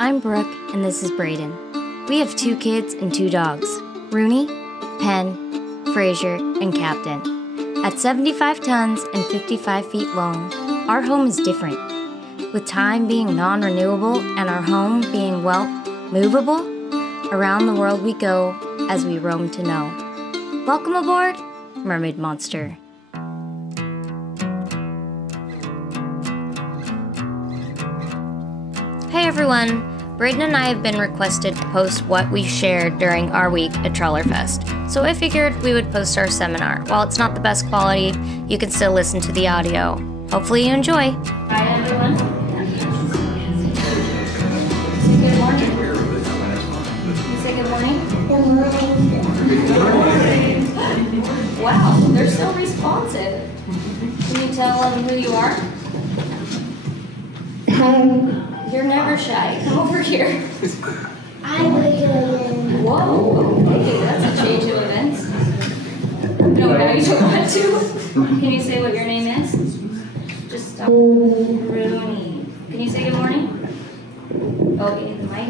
I'm Brooke, and this is Brayden. We have 2 kids and 2 dogs, Rooney, Penn, Frazier, and Captain. At 75 tons and 55 feet long, our home is different. With time being non-renewable and our home being, well, movable, around the world we go as we roam to know. Welcome aboard, Mermaid Monster. Hey everyone, Brayden and I have been requested to post what we shared during our week at Trawler Fest, so I figured we would post our seminar. While it's not the best quality, you can still listen to the audio. Hopefully you enjoy. Hi everyone. Say good morning. Say good morning. Good morning. Wow, they're so responsive. Can you tell them who you are? You're never shy. Come over here. I'm William. Whoa, okay, that's a change of events. No, now you don't want to. Can you say what your name is? Just stop. Rooney. Can you say good morning? Oh, you need the mic?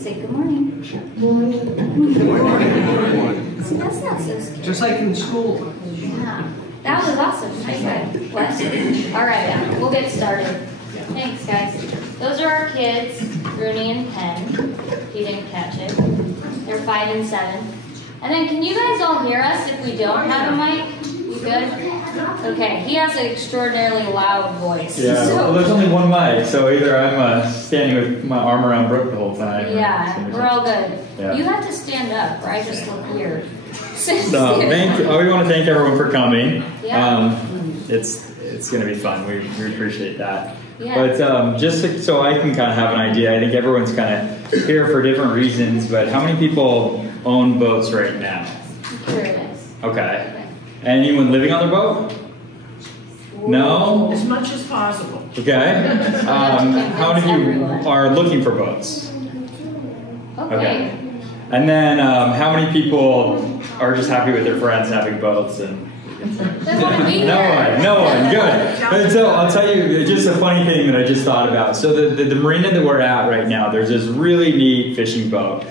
Say good morning. Good morning. See, that's not so scary. Just like in school. Yeah. That was awesome. Nice guy. What? All right, we'll get started. Thanks, guys. Those are our kids, Rooney and Penn. If you didn't catch it. They're 5 and 7. And then can you guys all hear us if we don't have a mic? You good? Okay, he has an extraordinarily loud voice. Yeah, so. well, there's only one mic, so either I'm standing with my arm around Brooke the whole time. Yeah, we're all good. Yeah. You have to stand up, or I just look weird. So, we want to thank everyone for coming. Yeah. It's going to be fun. We appreciate that. Yeah. But just so I can kind of have an idea, I think everyone's kind of here for different reasons, but how many people own boats right now? Here it is. Okay. Anyone living on their boat? No? As much as possible. Okay. How many of you are looking for boats? Okay. And then how many people are just happy with their friends having boats? And They want to be here. No one, good. And so I'll tell you just a funny thing that I just thought about. So the marina that we're at right now, there's this really neat fishing boat.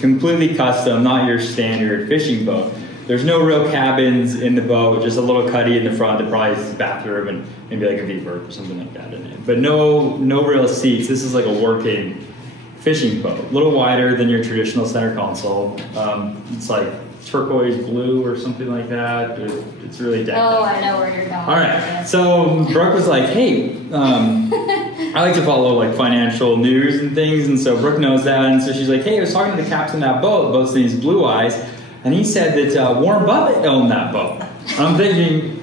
Completely custom, not your standard fishing boat. There's no real cabins in the boat, just a little cuddy in the front that probably is a bathroom and maybe like a V-berth or something like that in it. But no real seats. This is like a working fishing boat. A little wider than your traditional center console. It's like turquoise blue or something like that. It's really decked Oh, out. I know where you're going. All right. So Brooke was like, hey, I like to follow like financial news and things, and so Brooke knows that, and so she's like, hey, I was talking to the captain of that boat. The boat's name's Blue Eyes, and he said that Warren Buffett owned that boat. I'm thinking,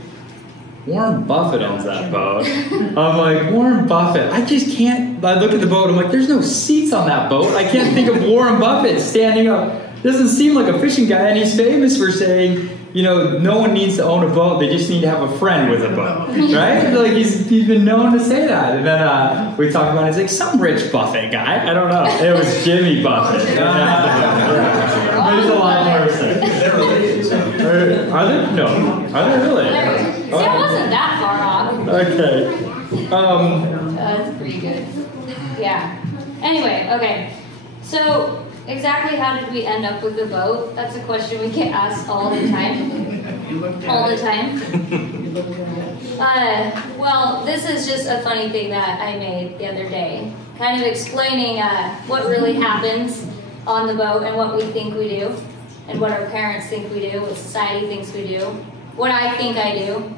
Warren Buffett owns that boat. I'm like, Warren Buffett, I just can't. I look at the boat, I'm like, there's no seats on that boat. I can't think of Warren Buffett standing up. Doesn't seem like a fishing guy, and he's famous for saying, you know, no one needs to own a boat, they just need to have a friend with a boat, right? Like he's been known to say that. And then we talked about it, it's like some rich Buffett guy, I don't know. It was Jimmy Buffett. There's a lot more to say. Are there? No. Are there really? See, I wasn't that far off. Okay. That's pretty good. Yeah. Anyway, okay. So, exactly how did we end up with the boat? That's a question we get asked all the time. All the time. Well, this is just a funny thing that I made the other day. Kind of explaining what really happens on the boat and what we think we do. And what our parents think we do, what society thinks we do. What I think I do.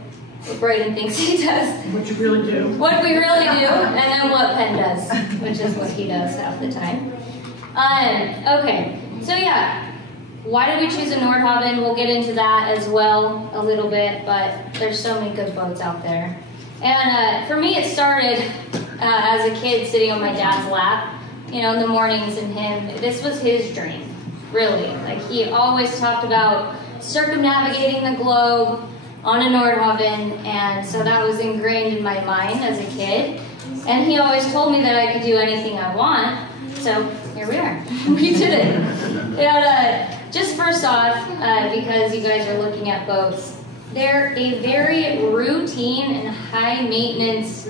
What Brayden thinks he does. What you really do. What we really do. And then what Penn does. Which is what he does half the time. Okay, so yeah, why did we choose a Nordhaven? We'll get into that as well a little bit, but there's so many good boats out there. And for me, it started as a kid sitting on my dad's lap, you know, in the mornings, and this was his dream, really. Like, he always talked about circumnavigating the globe on a Nordhaven, and so that was ingrained in my mind as a kid. And he always told me that I could do anything I want. So here we are. We did it. And just first off, because you guys are looking at boats, they're a very routine and high maintenance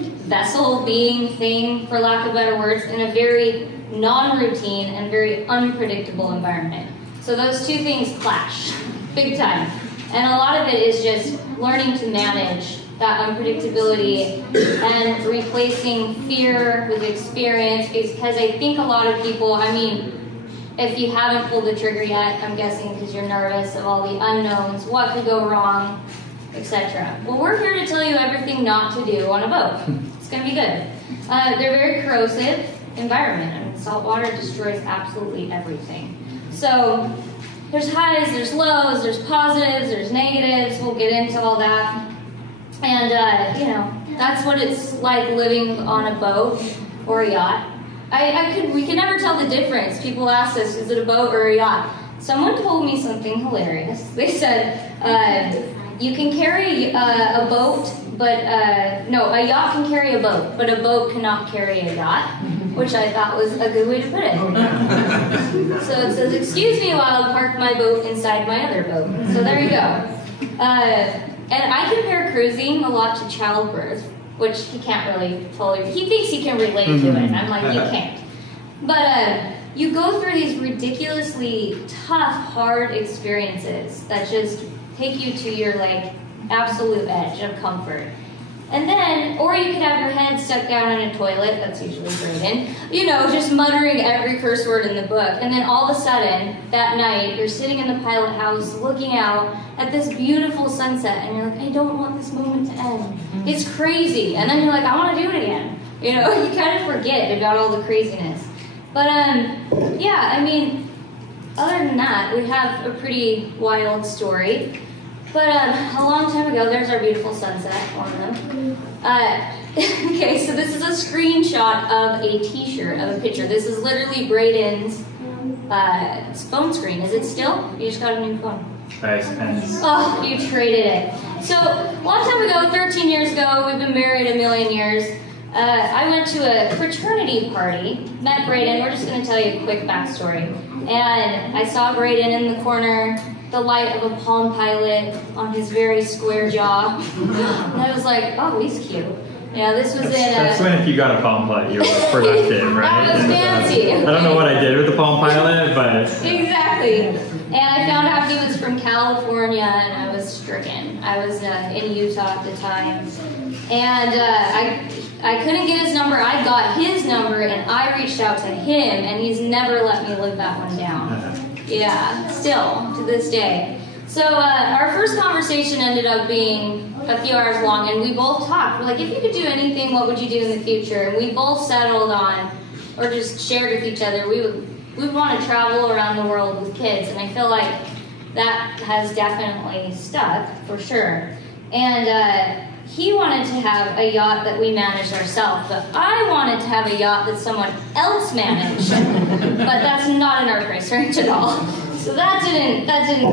vessel being thing, for lack of better words, in a very non-routine and very unpredictable environment. So those two things clash big time. And a lot of it is just learning to manage that unpredictability and replacing fear with experience, because I think a lot of people, I mean, if you haven't pulled the trigger yet, I'm guessing because you're nervous of all the unknowns, what could go wrong, etc. Well, we're here to tell you everything not to do on a boat. It's going to be good. They're very corrosive environment. I mean, salt water destroys absolutely everything. So there's highs, there's lows, there's positives, there's negatives. We'll get into all that. And, you know, that's what it's like living on a boat or a yacht. We could never tell the difference. People ask us, is it a boat or a yacht? Someone told me something hilarious. They said, you can carry a boat, but, no, a yacht can carry a boat, but a boat cannot carry a yacht, which I thought was a good way to put it. So it says, excuse me while I park my boat inside my other boat. So there you go. And I compare cruising a lot to childbirth, which he can't really fully, he thinks he can relate to it, and I'm like, you can't. But you go through these ridiculously tough, hard experiences that just take you to your, like, absolute edge of comfort. And then, or you could have your head stuck down in a toilet, that's usually Brayden, you know, just muttering every curse word in the book. And then all of a sudden, that night, you're sitting in the pilot house looking out at this beautiful sunset, and you're like, I don't want this moment to end. It's crazy. And then you're like, I want to do it again. You know, you kind of forget about all the craziness. But, yeah, I mean, other than that, we have a pretty wild story. But a long time ago, there's our beautiful sunset, one of them. Okay, so this is a screenshot of a t-shirt, of a picture. This is literally Brayden's phone screen. Is it still? You just got a new phone. Nice. Oh, you traded it. So, a long time ago, 13 years ago, we've been married a million years. I went to a fraternity party, met Brayden. We're just going to tell you a quick backstory. And I saw Brayden in the corner, the light of a Palm Pilot on his very square jaw. And I was like, oh, he's cute. Yeah, this was That's when if you got a Palm Pilot, you were productive, right? That was fancy. I don't know what I did with the Palm Pilot, but... Exactly. And I found out he was from California, and I was stricken. I was in Utah at the time. And I couldn't get his number. I got his number, and I reached out to him, and he's never let me live that one down. Yeah, still, to this day. So our first conversation ended up being a few hours long, and we both talked. We're like, if you could do anything, what would you do in the future? And we both settled on, or just shared with each other, we would want to travel around the world with kids, and I feel like that has definitely stuck, for sure. And he wanted to have a yacht that we managed ourselves, but I wanted to have a yacht that someone else managed. But that's not in our price range at all. So that didn't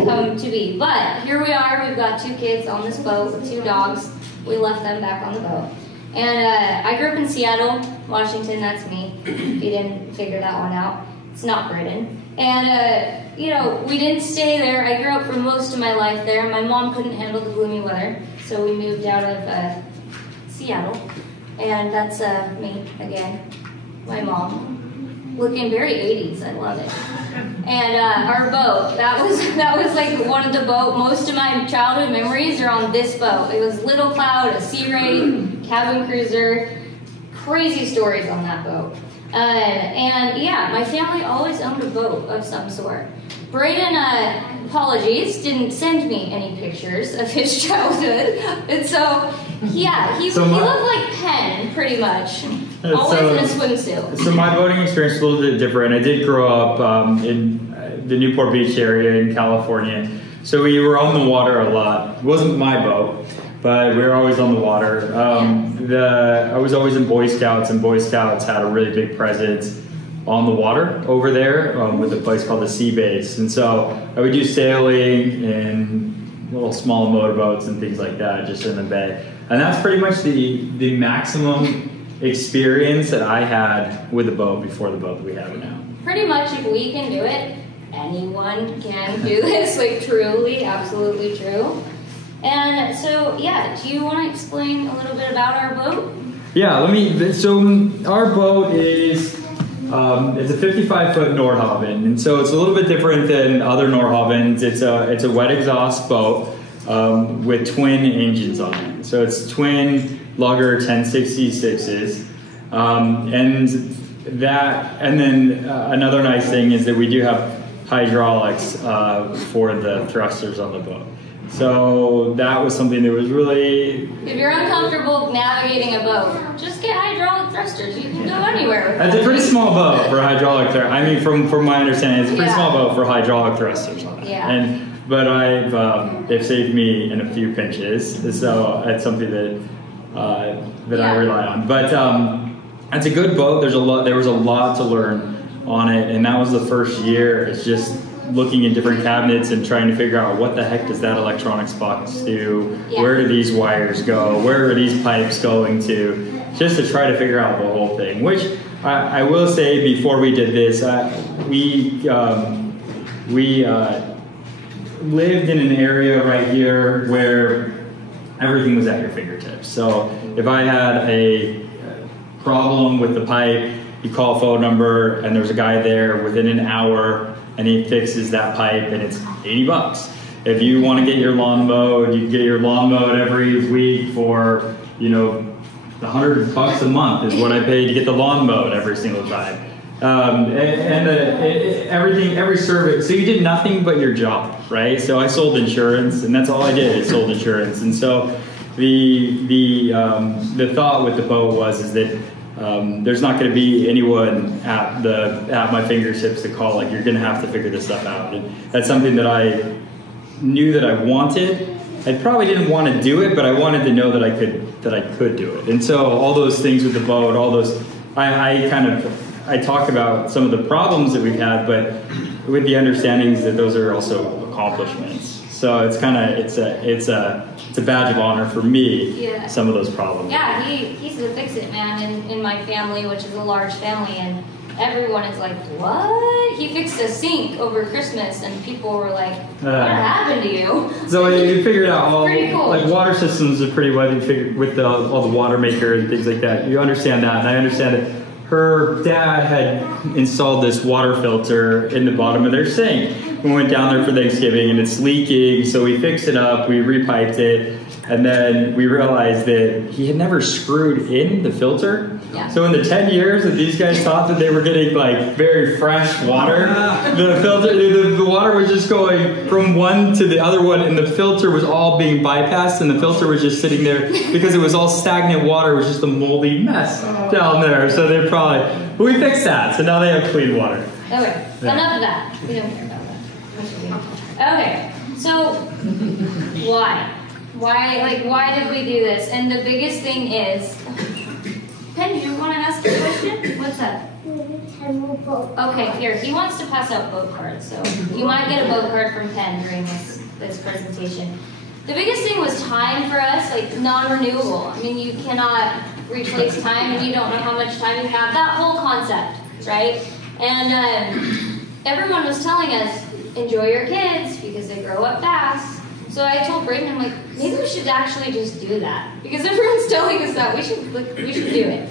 come to be. But here we are. We've got 2 kids on this boat with 2 dogs. We left them back on the boat. And I grew up in Seattle, Washington. That's me. If you didn't figure that one out, it's not Brayden. And you know, we didn't stay there. I grew up for most of my life there. My mom couldn't handle the gloomy weather, so we moved out of Seattle. And that's me again, my mom, looking very 80s. I love it. And our boat, that was like one of the boat. Most of my childhood memories are on this boat. It was Little Cloud, a Sea Ray, cabin cruiser. Crazy stories on that boat. And yeah, my family always owned a boat of some sort. Brayden, apologies, didn't send me any pictures of his childhood. And so, yeah, he looked like Penn, pretty much. Always in a swimsuit. So my boating experience was a little bit different. I did grow up in the Newport Beach area in California. So we were on the water a lot. It wasn't my boat, but we were always on the water. I was always in Boy Scouts, and Boy Scouts had a really big presence on the water over there with a place called the Sea Base. And so I would do sailing and little small motorboats and things like that just in the bay. And that's pretty much the maximum experience that I had with the boat before the boat that we have now. Pretty much, if we can do it, anyone can do this. Like, truly, absolutely true. And so, yeah, do you want to explain a little bit about our boat? Yeah, so our boat is, it's a 55-foot Nordhaven, and so it's a little bit different than other Nordhavens. It's a wet exhaust boat with twin engines on it. So it's twin Lugger 1066s, and then another nice thing is that we do have hydraulics for the thrusters on the boat. So that was something that was really... If you're uncomfortable navigating a boat, just get hydraulic thrusters. You can go anywhere with It's a pretty small boat for hydraulic thrusters. I mean, from my understanding, it's a pretty small boat for hydraulic thrusters on it. Yeah. But they've saved me in a few pinches, so it's something that I rely on. But it's a good boat. There was a lot to learn on it, and that was the first year. It's just looking in different cabinets and trying to figure out what the heck does that electronics box do? Yeah. Where do these wires go? Where are these pipes going to? Just to try to figure out the whole thing. Which I will say, before we did this, we lived in an area right here where everything was at your fingertips. So if I had a problem with the pipe, you call a phone number and there's a guy there within an hour and he fixes that pipe and it's $80. If you want to get your lawn mowed, you get your lawn mowed every week for, $100 a month is what I pay to get the lawn mowed every single time. Every service, so you did nothing but your job, right? So I sold insurance, and that's all I did, is sold insurance. And so the thought with the boat was that there's not going to be anyone at my fingertips to call, like, you're going to have to figure this stuff out. And that's something that I knew that I wanted. I probably didn't want to do it, but I wanted to know that I could do it. And so all those things with the boat, all those, I talk about some of the problems that we've had, but with the understandings that those are also accomplishments. So it's a badge of honor for me, some of those problems. Yeah, he's the fix-it man in my family, which is a large family, and everyone is like, what? He fixed a sink over Christmas, and people were like, what happened to you? So you figured out cool. Like water systems are pretty well figured with all the water maker and things like that. You understand that, and I understand that her dad had installed this water filter in the bottom of their sink. We went down there for Thanksgiving and it's leaking, so we fixed it up, we repiped it, and then we realized that he had never screwed in the filter. Yeah. So in the 10 years that these guys thought that they were getting like very fresh water, the water was just going from one to the other one, and the filter was all being bypassed, and the filter was just sitting there because it was all stagnant water. It was just a moldy mess down there. So they we fixed that, so now they have clean water. Okay, enough of that. We don't care about that. Okay, so why? Why did we do this? And the biggest thing is, Pen, do you want to ask a question? What's that? Okay, here. He wants to pass out boat cards, so you might get a boat card from Pen during this presentation. The biggest thing was time for us, like non-renewable. I mean, you cannot replace time, and you don't know how much time you have. That whole concept, right? And everyone was telling us, enjoy your kids because they grow up fast. So I told Brayden, I'm like, maybe we should actually just do that because everyone's telling us that we should do it.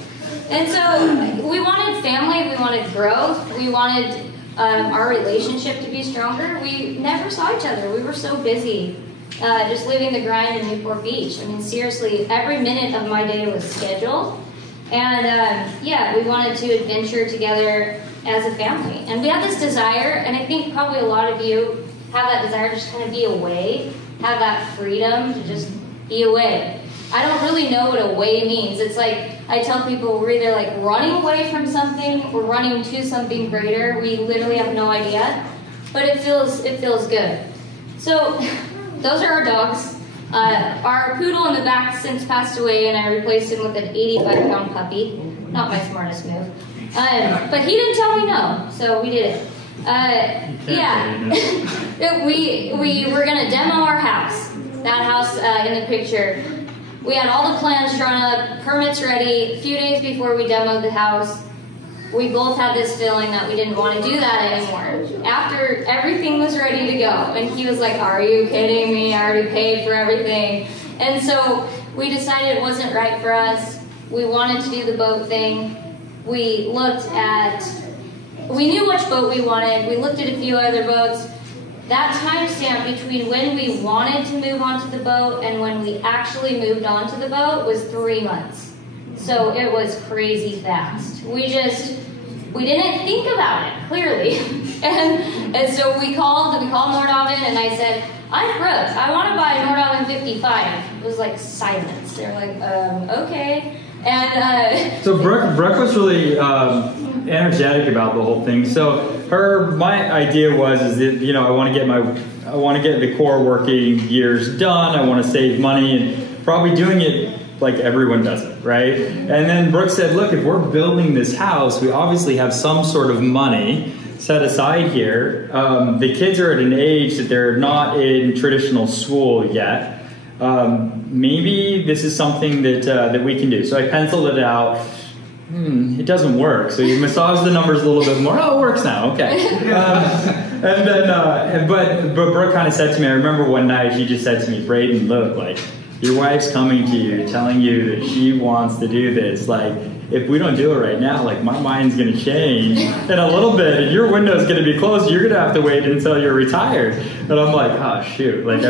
And so we wanted family, we wanted growth, we wanted our relationship to be stronger. We never saw each other. We were so busy just living the grind in Newport Beach. I mean, seriously, every minute of my day was scheduled. And we wanted to adventure together as a family. And we had this desire, and I think probably a lot of you have that desire to just kind of be away, have that freedom to just be away. I don't really know what away means. It's like, I tell people we're either like running away from something or running to something greater. We literally have no idea, but it feels good. So those are our dogs. Our poodle in the back since passed away, and I replaced him with an 85-pound puppy. Not my smartest move. But he didn't tell me no, so we did it. We were going to demo our house. That house in the picture. We had all the plans drawn up, permits ready. A few days before we demoed the house, we both had this feeling that we didn't want to do that anymore. After everything was ready to go, and he was like, are you kidding me? I already paid for everything. And so we decided it wasn't right for us. we wanted to do the boat thing. We knew which boat we wanted. We looked at a few other boats. That timestamp between when we wanted to move onto the boat and when we actually moved onto the boat was 3 months. So it was crazy fast. We didn't think about it, clearly. and so we called Nordhaven, and I said, I'm Brooke. I want to buy a Nordhaven 55. It was like silence. They're like, okay. And so Brooke was really energetic about the whole thing. So my idea is that I want to get the core working years done. I want to save money and probably doing it like everyone does it, right? And then Brooke said, look, if we're building this house, we obviously have some sort of money set aside here. The kids are at an age that they're not in traditional school yet. Maybe this is something that we can do. So I penciled it out. It doesn't work. So you massage the numbers a little bit more. Oh, it works now. Okay. And then, but Brooke kind of said to me, I remember one night she just said to me, Braden, look, like, your wife's coming to you, telling you that she wants to do this. Like, if we don't do it right now, like, my mind's going to change in a little bit, and your window's going to be closed. You're going to have to wait until you're retired. And I'm like, oh, shoot. Like,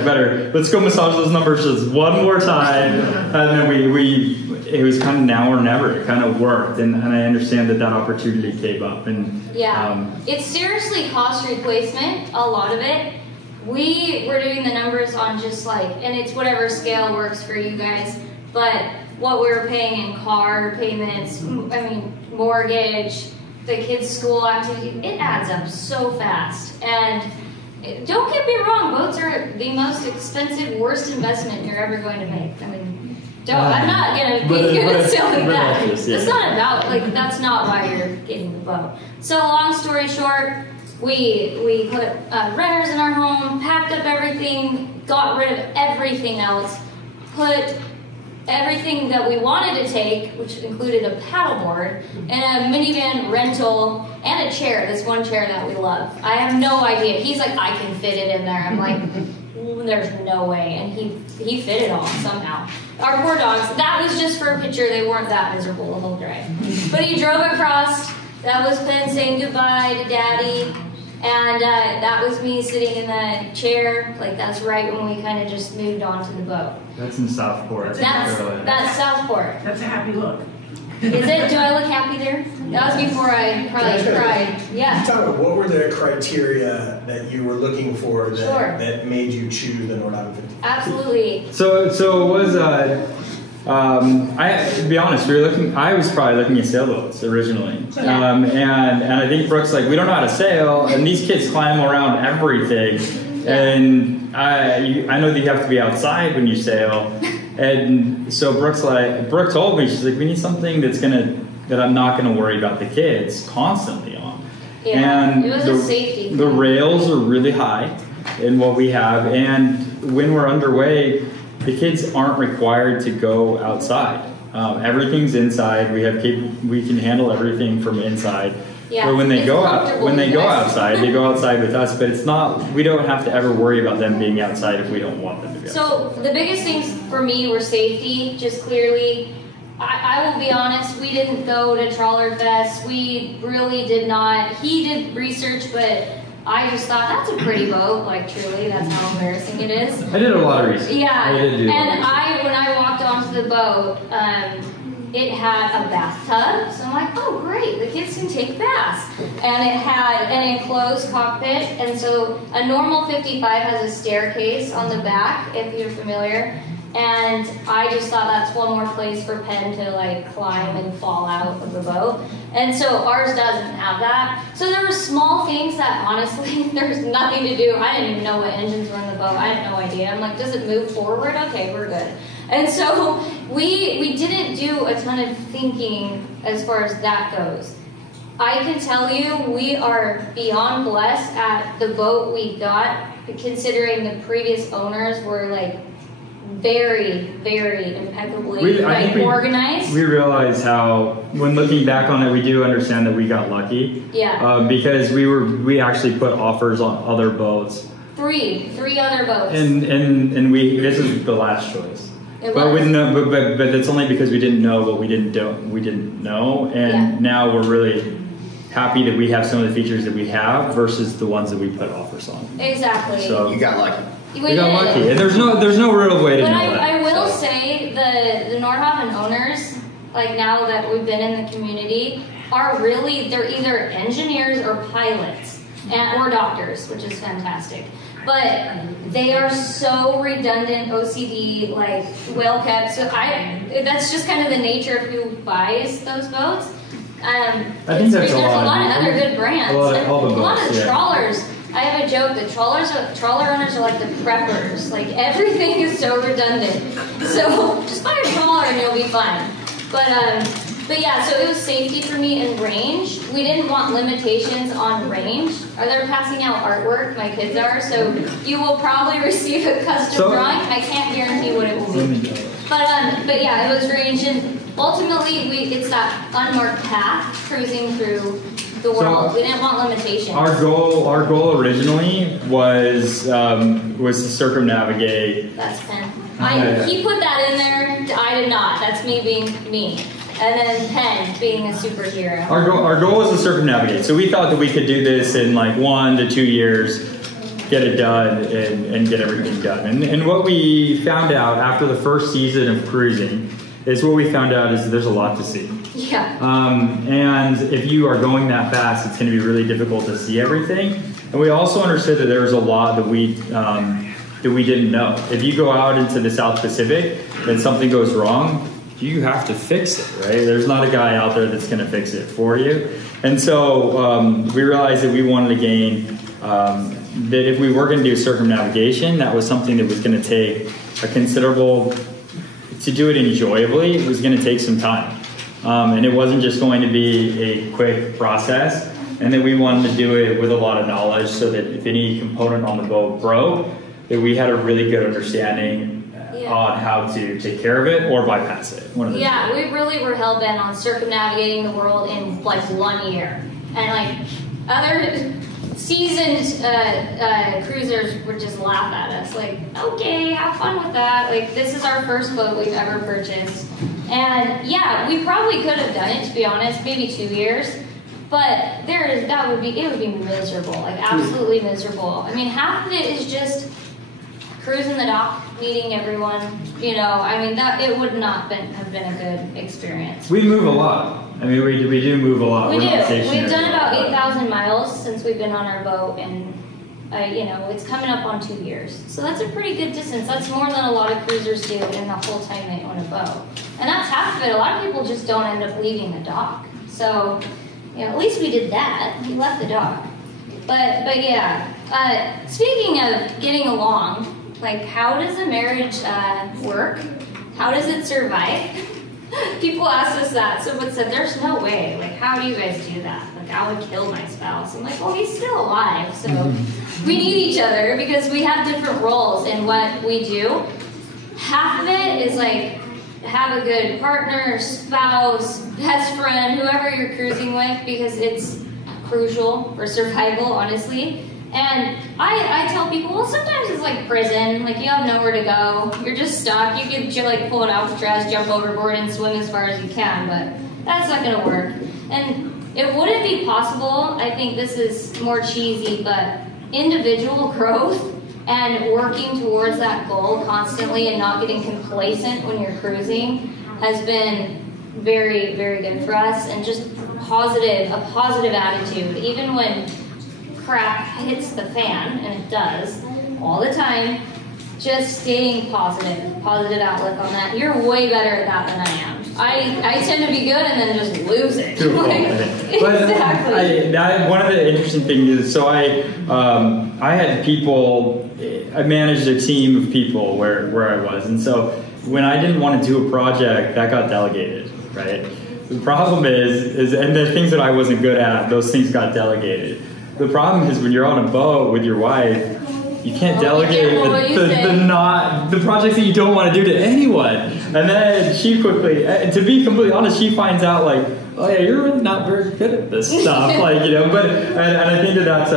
let's go massage those numbers just one more time. And then it was kind of now or never. It kind of worked. And I understand that opportunity came up. And it's seriously cost replacement, a lot of it. We were doing the numbers on just and it's whatever scale works for you guys, but what we were paying in car payments, mortgage, the kids' school activity, it adds up so fast. And don't get me wrong, boats are the most expensive, worst investment you're ever going to make. I'm not going to be selling that. It's not about, that's not why you're getting the boat. So long story short, we put renters in our home, packed up everything, got rid of everything else, put everything that we wanted to take, which included a paddleboard, and a minivan rental, and a chair, this one chair that we love. I have no idea. He's like, I can fit it in there. I'm like, there's no way. And he fit it all somehow. Our poor dogs, that was just for a picture. They weren't that miserable the whole drive. But he drove across. That was Penn saying goodbye to Daddy. And that was me sitting in the chair. That's right when we kind of just moved on to the boat. That's in Southport. That's Southport. That's a happy look. Is it? Do I look happy there? That was before I probably cried. Yeah. Talk about what were the criteria that you were looking for that made you choose the Nordhaven 50? Absolutely. So it was. To be honest, I was probably looking at sailboats originally, Yeah. and I think Brooke's like, we don't know how to sail, and these kids climb around everything, and I know that you have to be outside when you sail, and so Brooke told me, she's like, we need something that I'm not gonna worry about the kids constantly on, and it was a safety. The rails are really high in what we have, and when we're underway, the kids aren't required to go outside. Everything's inside. We can handle everything from inside. Yeah, but when they go outside, they go outside with us. But it's not. We don't have to ever worry about them being outside if we don't want them to be outside. So the biggest things for me were safety. Just clearly, I will be honest. We didn't go to Trawler Fest. We really did not. He did research, but I just thought, that's a pretty boat. Truly, that's how embarrassing it is. I did a lot of research. Yeah, when I walked onto the boat, it had a bathtub. So I'm like, oh, great, the kids can take baths. And it had an enclosed cockpit. And so a normal 55 has a staircase on the back, if you're familiar. And I just thought that's one more place for Penn to climb and fall out of the boat. And so ours doesn't have that. So there were small things that honestly there's nothing to do. I didn't even know what engines were in the boat. I had no idea. I'm like, does it move forward? Okay, we're good. And so we didn't do a ton of thinking as far as that goes. I can tell you we are beyond blessed at the boat we got, considering the previous owners were very, very impeccably organized. We realize how, when looking back on it, we do understand that we got lucky. Yeah. Because we actually put offers on other boats. Three other boats. And this is the last choice. It But was. but that's only because we didn't know what we didn't know, and now we're really happy that we have some of the features that we have versus the ones that we put offers on. Exactly. So You got lucky. we got lucky, and there's no real way to But know that. I will say the Nordhoffen owners, like now that we've been in the community, are really, they're either engineers or pilots or doctors, which is fantastic. But they are so redundant, OCD, like well kept. So that's just kind of the nature of who buys those boats. I think there's a lot of other good brands. A lot of the trawlers. I have a joke that trawler owners are like the preppers. Like everything is so redundant. So just buy a trawler and you'll be fine. But yeah, so it was safety for me and range. We didn't want limitations on range. They're passing out artwork, my kids are, so you will probably receive a custom drawing. I can't guarantee what it will be. But yeah, it was range, and ultimately it's that unmarked path cruising through the world. We didn't want limitations. Our goal originally was to circumnavigate. That's Penn. He put that in there. I did not. That's me being me. And then Penn being a superhero. Our goal was to circumnavigate. So we thought that we could do this in like 1 to 2 years, get it done, and get everything done. And what we found out after the first season of cruising is there's a lot to see. Yeah. And if you are going that fast, it's going to be really difficult to see everything. And we also understood that there was a lot that we didn't know. If you go out into the South Pacific and something goes wrong, you have to fix it, right? There's not a guy out there that's going to fix it for you. And so we realized that we wanted to gain, that if we were going to do circumnavigation, that was something that was going to take a considerable, to do it enjoyably, it was going to take some time. And it wasn't just going to be a quick process. And that we wanted to do it with a lot of knowledge so that if any component on the boat broke, that we had a really good understanding on how to take care of it or bypass it. We really were hell-bent on circumnavigating the world in like 1 year. And like other seasoned cruisers would just laugh at us like, okay, have fun with that. Like this is our first boat we've ever purchased. And yeah, we probably could have done it, to be honest, maybe 2 years. But it would be miserable, like absolutely miserable. I mean, half of it is just cruising the dock, meeting everyone, that it would not have been a good experience. We move a lot. I mean, we do move a lot. We do. We've done about 8,000 miles since we've been on our boat, and it's coming up on 2 years. So that's a pretty good distance. That's more than a lot of cruisers do in the whole time they own a boat. And that's half of it. A lot of people just don't end up leaving the dock. So, at least we did that. We left the dock. But yeah. Speaking of getting along, like, how does a marriage work? How does it survive? People ask us that. Someone said, there's no way. Like, how do you guys do that? Like, I would kill my spouse. I'm like, well, he's still alive. So we need each other because we have different roles in what we do. Half of it is like, have a good partner, spouse, best friend, whoever you're cruising with, because it's crucial for survival, honestly. And I tell people, well, sometimes it's like prison. Like, you have nowhere to go. You're just stuck. You can like pull an Alcatraz, jump overboard, and swim as far as you can, but that's not going to work. And it wouldn't be possible. I think this is more cheesy, but individual growth and working towards that goal constantly and not getting complacent when you're cruising has been very, very good for us. And just a positive attitude, even when crap hits the fan, and it does all the time, just staying positive outlook on that. You're way better at that than I am. I tend to be good and then just lose it. Exactly. One of the interesting things is, so I had people, I managed a team of people where I was, and so when I didn't want to do a project, that got delegated, right? The problem is and the things that I wasn't good at, those things got delegated. The problem is when you're on a boat with your wife, you can't delegate the projects that you don't want to do to anyone. And then she quickly, to be completely honest, she finds out like, oh yeah, you're really not very good at this stuff, but and I think that's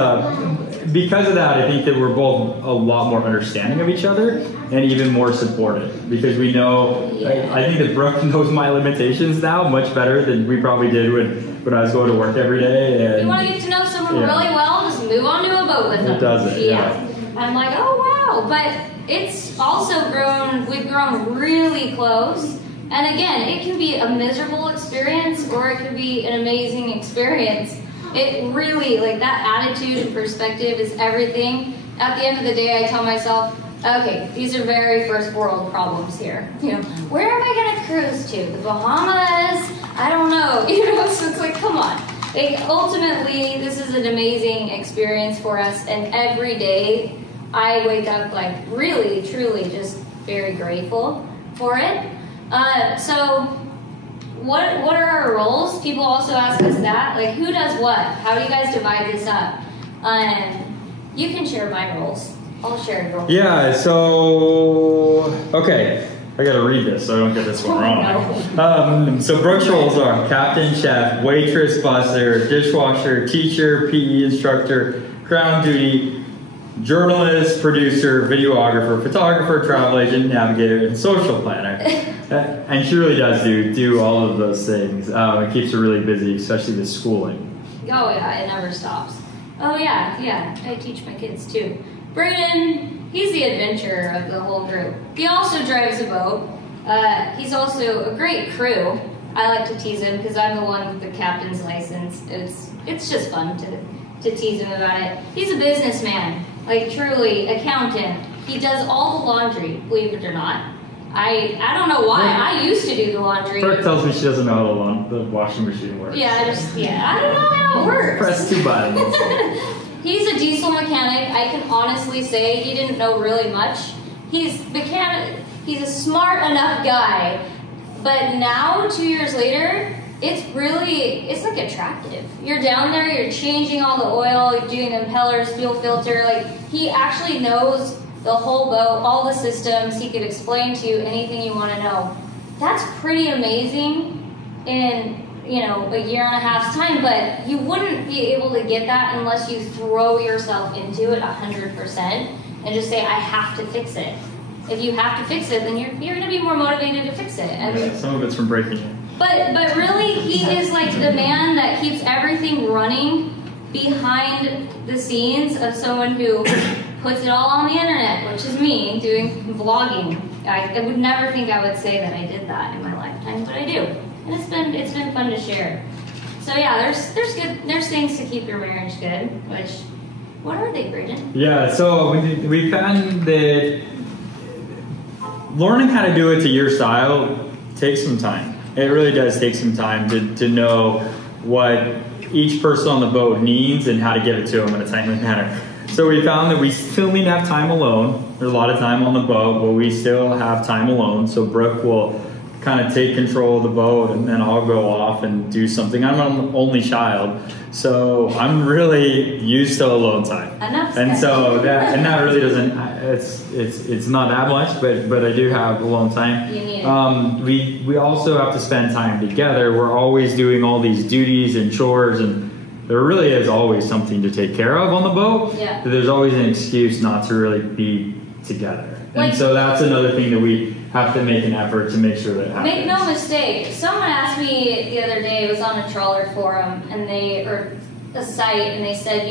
because of that, I think that we're both a lot more understanding of each other and even more supportive because we know. I think that Brooke knows my limitations now much better than we probably did when I was going to work every day. And you want to get to know someone really well, just move on to a boat with them. It does it. Yeah. I'm like, oh wow, but it's also grown. We've grown really close. And again, it can be a miserable experience or it can be an amazing experience. It really, like that attitude and perspective is everything. At the end of the day, I tell myself, okay, these are very first world problems here. You know, where am I going to cruise to? The Bahamas? I don't know. You know, so it's like, come on. Like, ultimately, this is an amazing experience for us. And every day, I wake up like really, truly just very grateful for it. So what are our roles? People also ask us that. Like, who does what? How do you guys divide this up? You can share my roles. I'll share your roles. Yeah, so, okay. I gotta read this so I don't get this one wrong. So Brooke's roles are captain, chef, waitress, busser, dishwasher, teacher, PE instructor, ground duty, journalist, producer, videographer, photographer, travel agent, navigator, and social planner. And she really does do all of those things. It keeps her really busy, especially with schooling. Oh yeah, it never stops. Oh yeah, I teach my kids too. Brayden, he's the adventurer of the whole group. He also drives a boat. He's also a great crew. I like to tease him because I'm the one with the captain's license. It's just fun to tease him about it. He's a businessman, like truly, accountant. He does all the laundry, believe it or not. I don't know why. I used to do the laundry. Brooke tells me she doesn't know how the washing machine works. Yeah, I don't know how it works. Press 2 buttons. He's a diesel mechanic. I can honestly say he didn't know really much. He's a smart enough guy, but now 2 years later, it's like attractive. You're down there, you're changing all the oil, you're doing impellers, fuel filter. Like, he actually knows the whole boat, all the systems. He could explain to you anything you want to know. That's pretty amazing in, a year and a half's time, but you wouldn't be able to get that unless you throw yourself into it 100% and just say, I have to fix it. If you have to fix it, then you're going to be more motivated to fix it. Yeah, some of it's from breaking it. But really, he is like the man that keeps everything running behind the scenes of someone who puts it all on the internet, which is me doing vlogging. I would never think I would say that I did that in my lifetime, but I do, and it's been fun to share. So yeah, there's things to keep your marriage good. Which, what are they, Brayden? Yeah, so we found that learning how to do it to your style takes some time. It really does take some time to know what each person on the boat needs and how to give it to them in a timely manner. So we found that we still need to have time alone. There's a lot of time on the boat, but we still have time alone. So Brooke will kind of take control of the boat, and then I'll go off and do something. I'm an only child, so I'm really used to alone time. Enough. And so that really doesn't. It's not that much, but I do have alone time. You need it. We also have to spend time together. We're always doing all these duties and chores, and there really is always something to take care of on the boat. Yeah. There's always an excuse not to really be together. And so that's another thing that we have to make an effort to make sure that happens. Make no mistake. Someone asked me the other day, it was on a Trawler forum, or a site, and they said,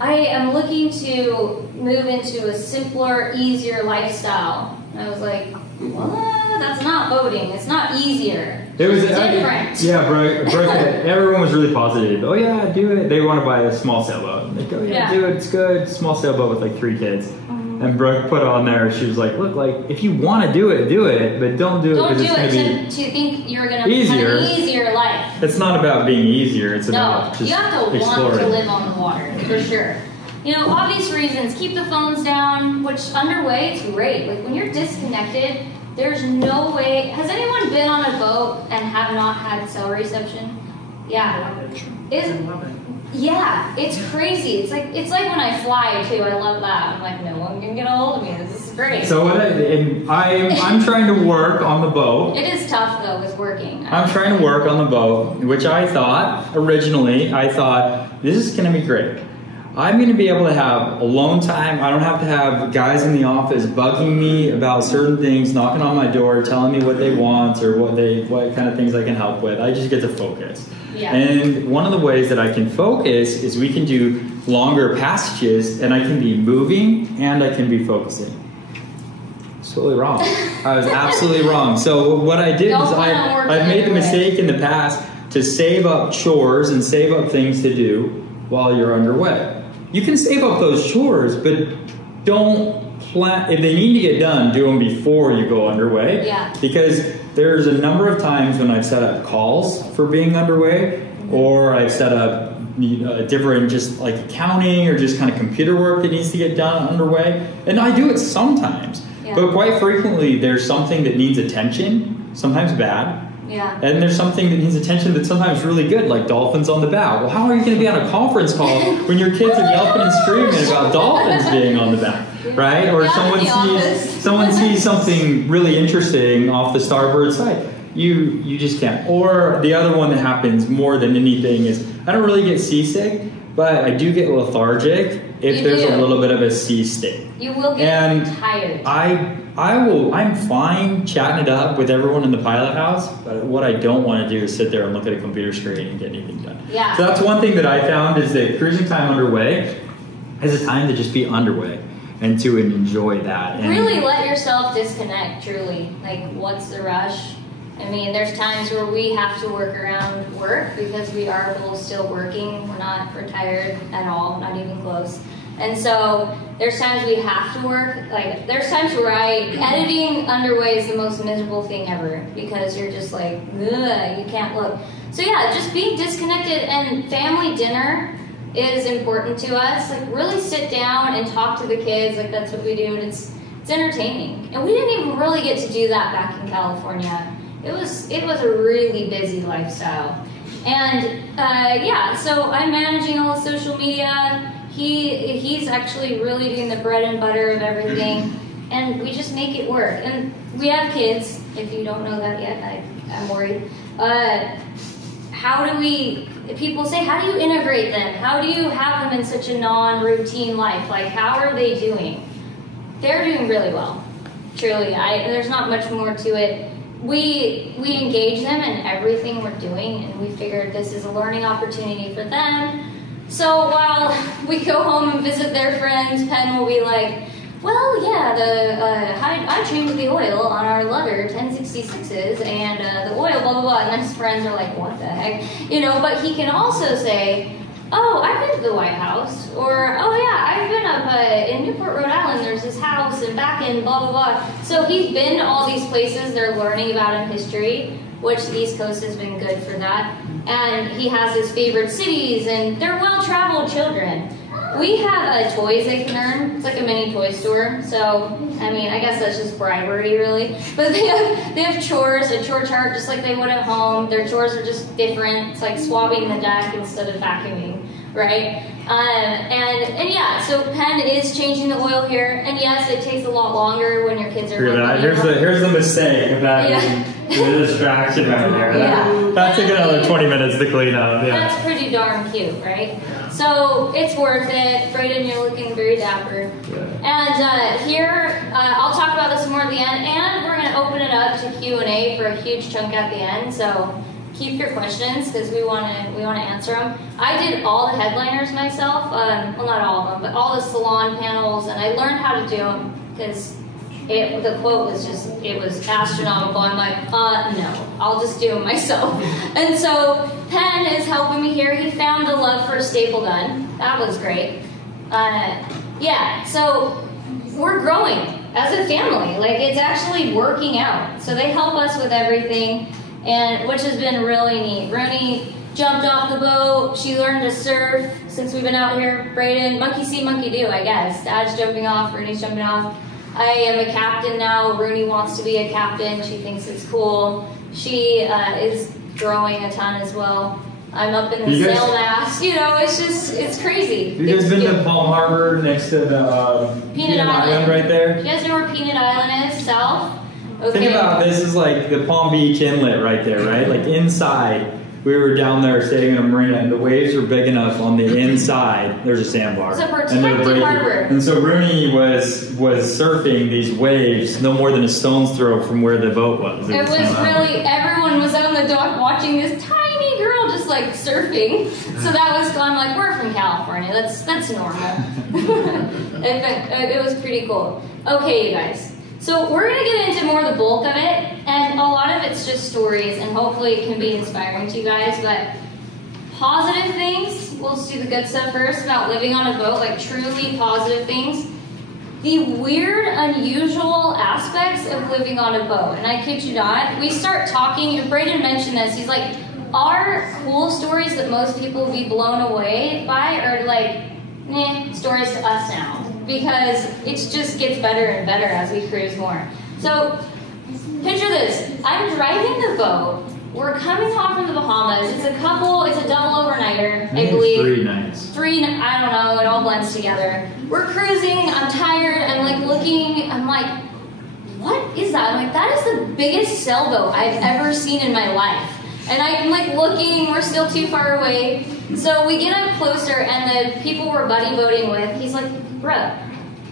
I am looking to move into a simpler, easier lifestyle. And I was like, what? That's not boating. It's not easier. It was different. Brooke, everyone was really positive. Oh yeah, do it. They want to buy a small sailboat. Like, oh yeah, do it. It's good. Small sailboat with like 3 kids. And Brooke put on there, she was like, look, like, if you want to do it, but don't do it because it's going to be to think you're going to have an easier life. It's not about being easier, it's about just you have to exploring. Want to live on the water, for sure. Obvious reasons, keep the phones down, which underway, it's great. Like, when you're disconnected, there's no way. Has anyone been on a boat and have not had cell reception? Yeah. Yeah, it's crazy. It's like when I fly too. I love that. I'm like, no one can get a hold of me. This is great. So I'm trying to work on the boat. It is tough though with working. I'm trying to work on the boat, which I thought originally this is going to be great. I'm going to be able to have alone time. I don't have to have guys in the office bugging me about certain things, knocking on my door, telling me what they want or what kind of things I can help with. I just get to focus. Yeah. And one of the ways that I can focus is we can do longer passages, and I can be moving and I can be focusing. Absolutely wrong. I was absolutely wrong. So what I did is I've made the mistake in the past to save up chores and save up things to do while you're underway. You can save up those chores, but don't plan. If they need to get done, do them before you go underway. Yeah. Because there's a number of times when I've set up calls for being underway, or I've set up different just like accounting or just kind of computer work that needs to get done underway. And I do it sometimes. Yeah. But quite frequently, there's something that needs attention, sometimes bad. Yeah. And there's something that needs attention that's sometimes really good, like dolphins on the bow. Well, how are you going to be on a conference call when your kids are yelping and screaming about dolphins being on the bow, right? Or someone sees something really interesting off the starboard side. You just can't. Or the other one that happens more than anything is I don't really get seasick, but I do get lethargic if there's a little bit of a sea state. You will get tired. I'm fine chatting it up with everyone in the pilot house, but what I don't want to do is sit there and look at a computer screen and get anything done. Yeah. So that's one thing that I found is that cruising time underway is a time to just be underway and to enjoy that. And really let yourself disconnect, truly. Like, what's the rush? I mean, there's times where we have to work around work because we are both still working. We're not retired at all, not even close. And so there's times we have to work. Like, there's times where editing underway is the most miserable thing ever because you're just like, ugh, you can't look. So yeah, just being disconnected, and family dinner is important to us. Like, really sit down and talk to the kids. Like, that's what we do, and it's entertaining. And we didn't even really get to do that back in California. It was a really busy lifestyle. And yeah, so I'm managing all the social media. He's actually really doing the bread and butter of everything, and we just make it work. And we have kids. If you don't know that yet, I'm worried. People say, how do you integrate them? How do you have them in such a non-routine life? Like, how are they doing? They're doing really well, truly. There's not much more to it. We engage them in everything we're doing, and we figured this is a learning opportunity for them. So while we go home and visit their friends, Penn will be like, well, yeah, I changed the oil on our lugger 1066s, and the oil, blah, blah, blah. And then his friends are like, what the heck? You know, but he can also say, oh, I've been to the White House, or, oh yeah, I've been up in Newport, Rhode Island, there's this house, and back in blah, blah, blah. So he's been to all these places they're learning about in history, which the East Coast has been good for that. And he has his favorite cities, and they're well-traveled children. We have toys they can earn. It's like a mini toy store. So, I mean, I guess that's just bribery, really. But they have chores, a chore chart, just like they would at home. Their chores are just different. It's like swabbing the deck instead of vacuuming, right? And yeah, so Penn is changing the oil here. And yes, it takes a lot longer when your kids are... Here's the mistake of that. The distraction right there. That took another 20 minutes to clean up. Yeah. That's pretty darn cute, right? So it's worth it. Brayden, you're looking very dapper. And here, I'll talk about this more at the end, and we're going to open it up to Q&A for a huge chunk at the end. So keep your questions because we want to answer them. I did all the headliners myself. Well, not all of them, but all the salon panels, and I learned how to do them because the quote was just, it was astronomical. I'm like, no, I'll just do them myself. And so Penn is helping me here. He found a love for a staple gun. That was great. Yeah, so we're growing as a family. Like, it's actually working out. So they help us with everything, and which has been really neat. Rooney jumped off the boat. She learned to surf since we've been out here. Brayden, monkey see, monkey do, I guess. Dad's jumping off, Rooney's jumping off. I am a captain now. Rooney wants to be a captain. She thinks it's cool. She is growing a ton as well. I'm up in the sail mast. You know, it's crazy. You guys been to Palm Harbor next to the Peanut Island right there? You guys know where Peanut Island is, south? Okay. Think about this is like the Palm Beach Inlet right there, right? Like inside, we were down there staying in a marina, and the waves were big enough on the inside. There's a sandbar. It's a protected harbor. And so Rooney was surfing these waves no more than a stone's throw from where the boat was. It was really, everyone was on the dock watching this tiny girl just like surfing. So that was cool. I'm like, we're from California. That's normal. It was pretty cool. Okay, you guys. So we're going to get into more of the bulk of it, and a lot of it's just stories, and hopefully it can be inspiring to you guys, but positive things, we'll just do the good stuff first about living on a boat, like truly positive things. The weird, unusual aspects of living on a boat, and I kid you not, we start talking, and Braden mentioned this, he's like, our cool stories that most people will be blown away by are like, stories to us now. Because it just gets better and better as we cruise more. So, picture this. I'm driving the boat. We're coming off from the Bahamas. It's a double overnighter, I believe. 3 nights. I don't know, it all blends together. We're cruising, I'm tired, I'm like looking, I'm like, what is that? I'm like, that is the biggest sailboat I've ever seen in my life. And I'm like looking, we're still too far away. So we get up closer, and the people we're buddy boating with, he's like, bruh,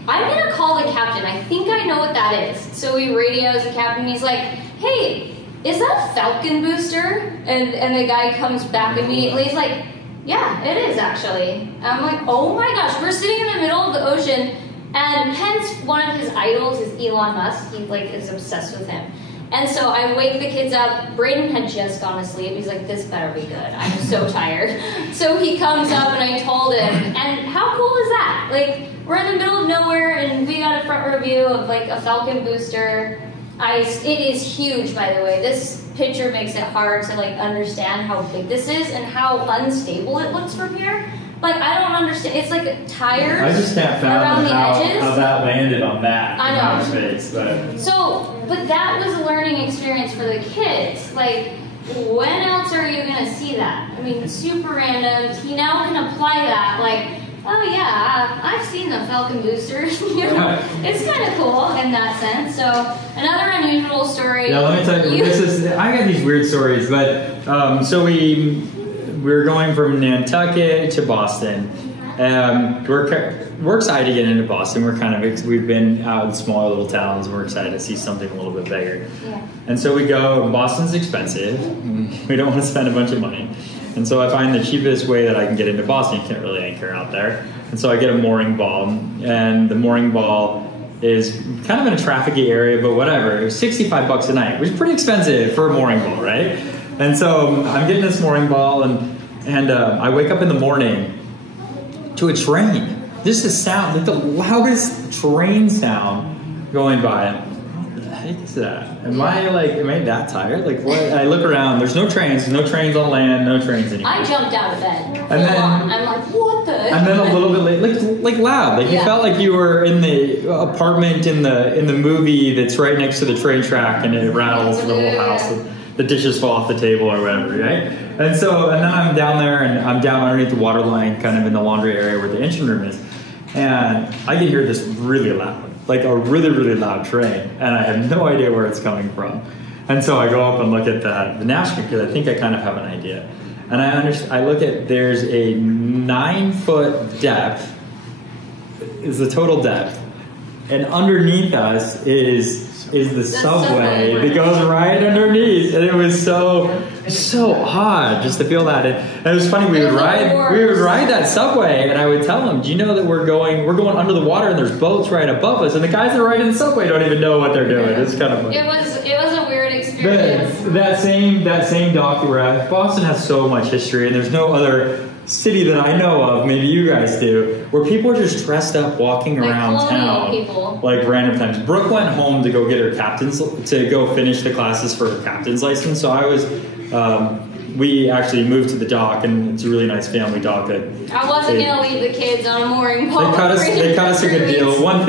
I'm gonna call the captain. I think I know what that is. So we radios the captain, he's like, hey, is that Falcon booster? And the guy comes back immediately, he's like, yeah, it is actually. I'm like, oh my gosh, we're sitting in the middle of the ocean, and hence one of his idols is Elon Musk. He like is obsessed with him. And so I wake the kids up. Braden had just gone to sleep. He's like, this better be good. I'm so tired. So he comes up, and I told him, and how cool is that? Like, we're in the middle of nowhere, and we got a front row view of like a Falcon booster. It is huge, by the way. This picture makes it hard to like understand how big this is and how unstable it looks from here. Like, I don't understand. It's like tires I just can't around fathom the edges. how that landed on that I know. space. But that was a learning experience for the kids. Like, when else are you going to see that? I mean, super random. He now can apply that. Like, oh yeah, I've seen the Falcon boosters. You know, it's kind of cool in that sense. So another unusual story. Yeah, let me tell you. I got these weird stories, but so we're going from Nantucket to Boston. We're excited to get into Boston. We've been out in smaller little towns. We're excited to see something a little bit bigger. Yeah. And so we go. Boston's expensive. We don't want to spend a bunch of money. And so I find the cheapest way that I can get into Boston. You can't really anchor out there. And so I get a mooring ball, and the mooring ball is kind of in a trafficy area, but whatever. It was $65 a night, which is pretty expensive for a mooring ball, right? And so I'm getting this mooring ball, and I wake up in the morning to a train. Just a sound, like the loudest train sound going by. What the heck is that? Am I that tired? Like, what? I look around. There's no trains on land. No trains anymore. I jumped out of bed. And then I'm like, what the? And then a little bit late, like loud. Like you felt like you were in the apartment in the movie that's right next to the train track, and it rattles the whole house. The dishes fall off the table or whatever, right? And then I'm down there, and I'm down underneath the water line, kind of in the laundry area where the engine room is. And I can hear this really loud, like a really, really loud train, and I have no idea where it's coming from. And so I go up and look at the nav screen, because I think I kind of have an idea. And I look at, there's a 9-foot depth, is the total depth, and underneath us is the subway that goes right underneath, and it was so odd just to feel that. And it was funny. We would ride that subway, and I would tell them, "Do you know that we're going under the water, and there's boats right above us, and the guys that are riding the subway don't even know what they're doing." It's kind of funny. It was a weird experience. That same dock we're at. Boston has so much history, and there's no other city that I know of, maybe you guys do, where people are just dressed up walking around town people. Like random times. Brooke went home to go get her to go finish the classes for her captain's license. So we actually moved to the dock, and it's a really nice family dock. I wasn't gonna leave the kids on a mooring pole. They cut us a good deal. One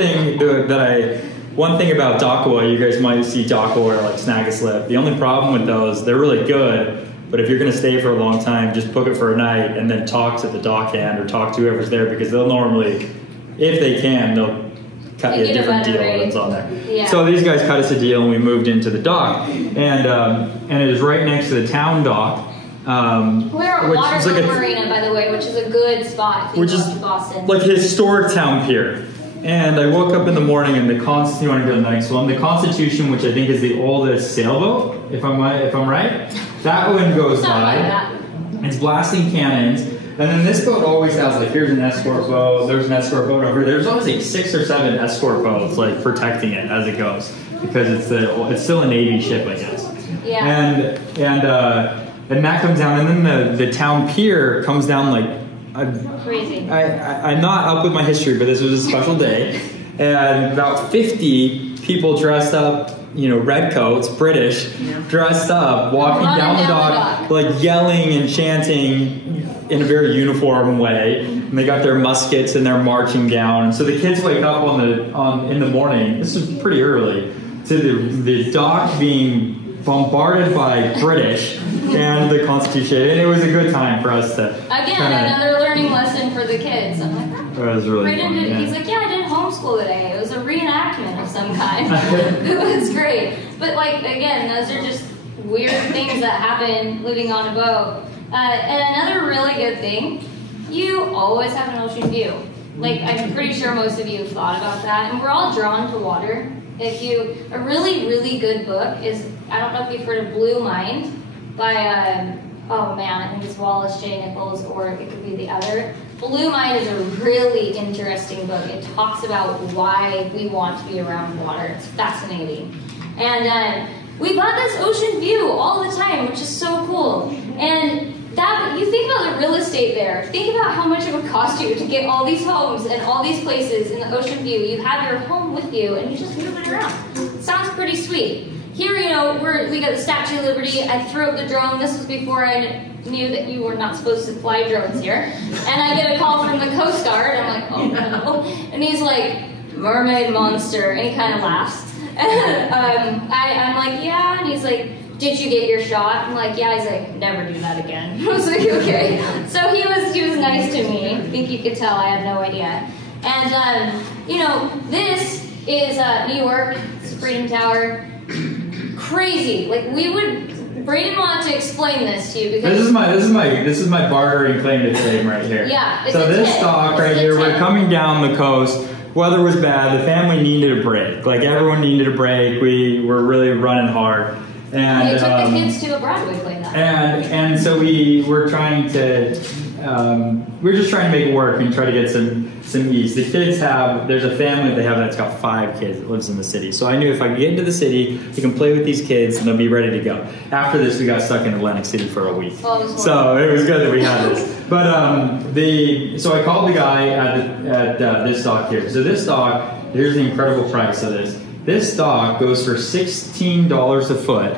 thing about dock oil, you guys might see dock oil like Snag a Slip. The only problem with those, they're really good. But if you're going to stay for a long time, just book it for a night and then talk to the dock hand or talk to whoever's there, because they'll normally, if they can, they'll cut you a different deal that's on there. Yeah. So these guys cut us a deal, and we moved into the dock. And it is right next to the town dock. We're at which is Waterloo like Marina, by the way, which is a good spot if you which go is up to Boston. like a historic town pier. And I woke up in the morning and you want to go to the next one? The Constitution, which I think is the oldest sailboat, if I'm right, that one goes Something like by. that. It's blasting cannons. And then this boat always has, like, here's an escort boat, there's an escort boat over here. There's always like 6 or 7 escort boats, like, protecting it as it goes. Because it's still a Navy ship, I guess. Yeah. And that comes down, and then the town pier comes down like, Crazy. I'm not up with my history, but this was a special day. And about 50 people dressed up, red coats, British, dressed up, walking down the dock, like yelling and chanting in a very uniform way. And they got their muskets and they're marching down. And so the kids wake up in the morning, this is pretty early, to the dock being bombarded by British and the Constitution. And it was a good time for us to Another learning lesson for the kids. I'm like, it was really fun, He's like, yeah, I did homeschool today. It was a reenactment of some kind. It was great. But again, those are just weird things that happen living on a boat. And another really good thing, you always have an ocean view. I'm pretty sure most of you have thought about that. And we're all drawn to water. A really, really good book is, I don't know if you've heard of Blue Mind by, I think it's Wallace J. Nichols, or it could be the other. Blue Mind is a really interesting book. It talks about why we want to be around water. It's fascinating. And we've got this ocean view all the time, which is so cool. And you think about the real estate there. Think about how much it would cost you to get all these homes and all these places in the ocean view. You have your home with you, and you just move it around. It sounds pretty sweet. Here, we got the Statue of Liberty. I threw up the drone. This was before I knew that you were not supposed to fly drones here. And I get a call from the Coast Guard. I'm like, oh no. And he's like, mermaid monster. And he kind of laughs. And I'm like, yeah. And he's like, did you get your shot? I'm like, yeah. He's like, never do that again. I was like, okay. So he was nice to me. I think you could tell I had no idea. And, this is New York. It's Freedom Tower. Crazy. Braden wanted to explain this to you because this is my bartering claim to fame right here. Yeah. So this dock right here, we're coming down the coast. Weather was bad. The family needed a break. Everyone needed a break. We were really running hard. And they took the kids to a Broadway play that. And so we were trying to we're just trying to make it work and try to get some ease. The kids there's a family that's got 5 kids that lives in the city. So I knew if I could get into the city, we can play with these kids and they'll be ready to go. After this, we got stuck in Atlantic City for a week. So it was good that we had this. But so I called the guy at this dock here. So this dock, here's the incredible price of this. This dock goes for $16 a foot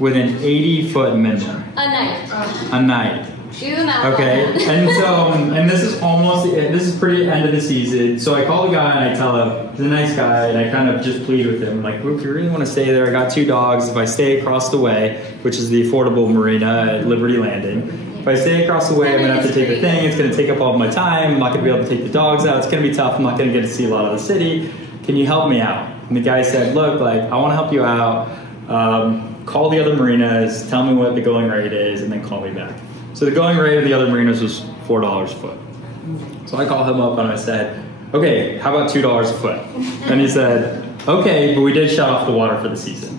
with an 80-foot minimum. A night. Do the math. Okay, and this is pretty end of the season. So I call the guy and I tell him, he's a nice guy, and I kind of just plead with him. I'm like, look, if you really want to stay there, I got 2 dogs. If I stay across the way, which is the affordable marina at Liberty Landing, if I stay across the way, I'm going to have to take the thing. It's going to take up all of my time. I'm not going to be able to take the dogs out. It's going to be tough. I'm not going to get to see a lot of the city. Can you help me out? And the guy said, look, I want to help you out. Call the other marinas, tell me what the going rate is, and then call me back. So the going rate of the other marinas was $4 a foot. So I called him up and I said, okay, how about $2 a foot? And he said, okay, but we did shut off the water for the season.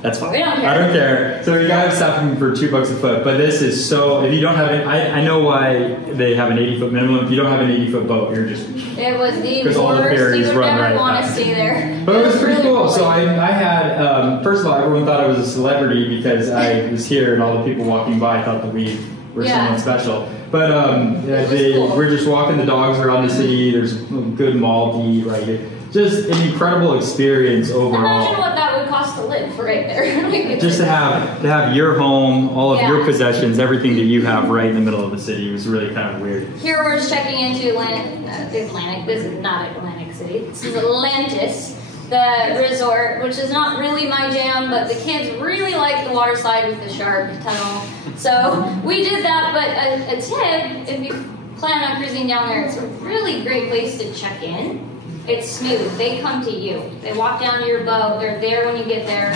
That's fine. We don't care. I don't care. So we got stopping for $2 a foot. But this is so, if you don't have it, I know why they have an 80-foot minimum. If you don't have an 80-foot boat, you're just... It was the worst. All the ferries you would run never right want to past. stay there. But it was pretty cool. So I had, first of all, everyone thought I was a celebrity because I was here and all the people walking by thought that we were someone special. But cool. we're just walking the dogs around the city. There's a good mall to eat right here. Just an incredible experience overall. Imagine what that would cost to live right there. Just to have your home, all of your possessions, everything that you have right in the middle of the city was really kind of weird. Here we're just checking into Atlantic. This is not Atlantic City. This is Atlantis, the resort, which is not really my jam, but the kids really like the water slide with the shark tunnel. So we did that, but a tip, if you plan on cruising down there, it's a really great place to check in. It's smooth. They come to you. They walk down to your boat. They're there when you get there.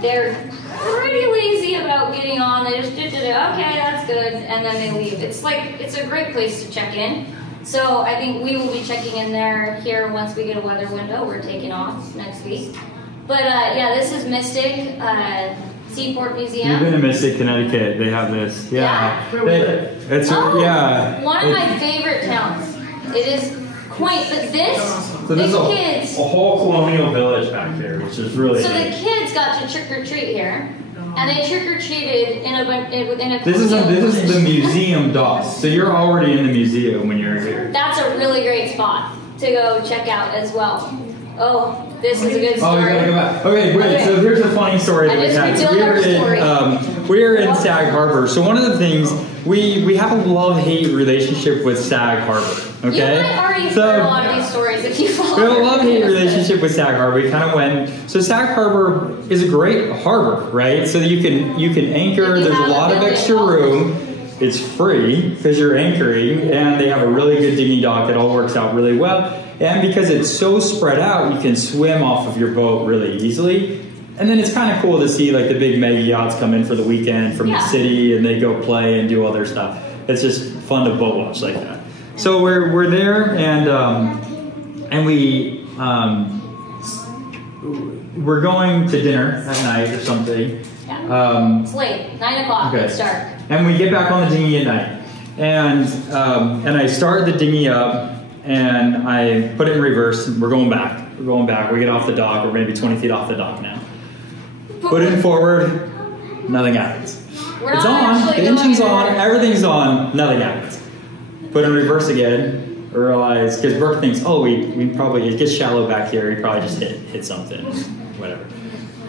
They're pretty lazy about getting on. They just do, okay, that's good, and then they leave. It's a great place to check in. So I think we will be checking in there here once we get a weather window. We're taking off next week. But yeah, this is Mystic Seaport Museum. You've been to Mystic, Connecticut. They have this. Yeah. It's yeah. One of my favorite towns. It is quaint, but there's the kids. A whole colonial village back here, which is really. So the kids got to trick or treat here. And they trick or treated within a. This is the museum dock. So you're already in the museum when you're here. That's a really great spot to go check out as well. Oh, this is a good story. Oh, we gotta go back. Okay, great. Okay. So here's a funny story that we had. So we're in Sag Harbor. So one of the things we have a love-hate relationship with Sag Harbor. Okay. You might already heard a lot of these stories if you follow. We have a love-hate relationship with Sag Harbor. We kind of went. So Sag Harbor is a great harbor, right? So that you can anchor. There's a lot of extra room. It's free because you're anchoring, and they have a really good dinghy dock. It all works out really well. And because it's so spread out, you can swim off of your boat really easily. And then it's kind of cool to see like the big mega yachts come in for the weekend from the city, and they go play and do all their stuff. It's just fun to boat watch like that. So we're there, and we're going to dinner at night or something. Yeah. It's late, 9 o'clock. Okay. It's dark. And we get back on the dinghy at night, and I start the dinghy up. And I put it in reverse. We're going back. We get off the dock. We're maybe 20 feet off the dock now. Put it forward. Nothing happens. It's on. The engine's on. Everything's on. Nothing happens. Put it in reverse again. Realize, because Brooke thinks, oh, we probably, it gets shallow back here. We probably just hit something. Whatever.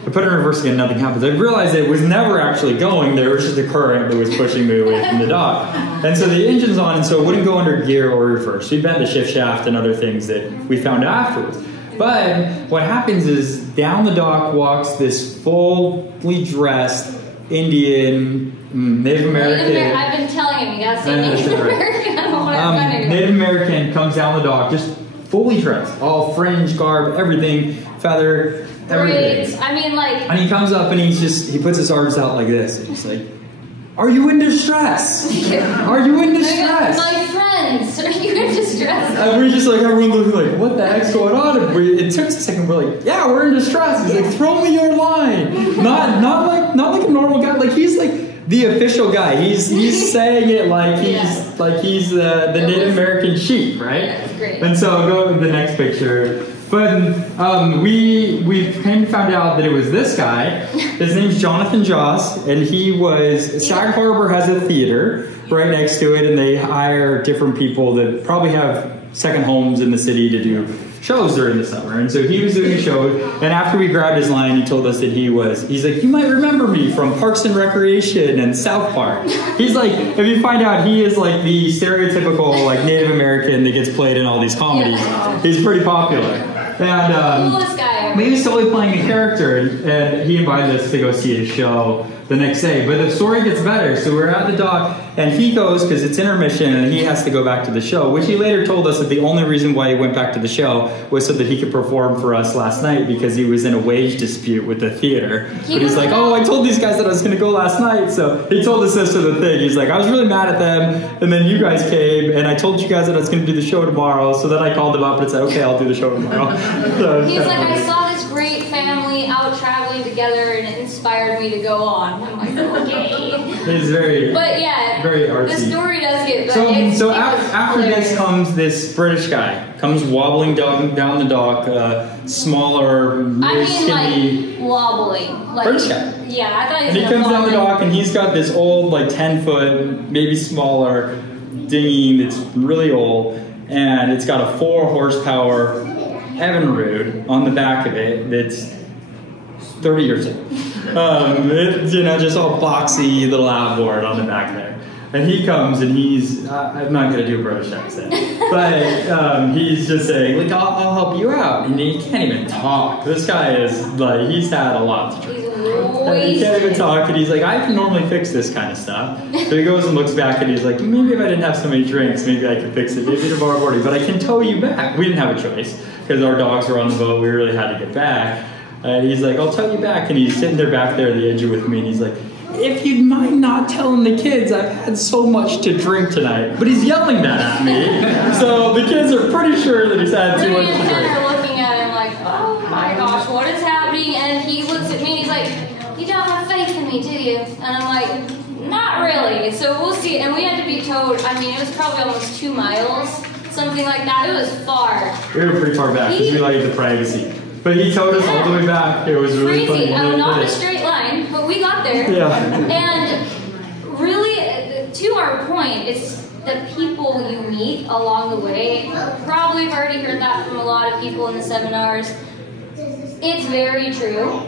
I put it in reverse again, nothing happens. I realized it was never actually going. There was just a current that was pushing me away from the dock. And so the engine's on, and so it wouldn't go under gear or reverse. We bent the shift shaft and other things that we found afterwards. But what happens is down the dock walks this fully dressed Indian, Native American. I've been telling him, you gotta say Native American. I don't want to Native American comes down the dock, just fully dressed, all fringe, garb, everything, feather, everything. I mean, like. And he comes up and he puts his arms out like this, and he's like, "Are you in distress? Are you in distress?" My friends, are you in distress? And we're just like, everyone looking like, what the heck's going on? And it took us a second. We're like, yeah, we're in distress. He's like, throw me your line. Not like a normal guy. Like he's like the official guy. He's saying it like he's the Native American chief, right? Yeah, that's great. And so go to the next picture. But we kind of found out that it was this guy. His name's Jonathan Joss, and he was. Sag Harbor has a theater right next to it, and they hire different people that probably have second homes in the city to do shows during the summer. And so he was doing a show, and after we grabbed his line, he told us that he's like, you might remember me from Parks and Recreation and South Park. He's like, if you find out, he is like the stereotypical like Native American that gets played in all these comedies. He's pretty popular. And coolest guy ever. he was totally playing a character, and he invited us to go see his show the next day. But the story gets better. So we're at the dock, and he goes, because it's intermission, and he has to go back to the show, which he later told us that the only reason why he went back to the show was so that he could perform for us last night, because he was in a wage dispute with the theater. But he's like, oh, I told these guys that I was going to go last night. So he told us this to the thing. He's like, I was really mad at them, and then you guys came, and I told you guys that I was going to do the show tomorrow. So then I called him up and said, okay, I'll do the show tomorrow. So, he's like, I saw this great family out traveling together, and it inspired me to go on. I'm like, okay. It's very, but yeah, very artsy. The story does get. So after this comes this British guy, comes wobbling down the dock, smaller, really skinny. Like wobbling. Like, British guy. Yeah, I thought he was. And he comes down the dock, and he's got this old, like 10-foot, maybe smaller dinghy that's really old, and it's got a 4-horsepower Evinrude on the back of it that's 30 years old. It's, just all boxy little outboard on the back there. And he comes, and he's, I'm not going to do a British accent, but he's just saying, like, I'll help you out. And he can't even talk. This guy is, like, he's had a lot to drink. He can't even talk, and he's like, I can normally fix this kind of stuff. So he goes and looks back, and he's like, maybe if I didn't have so many drinks, maybe I could fix it. Maybe tomorrow morning, but I can tow you back. We didn't have a choice, because our dogs were on the boat. We really had to get back. And he's like, I'll tell you back. And he's sitting there back there at the edge with me, and he's like, if you'd mind not telling the kids, I've had so much to drink tonight. But he's yelling that at me. So the kids are pretty sure that he's had too much to drink. Are looking at him like, oh my gosh, what is happening? And he looks at me and he's like, you don't have faith in me, do you? And I'm like, not really. So we'll see. And we had to be towed. I mean, it was probably almost 2 miles, something like that. It was far. We were pretty far back because we liked the privacy. But he towed us all the way back. It was really crazy. funny. Not in a straight line, but we got there. Yeah. And really, to our point, it's the people you meet along the way. Probably have already heard that from a lot of people in the seminars. It's very true.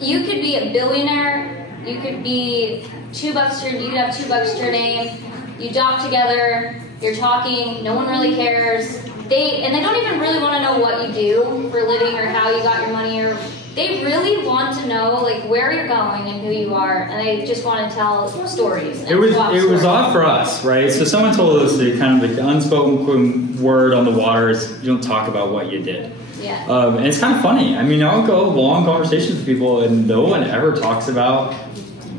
You could be a billionaire. You could be $2 you could have $2 to your name. You dock together. You're talking. No one really cares. They don't even really want to know what you do for a living or how you got your money, or they really want to know like where you're going and who you are, and they just want to tell stories. It was odd for us, right? So someone told us that kind of the unspoken word on the water is you don't talk about what you did. Yeah. And it's kind of funny. I mean, I'll go long conversations with people, and no one ever talks about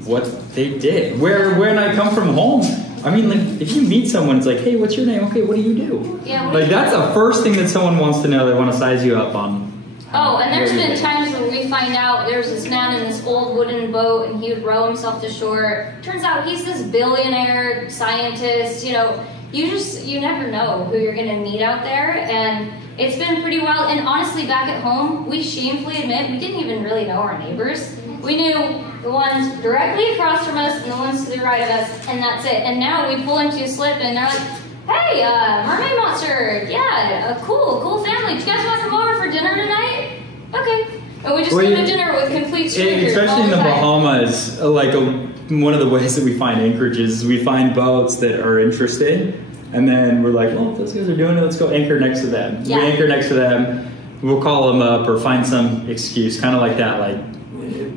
what they did. When I come from home, I mean, like, if you meet someone, it's like, hey, what's your name? Okay, what do you do? Yeah. Like, that's the first thing that someone wants to know. They want to size you up on. Oh, and there's been times when we find out there's this man in this old wooden boat, and he would row himself to shore. Turns out he's this billionaire scientist. You know, you never know who you're going to meet out there, and it's been pretty wild. And honestly, back at home, we shamefully admit we didn't even really know our neighbors. We knew the ones directly across from us and the ones to the right of us, and that's it. And now we pull into a slip, and they're like, hey, mermaid monster, yeah, cool family. Do you guys want to come over for dinner tonight? Okay. And we just go to dinner with complete strangers. Especially in the Bahamas, one of the ways that we find anchorages is we find boats that are interested, and then we're like, well, if those guys are doing it, let's go anchor next to them. Yeah. We anchor next to them, we'll call them up or find some excuse, kind of like that, like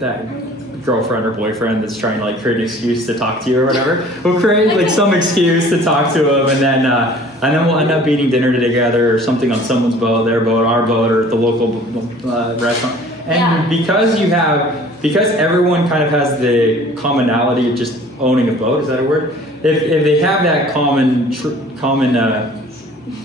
that girlfriend or boyfriend that's trying to like create an excuse to talk to you or whatever. We'll create like some excuse to talk to them, and then we'll end up eating dinner together or something on someone's boat, their boat, our boat, or the local restaurant. And because everyone kind of has the commonality of just owning a boat, is that a word? If they have that common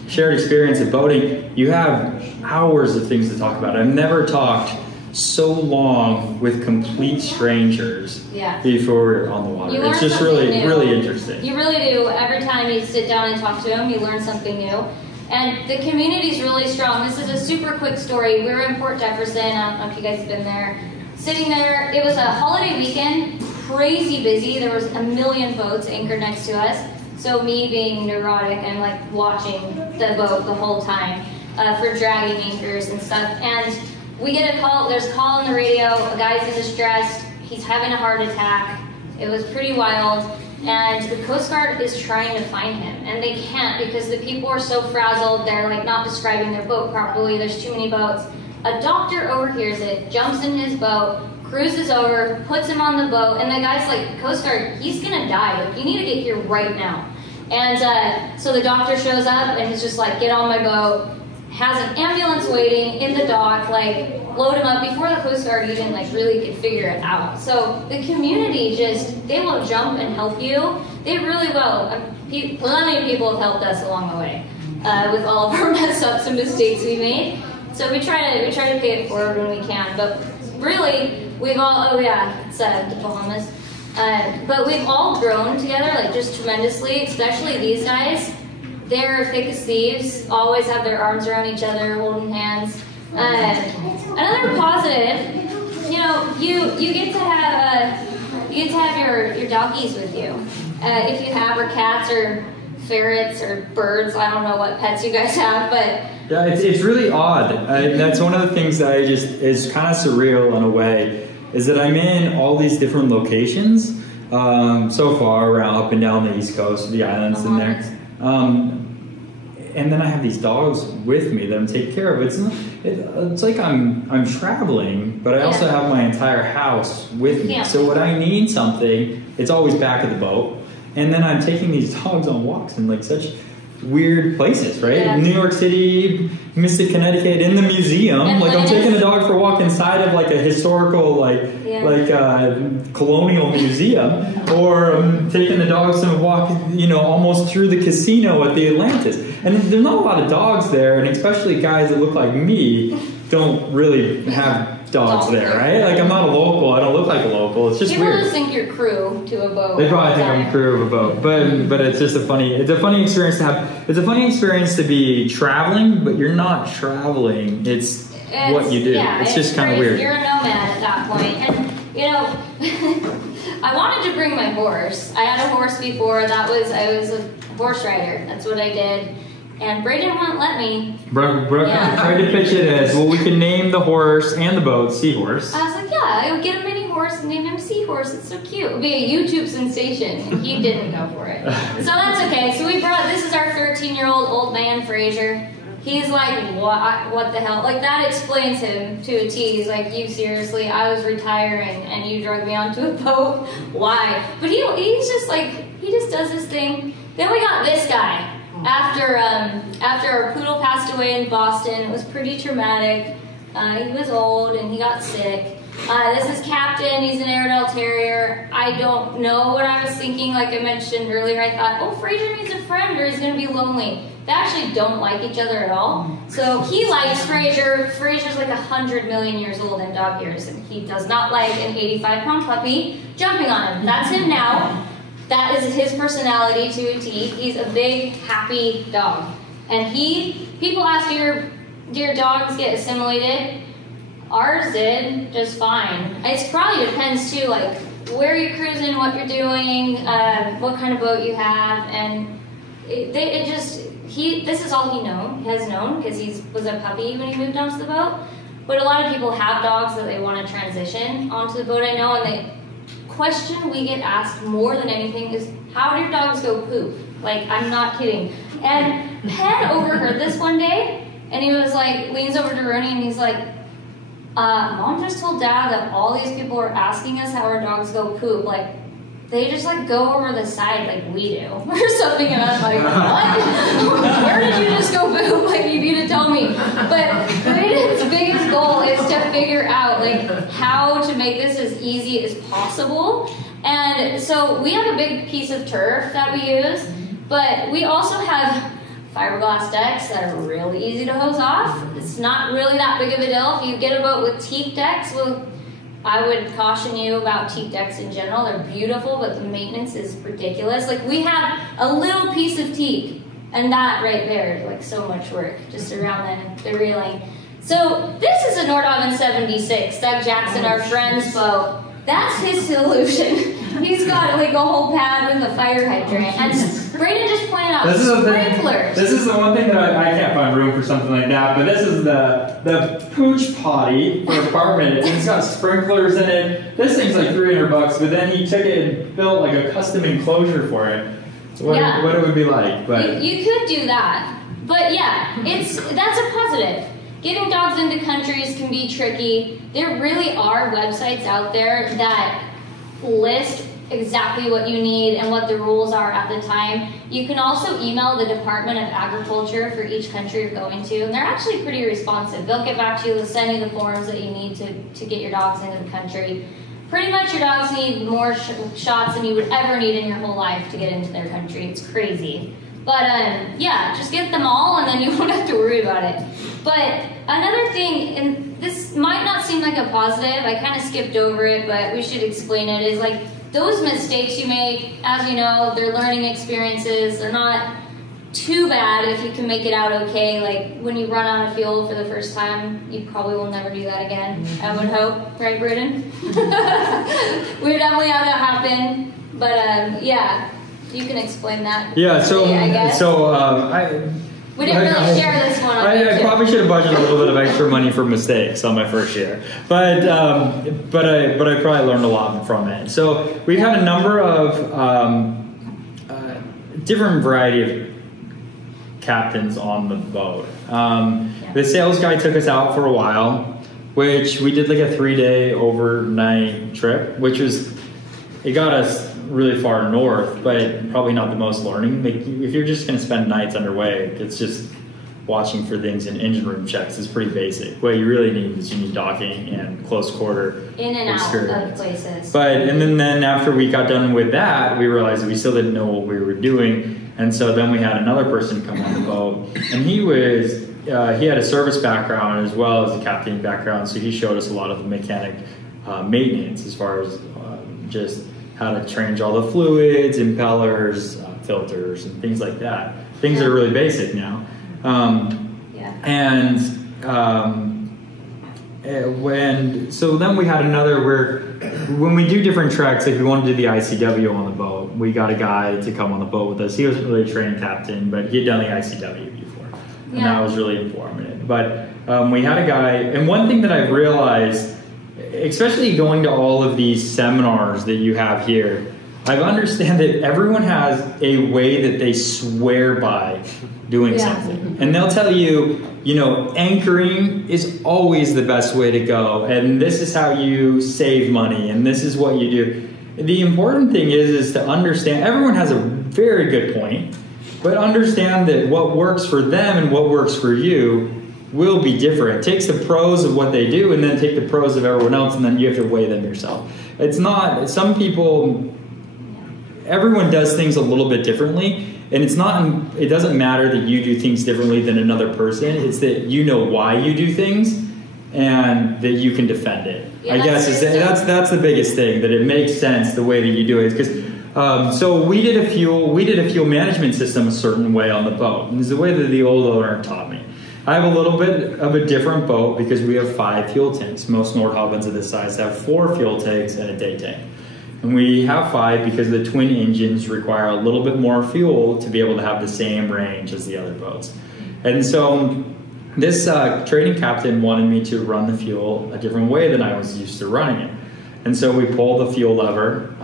shared experience of boating, you have hours of things to talk about. I've never talked so long with complete strangers before we were on the water. It's just really interesting. You really do. Every time you sit down and talk to them, you learn something new. And the community's really strong. This is a super quick story. We were in Port Jefferson. I don't know if you guys have been there. Sitting there, it was a holiday weekend, crazy busy. There was 1 million boats anchored next to us. So me being neurotic, I'm like watching the boat the whole time for dragging anchors and stuff. And we get a call, there's a call on the radio, a guy's in distress, he's having a heart attack. It was pretty wild. And the Coast Guard is trying to find him, and they can't because the people are so frazzled. They're like not describing their boat properly. There's too many boats. A doctor overhears it, jumps in his boat, cruises over, puts him on the boat, and the guy's like, Coast Guard, he's gonna die. Like, you need to get here right now. And so the doctor shows up, and he's just like, get on my boat. Has an ambulance waiting in the dock, like load him up before the Coast Guard even like really could figure it out. So the community they will jump and help you. They really will. Plenty of people have helped us along the way with all of our mess ups and mistakes we made. So we try to pay it forward when we can. But really, we've all it's the Bahamas. But we've all grown together like just tremendously, especially these guys. They're thick as thieves, always have their arms around each other, holding hands. Another positive, you get to have your doggies with you. If you have, or cats or ferrets or birds, I don't know what pets you guys have, but yeah, it's really odd. That's one of the things that is kind of surreal in a way, is that I'm in all these different locations so far around up and down the East Coast, the islands in there. And then I have these dogs with me that I'm taking care of. It's like I'm traveling, but I also have my entire house with me. So when I need something, it's always back at the boat. And then I'm taking these dogs on walks in like such weird places, right? Yeah. New York City, Mystic, Connecticut, in the museum. Like I'm taking a dog for a walk inside of like a historical, colonial museum, or I'm taking the dogs on a walk, almost through the casino at the Atlantis. And there's not a lot of dogs there, and especially guys that look like me don't really have dogs there, right? Like I'm not a local. I don't look like a local. It's just People weird. just think you're crew to a boat. They probably think I'm crew of a boat, but it's just a funny experience to have. It's a funny experience to be traveling, but you're not traveling. It's what you do. Yeah, it's just kind of weird. You're a nomad at that point, and I wanted to bring my horse. I had a horse before. I was a horse rider. That's what I did. And Braden wouldn't let me. Brooke tried to pitch it as, well, we can name the horse and the boat Seahorse. I was like, yeah, I would get a mini horse and name him Seahorse. It's so cute. It would be a YouTube sensation. And he didn't go for it. So that's okay. So this is our 13-year-old old man, Fraser. He's like, what the hell? Like, that explains him to a T. He's like, you seriously, I was retiring and you drug me onto a boat? Why? But he's just like, he just does his thing. Then we got this guy. After our poodle passed away in Boston, it was pretty traumatic. He was old and he got sick. This is Captain. He's an Airedale Terrier. I don't know what I was thinking. Like I mentioned earlier, I thought, oh, Fraser needs a friend or he's going to be lonely. They actually don't like each other at all. So he likes Fraser. Fraser's like 100 million years old in dog years, and he does not like an 85-pound puppy jumping on him. That's him now. That is his personality to a T. He's a big, happy dog. And people ask, do your dogs get assimilated? Ours did just fine. It probably depends too, like where you're cruising, what you're doing, what kind of boat you have, and this is all he has known because he was a puppy when he moved onto the boat. But a lot of people have dogs that they want to transition onto the boat, I know, and the question we get asked more than anything is, how do your dogs go poop? Like, I'm not kidding. And Penn overheard this one day, and he was like, leans over to Rooney, and he's like, Mom just told Dad that all these people are asking us how our dogs go poop. Like, they just like go over the side like we do, or something. And I'm like, what? Where did you just go poop? Like, you need to tell me. But Braden's biggest goal is to figure out like how to make this as easy as possible. And so we have a big piece of turf that we use, but we also have fiberglass decks that are really easy to hose off. It's not really that big of a deal. If you get a boat with teak decks, I would caution you about teak decks in general. They're beautiful, but the maintenance is ridiculous. Like, we have a little piece of teak, and that right there is like so much work just around the railing. So this is a Nordhaven 76, Doug Jackson, our friend's boat. That's his solution. He's got like a whole pad with a fire hydrant. And Braden just pointed out sprinklers. This is the one thing that I can't find room for something like that, but this is the pooch potty for apartment. It's got sprinklers in it. This thing's like $300, but then he took it and built like a custom enclosure for it. What it would be like. But you could do that. But yeah, that's a positive. Getting dogs into countries can be tricky. There really are websites out there that list exactly what you need and what the rules are at the time. You can also email the Department of Agriculture for each country you're going to, and they're actually pretty responsive. They'll get back to you, they'll send you the forms that you need to get your dogs into the country. Pretty much your dogs need more shots than you would ever need in your whole life to get into their country. It's crazy. But yeah, just get them all and then you won't have to worry about it. But another thing, and this might not seem like a positive, I kind of skipped over it, but we should explain it, is like those mistakes you make, as you know, they're learning experiences. They're not too bad if you can make it out okay. Like when you run out of fuel for the first time, you probably will never do that again, I would hope. Right, Braden? We definitely had that happen. But yeah. You can explain that. Yeah, so I guess. We didn't really share this one. I probably should have budgeted a little bit of extra money for mistakes on my first year, but I probably learned a lot from it. So we've had a number of different variety of captains on the boat. The sales guy took us out for a while, which we did like a 3-day overnight trip, which was, it got us really far north, but probably not the most learning. Like, if you're just going to spend nights underway, it's just watching for things in engine room checks is pretty basic. What you really need is you need docking and close quarter in and experience. out of places. But and then after we got done with that, we realized we still didn't know what we were doing, and so then we had another person come on the boat, and he had a service background as well as a captain background, so he showed us a lot of the mechanic maintenance as far as just how to change all the fluids, impellers, filters, and things like that. Things that are really basic now. So then we had another where when we do different treks, like we want to do the ICW on the boat, we got a guy to come on the boat with us. He wasn't really a training captain, but he had done the ICW before, and that was really informative. But we had a guy, and one thing that I've realized, especially going to all of these seminars that you have here, I understand that everyone has a way that they swear by doing something. And they'll tell you, anchoring is always the best way to go, and this is how you save money, and this is what you do. The important thing is to understand, everyone has a very good point, but understand that what works for them and what works for you will be different. It takes the pros of what they do and then take the pros of everyone else, and then you have to weigh them yourself. It's not, some people, everyone does things a little bit differently, and it doesn't matter that you do things differently than another person. It's that you know why you do things and that you can defend it. I guess that's the biggest thing, that it makes sense the way that you do it. Because so we did a fuel management system a certain way on the boat, and it's the way that the old owner taught me. I have a little bit of a different boat because we have 5 fuel tanks. Most Nordhavens of this size have 4 fuel tanks and a day tank. And we have 5 because the twin engines require a little bit more fuel to be able to have the same range as the other boats. And so this training captain wanted me to run the fuel a different way than I was used to running it. And so we pull the fuel lever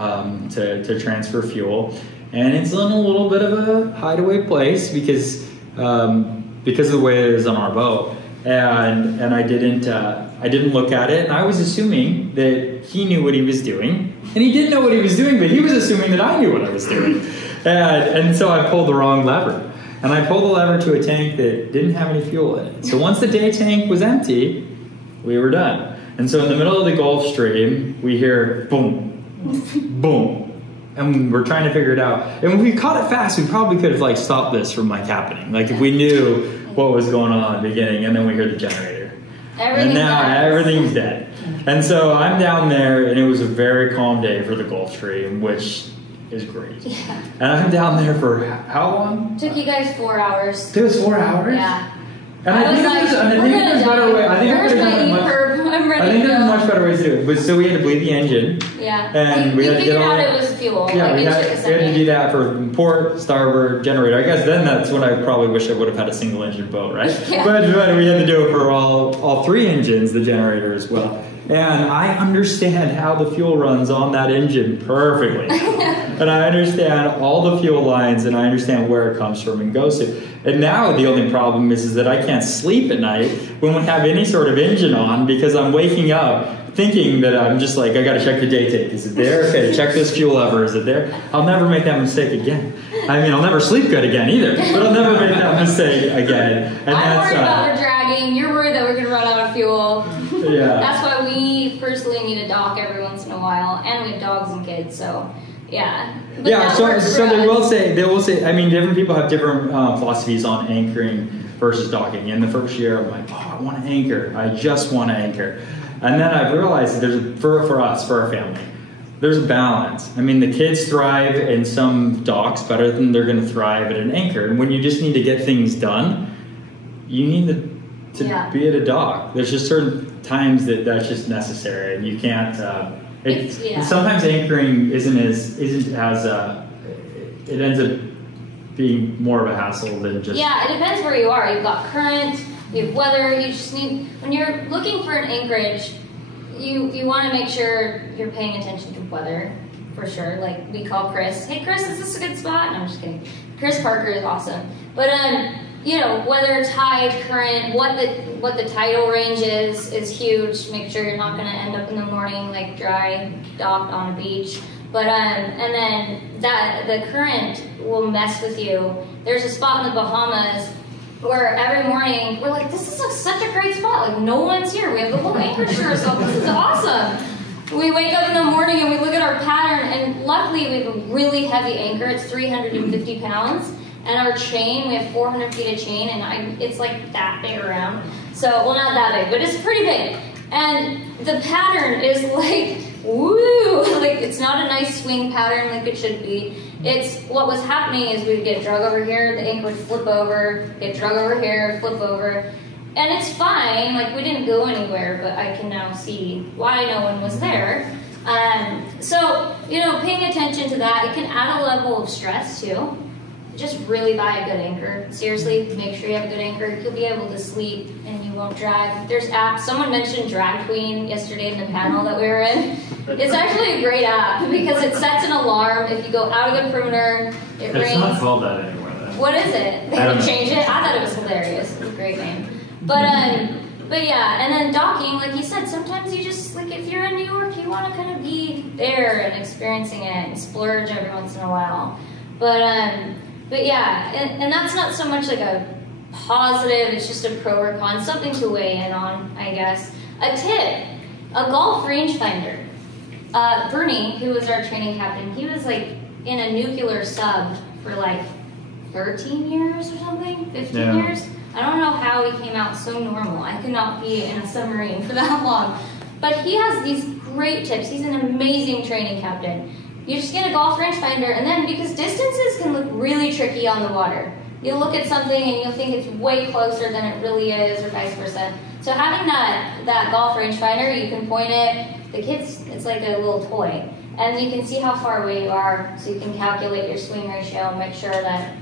to transfer fuel. And it's in a little bit of a hideaway place because of the way it is on our boat. And I didn't look at it, and I was assuming that he knew what he was doing. And he didn't know what he was doing, but he was assuming that I knew what I was doing. And so I pulled the wrong lever. And I pulled the lever to a tank that didn't have any fuel in it. So once the day tank was empty, we were done. And so in the middle of the Gulf Stream, we hear boom, boom. And we're trying to figure it out. And if we caught it fast, we probably could have stopped this from happening. If we knew what was going on at the beginning, and then we hear the generator. Everything's dead. And so I'm down there, and it was a very calm day for the Gulf Stream, which is great. Yeah. And I'm down there for how long? Took you guys 4 hours. It was 4 hours? Yeah. And I think there's better way. I think there's much better ways to do it. But so we had to bleed the engine. Yeah. And we had to figured out it was fuel. Yeah, we had to do that for port, starboard, generator. I guess then that's when I probably wish I would have had a single engine boat, right? Yeah. But we had to do it for all 3 engines, the generator as well. And I understand how the fuel runs on that engine perfectly. And I understand all the fuel lines, and I understand where it comes from and goes to. And now the only problem is that I can't sleep at night when we have any sort of engine on, because I'm waking up thinking that I'm just I got to check the day tank. Is it there? Okay, check this fuel lever. Is it there? I'll never make that mistake again. I mean, I'll never sleep good again either, but I'll never make that mistake again. And I'm worried about we're dragging. You're worried that we're going to run out of fuel. Yeah. That's why we firstly need a dock every once in a while, and we have dogs and kids, so yeah. But yeah, so they will say, I mean, different people have different philosophies on anchoring versus docking. In the first year, I'm like, I want to anchor. I just want to anchor. And then I've realized that for us, for our family, there's a balance. I mean, the kids thrive in some docks better than they're going to thrive at an anchor. And when you just need to get things done, you need to be at a dock. There's just certain times that's just necessary, and you can't. Sometimes anchoring isn't as it ends up being more of a hassle than just. Yeah, it depends where you are. You've got current, you have weather. You just need, when you're looking for an anchorage, you want to make sure you're paying attention to weather for sure. Like we call Chris, hey Chris, is this a good spot? No, I'm just kidding. Chris Parker is awesome, but weather, tide, current, what the tidal range is huge. Make sure you're not going to end up in the morning dry docked on a beach. But and then the current will mess with you. There's a spot in the Bahamas where every morning we're like, this is such a great spot. Like no one's here. We have the whole anchorage to ourselves. This is awesome. We wake up in the morning and we look at our pattern, and luckily we have a really heavy anchor. It's 350 pounds. And our chain, we have 400 feet of chain, and it's like that big around. So, well, not that big, but it's pretty big. And the pattern is like, woo! Like, it's not a nice swing pattern like it should be. It's, what was happening is we'd get drug over here, the anchor would flip over, get drug over here, flip over. And it's fine, like, we didn't go anywhere, but I can now see why no one was there. So, paying attention to that, it can add a level of stress, too. Just really buy a good anchor. Seriously, make sure you have a good anchor. You'll be able to sleep and you won't drag. There's apps. Someone mentioned Drag Queen yesterday in the panel that we were in. It's actually a great app because it sets an alarm. If you go out of the perimeter, it rings. It's not called that anymore, though. What is it? They can change it? I thought it was hilarious. It's a great name. But yeah, and then docking, like you said, sometimes you just, like if you're in New York, you want to kind of be there and experiencing it and splurge every once in a while. But yeah, and that's not so much like a positive, it's just a pro or con, something to weigh in on, I guess. A tip, a golf rangefinder. Bernie, who was our training captain, he was like in a nuclear sub for like 13 years or something, 15 years. I don't know how he came out so normal. I could not be in a submarine for that long. But he has these great tips. He's an amazing training captain. You just get a golf rangefinder, and then because distances can look really tricky on the water, you'll look at something and you'll think it's way closer than it really is, or vice versa. So having that golf rangefinder, you can point it. The kids, it's like a little toy, and you can see how far away you are, so you can calculate your swing ratio and make sure that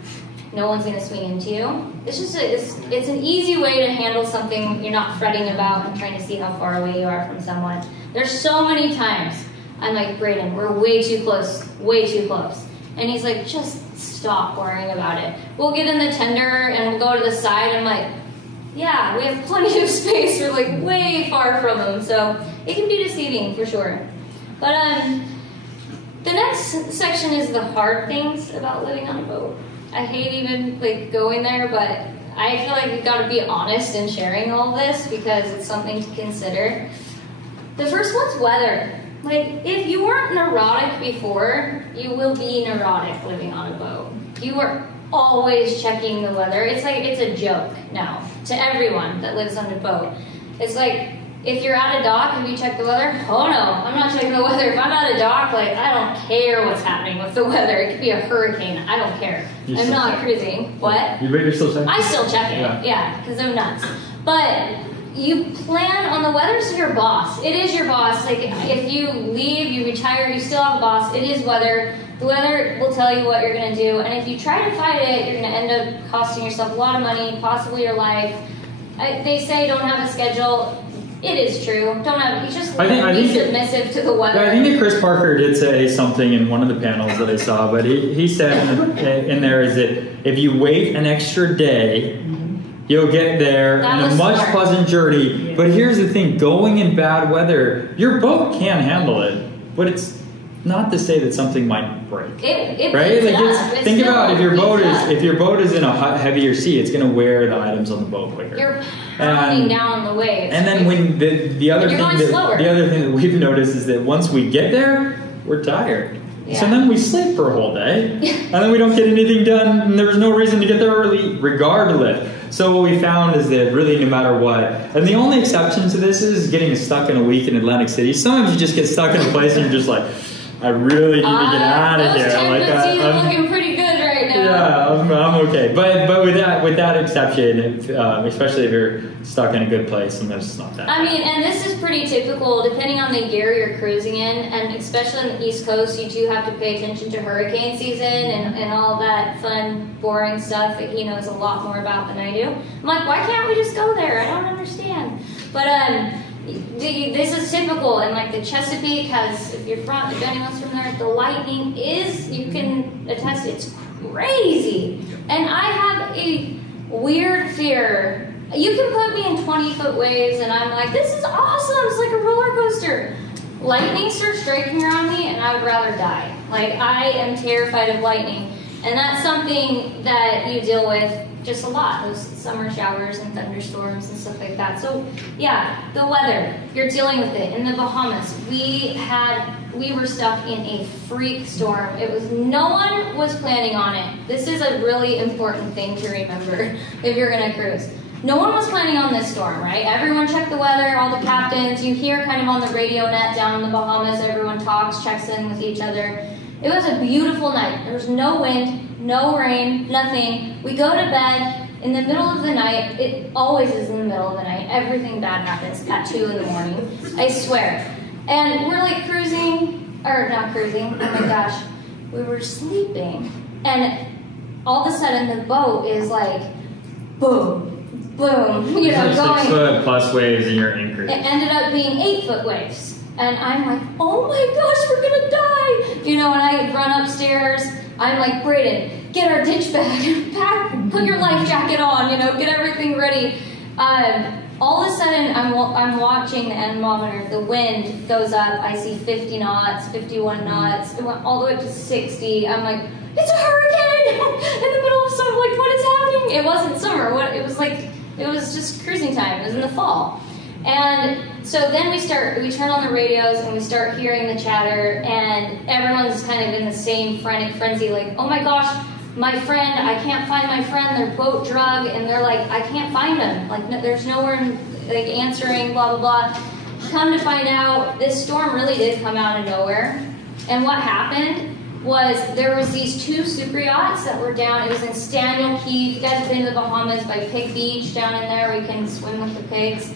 no one's going to swing into you. It's just it's an easy way to handle something you're not fretting about and trying to see how far away you are from someone. There's so many times I'm like, Brayden, we're way too close, way too close. And he's like, just stop worrying about it. We'll get in the tender and we'll go to the side. And I'm like, yeah, we have plenty of space. We're like way far from them. So it can be deceiving for sure. But the next section is the hard things about living on a boat. I hate even like going there, but I feel like we've got to be honest in sharing all this because it's something to consider. The first one's weather. Like, if you weren't neurotic before, you will be neurotic living on a boat. You are always checking the weather. It's like, it's a joke now to everyone that lives on a boat. It's like, if you're at a dock and you check the weather, oh no, I'm not checking the weather. If I'm at a dock, like, I don't care what's happening with the weather. It could be a hurricane. I don't care. I'm not cruising. What? You're still checking? I still check it, yeah, because I'm nuts. But you plan on the weather's your boss. It is your boss. Like, if you leave, you retire, you still have a boss. It is weather. The weather will tell you what you're going to do. And if you try to fight it, you're going to end up costing yourself a lot of money, possibly your life. They say don't have a schedule. It is true. Don't have. You just be submissive to the weather. I think that Chris Parker did say something in one of the panels that I saw, but he said in there is that if you wait an extra day, you'll get there in a much pleasant journey. But here's the thing: going in bad weather, your boat can handle it, but it's not to say that something might break. It right? Like think about if your boat is in a heavier sea, it's going to wear the items on the boat quicker. You're pounding down the waves. And then when the other thing that we've noticed is that once we get there, we're tired. Yeah. So then we sleep for a whole day, and then we don't get anything done, and there was no reason to get there early regardless. So what we found is that really no matter what, and the only exception to this is getting stuck in a week in Atlantic City. Sometimes you just get stuck in a place and you're just like, I really need to get out of here. I'm looking pretty good right now. Yeah, I'm okay. But with that exception, especially if you're stuck in a good place, sometimes it's not that. I mean, and this is pretty typical depending on the year you're cruising in, and especially on the East Coast, you do have to pay attention to hurricane season and all that fun, boring stuff that he knows a lot more about than I do. I'm like, why can't we just go there? I don't understand. But this is typical, and like the Chesapeake has, if anyone's from there, the lightning is, you can attest, it's crazy. And I have a weird fear. You can put me in 20-foot waves, and I'm like, this is awesome, it's like a roller coaster. lightning starts striking around me and I would rather die. Like, I am terrified of lightning. And that's something that you deal with just a lot, those summer showers and thunderstorms and stuff like that. So yeah, the weather, you're dealing with it. In the Bahamas, we were stuck in a freak storm. No one was planning on it. This is a really important thing to remember if you're gonna cruise. No one was planning on this storm, right? Everyone checked the weather, all the captains. You hear kind of on the radio net down in the Bahamas, everyone talks, checks in with each other. It was a beautiful night. There was no wind, no rain, nothing. We go to bed in the middle of the night. It always is in the middle of the night. Everything bad happens at 2 in the morning. I swear. And we're like cruising, or not cruising, oh my gosh. We were sleeping. And all of a sudden the boat is like, boom. Boom, you know, going. 6 foot plus waves and you're anchored. It ended up being 8 foot waves. And I'm like, oh my gosh, we're gonna die. You know, and I run upstairs. I'm like, Brayden, get our ditch bag, pack, put your life jacket on, you know, get everything ready. All of a sudden, I'm watching the anemometer. The wind goes up. I see 50 knots, 51 knots. It went all the way up to 60. I'm like, it's a hurricane in the middle of summer. Like, what is happening? It wasn't summer. It was just cruising time. It was in the fall. And so then we turn on the radios and we start hearing the chatter, and everyone's kind of in the same frantic frenzy, like, oh my gosh, my friend, I can't find my friend, their boat drug, and they're like, I can't find them. Like, no, there's nowhere like answering, blah, blah, blah. Come to find out, this storm really did come out of nowhere. And what happened was there was these 2 super yachts that were down. It was in Staniel Key. If you guys have been to the Bahamas, by Pig Beach down in there where you can swim with the pigs.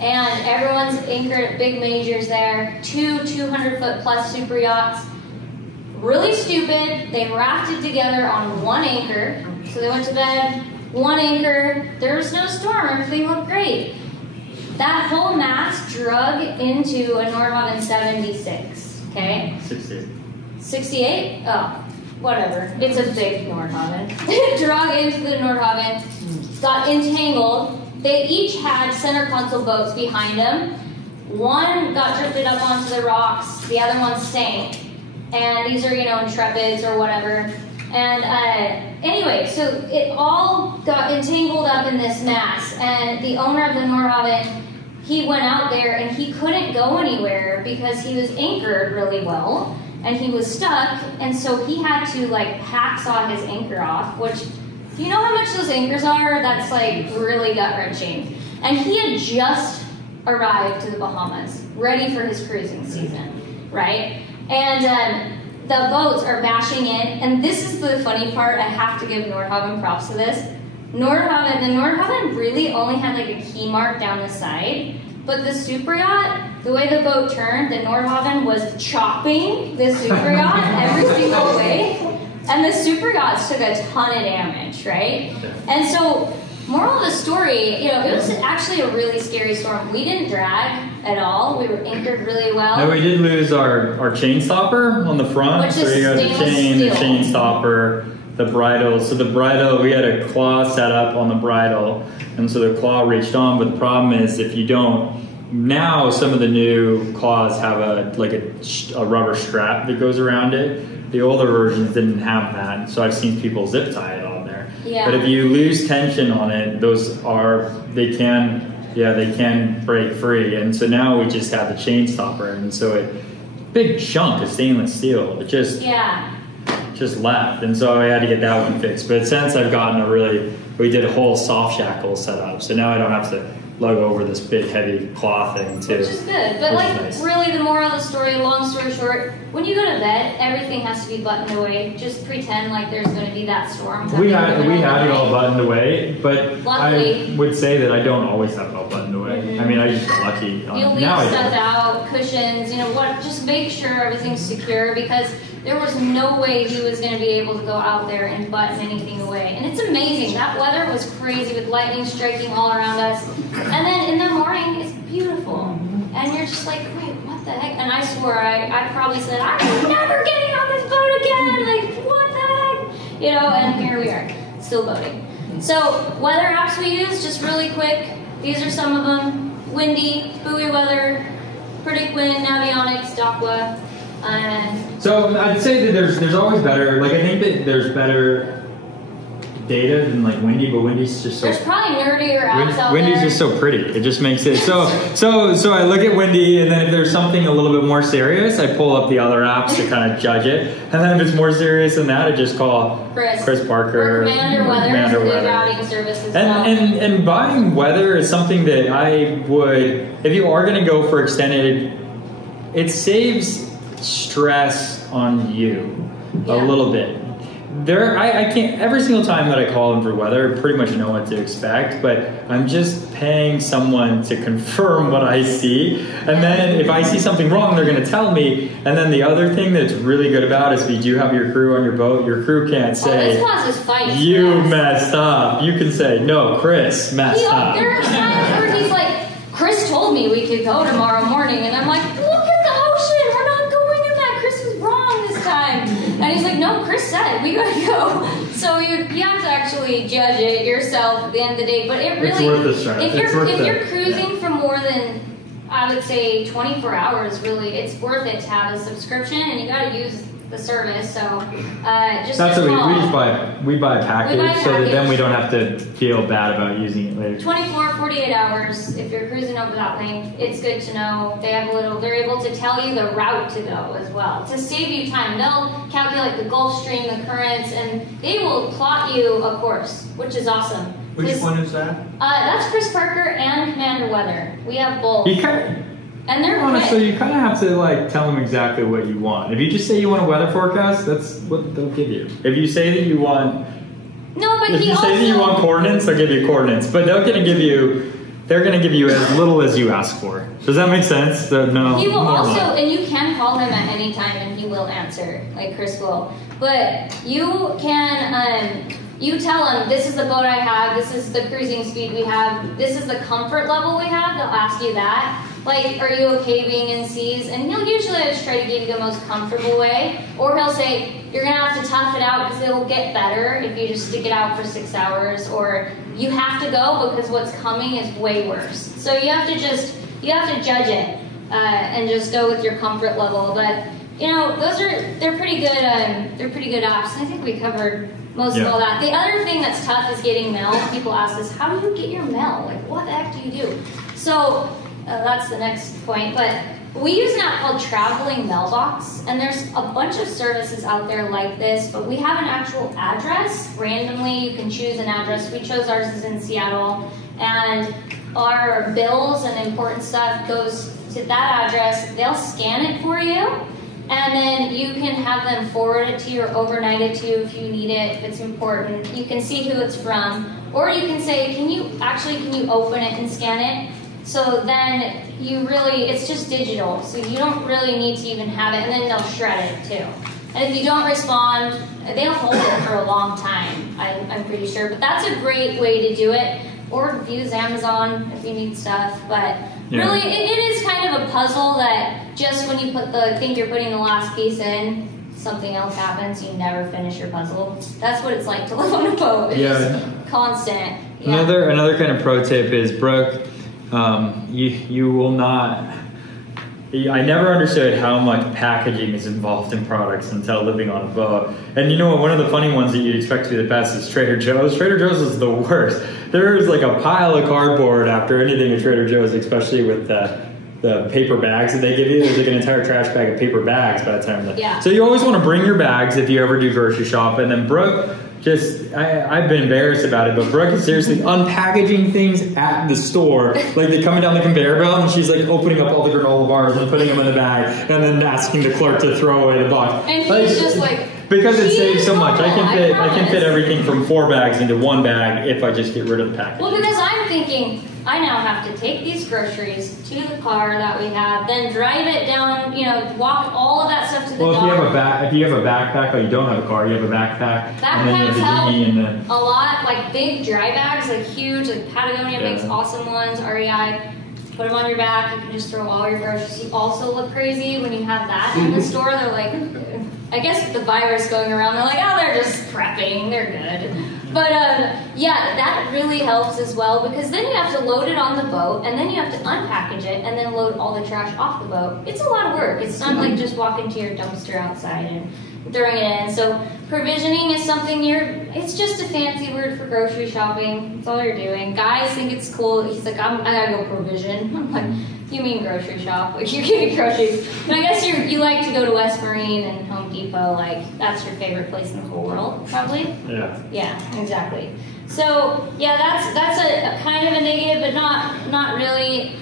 And everyone's anchored at big majors there. 2 200-foot plus super yachts. Really stupid. They rafted together on 1 anchor. So they went to bed, 1 anchor. There was no storm. Everything looked great. That whole mast drug into a Nordhaven 76. Okay? 68? Oh, whatever. It's a big Nordhaven. It drug into the Nordhaven, got entangled. They each had center console boats behind them. One got drifted up onto the rocks, the other one sank. And these are, you know, Intrepids or whatever. And anyway, so it all got entangled up in this mass. And the owner of the Nordhaven, he went out there and he couldn't go anywhere because he was anchored really well. And he was stuck, and so he had to like hacksaw his anchor off, which, do you know how much those anchors are? That's like really gut-wrenching. And he had just arrived to the Bahamas, ready for his cruising season, right? And the boats are bashing in, and this is the funny part. I have to give Nordhaven props to this. The Nordhaven really only had like a key mark down the side, but the super yacht, the way the boat turned, the Nordhaven was chopping the super yacht every single way. And the super yachts took a ton of damage, right? And so, moral of the story, you know, it was actually a really scary storm. We didn't drag at all. We were anchored really well. No, we did lose our chain stopper on the front. Which so is you got the chain stopper, the bridle. So the bridle, we had a claw set up on the bridle, and so the claw reached on. But the problem is, if you don't, now some of the new claws have a rubber strap that goes around it. The older versions didn't have that, so I've seen people zip tie it on there. Yeah. But if you lose tension on it, they can break free. And so now we just have the chain stopper, and so big chunk of stainless steel. It just left, and so I had to get that one fixed. But since I've gotten we did a whole soft shackle setup, so now I don't have to lug over this big heavy claw thing too. Which is good, but nice. Really the moral of the story, long story short, when you go to bed, everything has to be buttoned away. Just pretend like there's going to be that storm. We had it all buttoned away, but luckily, I would say that I don't always have it all buttoned away. Mm-hmm. I mean, I just got lucky. You'll leave stuff out, cushions, you know what, just make sure everything's secure, because there was no way he was going to be able to go out there and button anything away. And it's amazing. That weather was crazy with lightning striking all around us. And then in the morning, it's beautiful. And you're just like, wait, what the heck? And I swore, I probably said, I'm never getting on this boat again. Like, what the heck? You know, and here we are, still boating. So, weather apps we use, just really quick. These are some of them. Windy, buoy weather, Predict Wind, Navionics, Aqua. So I'd say that there's always better. Like I think that there's better data than like Windy, but Windy's just so. There's probably nerdier apps out Windy's there. just so pretty. It just makes it so I look at Windy, and then if there's something a little bit more serious, I pull up the other apps to kind of judge it. And then if it's more serious than that, I just call Chris Parker. Or Commander Weather is a good routing service as well. And buying weather is something that I would, if you are going to go for extended, it saves stress on you a little bit. I can't, every single time that I call them for weather, I pretty much know what to expect, but I'm just paying someone to confirm what I see. And then if I see something wrong, they're going to tell me. And then the other thing that's really good about it is if you do have your crew on your boat, your crew can't say, this causes fights. you messed up. You can say, no, Chris messed up. There are times where he's like, Chris told me we could go tomorrow morning. And I'm like, look at the ocean. We're not going in that. Chris was wrong this time. And he's like, no, Chris said we gotta go. So you have to actually judge it yourself at the end of the day. But it really, it's worth the stress. if you're cruising for more than, I would say, 24 hours, really, it's worth it to have a subscription, and you gotta use the service. So just that's what we buy a package, We buy a so that then package. we don't have to feel bad about using it later. 24, 48 hours. If you're cruising over that length, it's good to know. They're able to tell you the route to go as well to save you time. They'll calculate the Gulf Stream, the currents, and they will plot you a course, which is awesome. Which one is that? That's Chris Parker and Commander Weather. We have both. And they're honestly, quick. you kind of have to like tell them exactly what you want. If you just say you want a weather forecast, that's what they'll give you. If you say that you want, say that you want coordinates, they'll give you coordinates. But they're going to give you as little as you ask for. Does that make sense? He will also, and you can call him at any time, and he will answer, like Chris will. But you can. You tell him, this is the boat I have, this is the cruising speed we have, this is the comfort level we have. They'll ask you that. Like, are you okay being in seas? And he'll usually just try to give you the most comfortable way. Or he'll say, you're going to have to tough it out because it will get better if you just stick it out for 6 hours. Or you have to go because what's coming is way worse. So you have to judge it and just go with your comfort level. But, they're pretty good apps. I think we covered most of all that. The other thing that's tough is getting mail. People ask us, how do you get your mail? Like, what the heck do you do? So that's the next point. But we use an app called Traveling Mailbox, and there's a bunch of services out there like this, but we have an actual address. Randomly, you can choose an address. We chose ours is in Seattle, and our bills and important stuff goes to that address. They'll scan it for you. And then you can have them forward it to you or overnight it to you if you need it, if it's important. You can see who it's from. Or you can say, can you open it and scan it? So then it's just digital. So you don't really need to even have it. And then they'll shred it too. And if you don't respond, they'll hold it for a long time, I'm pretty sure. But that's a great way to do it. Or use Amazon if you need stuff. But really, it is kind of a puzzle that just when you think you're putting the last piece in, something else happens. You never finish your puzzle. That's what it's like to live on a boat. It's just constant. Yeah. Another kind of pro tip is, Brooke, you will not. I never understood how much packaging is involved in products until living on a boat. And one of the funny ones that you'd expect to be the best is Trader Joe's. Trader Joe's is the worst. There's like a pile of cardboard after anything at Trader Joe's, especially with the paper bags that they give you. There's like an entire trash bag of paper bags by the time. So you always want to bring your bags if you ever do grocery shop. And then Brooke, I've been embarrassed about it, but Brooke is seriously unpackaging things at the store. Like they're coming down the conveyor belt and she's like opening up all the granola bars and putting them in the bag and then asking the clerk to throw away the box. And he's just like, because it saves so much. I can fit everything from 4 bags into 1 bag if I just get rid of the packaging. Well, because I'm thinking, I now have to take these groceries to the car that we have, then drive it down, walk all of that stuff to the dock. Well, if you have a backpack, but you don't have a car, you have a backpack. Backpacks help a lot, like big dry bags, like huge, like Patagonia makes awesome ones, REI. Put them on your back, you can just throw all your groceries. You also look crazy when you have that in the store. They're like, I guess with the virus going around, they're like, oh, they're just prepping, they're good. But yeah, that really helps as well, because then you have to load it on the boat, and then you have to unpackage it, and then load all the trash off the boat. It's a lot of work. It's not like just walking to your dumpster outside and throwing it in. So provisioning is something it's just a fancy word for grocery shopping. That's all you're doing. Guys think it's cool. He's like, I gotta go provision. I'm like, you mean grocery shop? Like, you're getting groceries. But I guess you like to go to West Marine and Home Depot. Like, that's your favorite place in the whole world, probably. Yeah. Yeah, exactly. So yeah, that's a kind of a negative, but not really.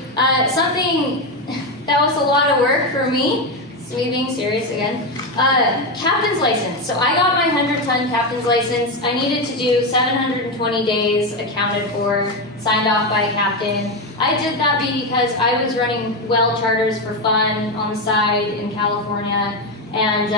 Something that was a lot of work for me. It's me being serious again. Captain's license. So I got my 100-ton captain's license. I needed to do 720 days accounted for, signed off by a captain. I did that because I was running well charters for fun on the side in California, and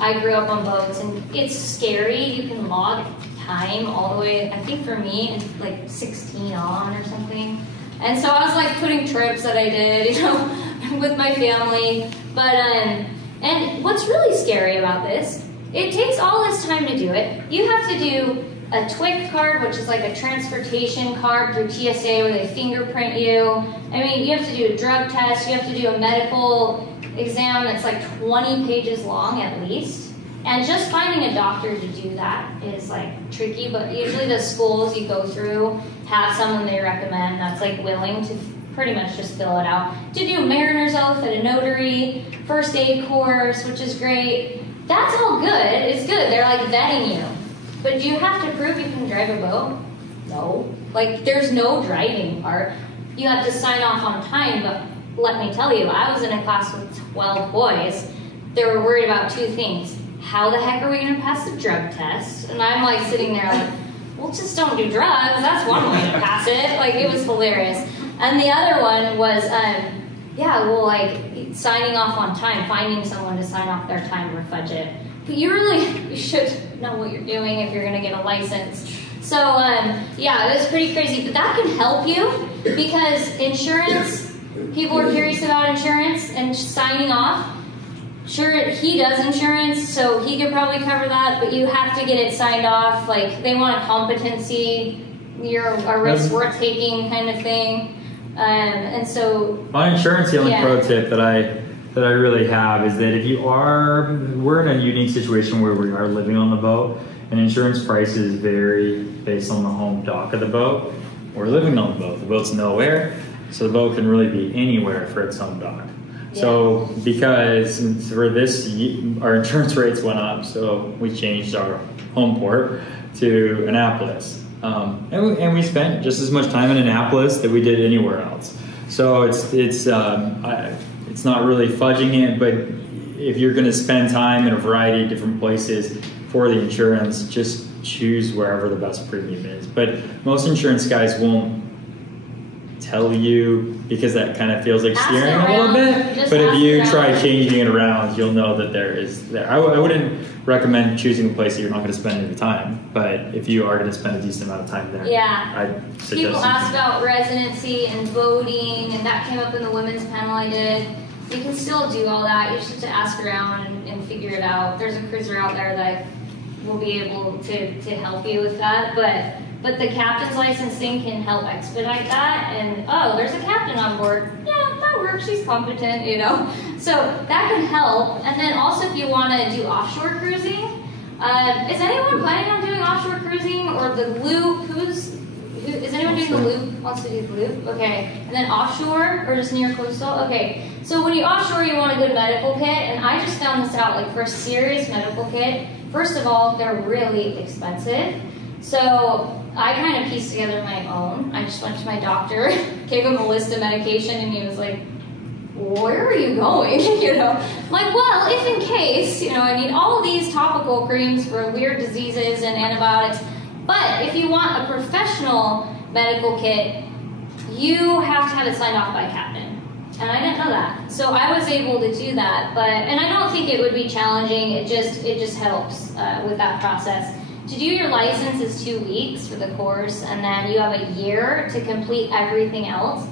I grew up on boats, and it's scary. You can log time all the way, I think for me, it's like 16 on or something. And so I was like putting trips that I did, with my family. But, and what's really scary about this, it takes all this time to do it. You have to do a TWIC card, which is like a transportation card through TSA where they fingerprint you. I mean, you have to do a drug test, you have to do a medical exam that's like 20 pages long at least. And just finding a doctor to do that is like tricky, but usually the schools you go through have someone they recommend that's like willing to pretty much just fill it out. To do a mariner's oath at a notary, first aid course, which is great. That's all good, it's good, they're like vetting you. But do you have to prove you can drive a boat? No. Like, there's no driving part. You have to sign off on time, but let me tell you, I was in a class with 12 boys. They were worried about two things. How the heck are we gonna pass the drug test? And I'm like sitting there like, well, just don't do drugs. That's one way to pass it. Like, it was hilarious. And the other one was, like signing off on time, finding someone to sign off their time or fudge it. But you should know what you're doing if you're gonna get a license. So, yeah, it was pretty crazy. But that can help you because insurance, people are curious about insurance and signing off. Sure, he does insurance, so he could probably cover that, but you have to get it signed off. Like, they want a competency, you're a risk worth taking kind of thing. And so... On insurance, the only pro tip that I really have is that if we're in a unique situation where we are living on the boat, and insurance prices vary based on the home dock of the boat. We're living on the boat. The boat's nowhere, so the boat can really be anywhere for its home dock. So because for this, our insurance rates went up, so we changed our home port to Annapolis. And we spent just as much time in Annapolis that we did anywhere else. So it's not really fudging it, but if you're going to spend time in a variety of different places for the insurance, just choose wherever the best premium is. But most insurance guys won't tell you because that kind of feels like steering a little bit. But if you try changing it around, you'll know that there is there. I wouldn't recommend choosing a place that you're not going to spend any time. But if you are going to spend a decent amount of time there, I'd suggest people ask about residency and voting, and that came up in the women's panel I did. You can still do all that. You just have to ask around and figure it out. There's a cruiser out there that will be able to help you with that. But the captain's license thing can help expedite that. And, oh, there's a captain on board. Yeah, that works. She's competent, So that can help. And then also if you want to do offshore cruising, is anyone planning on doing offshore cruising or the loop? Is anyone doing the loop? Wants to do the loop? Okay. And then offshore or just near coastal? Okay. So when you offshore, you want a good medical kit. And I just found this out, like for a serious medical kit, first of all, they're really expensive. So I kind of pieced together my own. I just went to my doctor, gave him a list of medication, and he was like, where are you going? I'm like, well, if in case, I need all of these topical creams for weird diseases and antibiotics. But if you want a professional medical kit, you have to have it signed off by a captain. And I didn't know that. So I was able to do that. And I don't think it would be challenging. It just helps with that process. To do your license is 2 weeks for the course, and then you have a year to complete everything else.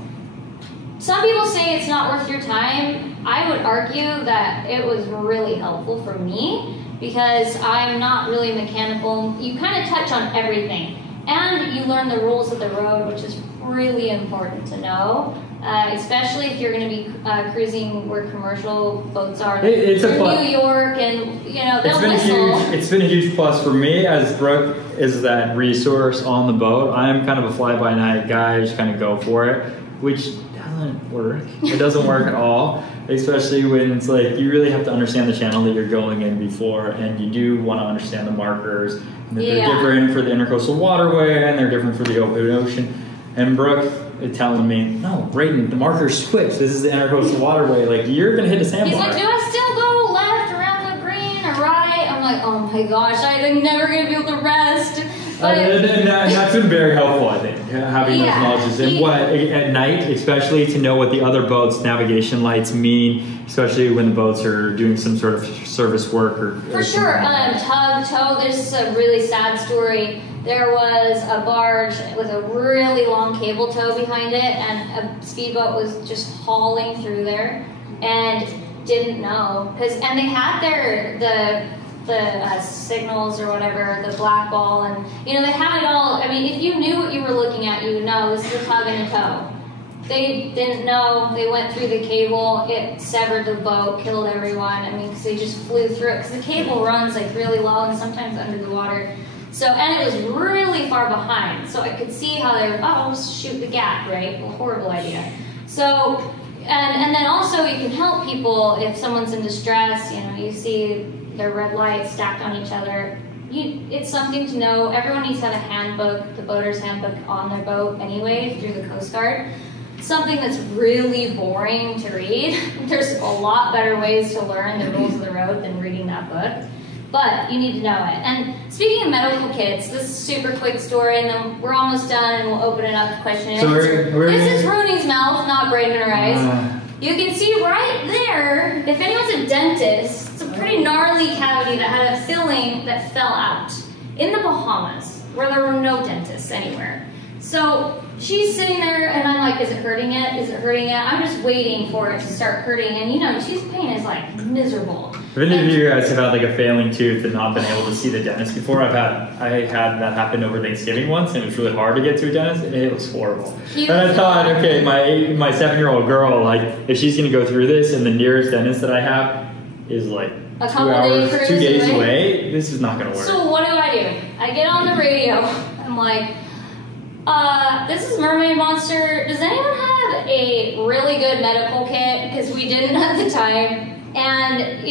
Some people say it's not worth your time. I would argue that it was really helpful for me because I'm not really mechanical. You kind of touch on everything. And you learn the rules of the road, which is really important to know, especially if you're going to be cruising where commercial boats are. It's a plus. New York, and they'll whistle. It's been a huge plus for me as Brooke is that resource on the boat. I'm kind of a fly-by-night guy, just kind of go for it, which doesn't work. It doesn't work at all, especially when it's like you really have to understand the channel that you're going in before, and you do want to understand the markers. They're different for the intercoastal waterway, and they're different for the open ocean. And Brooke is telling me, no, Brayden, the markers switch. This is the intercoastal waterway. Like, you're going to hit a sandbar. He's like, do I still go left around the green or right? I'm like, oh my gosh, I'm never going to be able to rest. But and that's been very helpful, I think, having those knowledges. And what, at night, especially to know what the other boats' navigation lights mean, especially when the boats are doing some sort of service work. For sure. Tug, tow, there's a really sad story. There was a barge with a really long cable tow behind it, and a speedboat was just hauling through there and didn't know. And they had the signals or whatever, the black ball, and they had it all. I mean, if you knew what you were looking at, you would know this is a tug and a tow. They didn't know. They went through the cable. It severed the boat, killed everyone. I mean, because they just flew through it. Because the cable runs like really low and sometimes under the water. So, and it was really far behind. So I could see how they were, I'll shoot the gap, right? Well, horrible idea. So, and then also you can help people if someone's in distress. You see their red lights stacked on each other. It's something to know. Everyone needs to have a handbook, the boater's handbook on their boat anyway, through the Coast Guard. Something that's really boring to read. There's a lot better ways to learn the rules of the road than reading that book. But you need to know it. And speaking of medical kits, this is a super quick story, and then we're almost done, and we'll open it up to question and answer. This is Rooney's mouth, not Brayden or I's. You can see right there, if anyone's a dentist, it's a pretty gnarly cavity that had a filling that fell out in the Bahamas, where there were no dentists anywhere. So she's sitting there, and I'm like, is it hurting yet? Is it hurting yet? I'm just waiting for it to start hurting, and she's pain is like miserable. If any of you guys have had like a failing tooth and not been able to see the dentist before, I had that happen over Thanksgiving once, and it was really hard to get to a dentist, and it was horrible. And I thought, okay, my 7-year-old girl, like, if she's gonna go through this, and the nearest dentist that I have is like 2 days away, this is not gonna work. So what do? I get on the radio. I'm like, this is Mermaid Monster. Does anyone have a really good medical kit? Because we didn't at the time. And,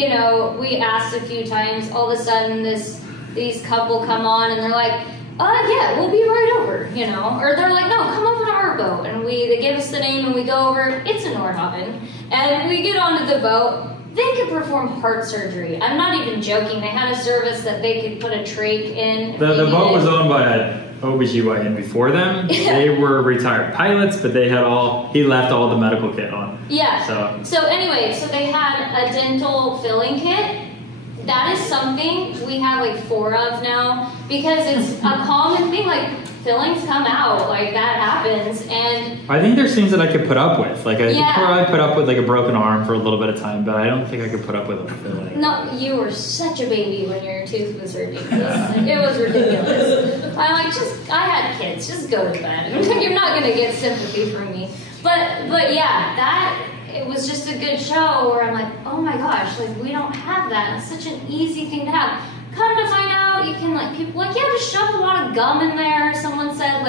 we asked a few times. All of a sudden, these couple come on, and they're like, yeah, we'll be right over, Or they're like, no, come over to our boat. And they give us the name, and we go over. It's a Nordhaven. And we get onto the boat. They could perform heart surgery. I'm not even joking. They had a service that they could put a trach in. The boat was owned by an OBGYN before them. They were retired pilots, but he left all the medical kit on. Yeah. So anyway, they had a dental filling kit. That is something we have like 4 of now because it's a common thing. Like, fillings come out, like that happens, and I think there's things that I could put up with. Like I could probably put up with like a broken arm for a little bit of time, but I don't think I could put up with a filling. No, you were such a baby when your tooth was hurting. It was ridiculous. I'm like, I had kids, just go to bed. You're not gonna get sympathy from me. But yeah, it was just a good show where I'm like, oh my gosh, like we don't have that. It's such an easy thing to have. Come to find out, you can people just shove a lot of gum in there. Someone said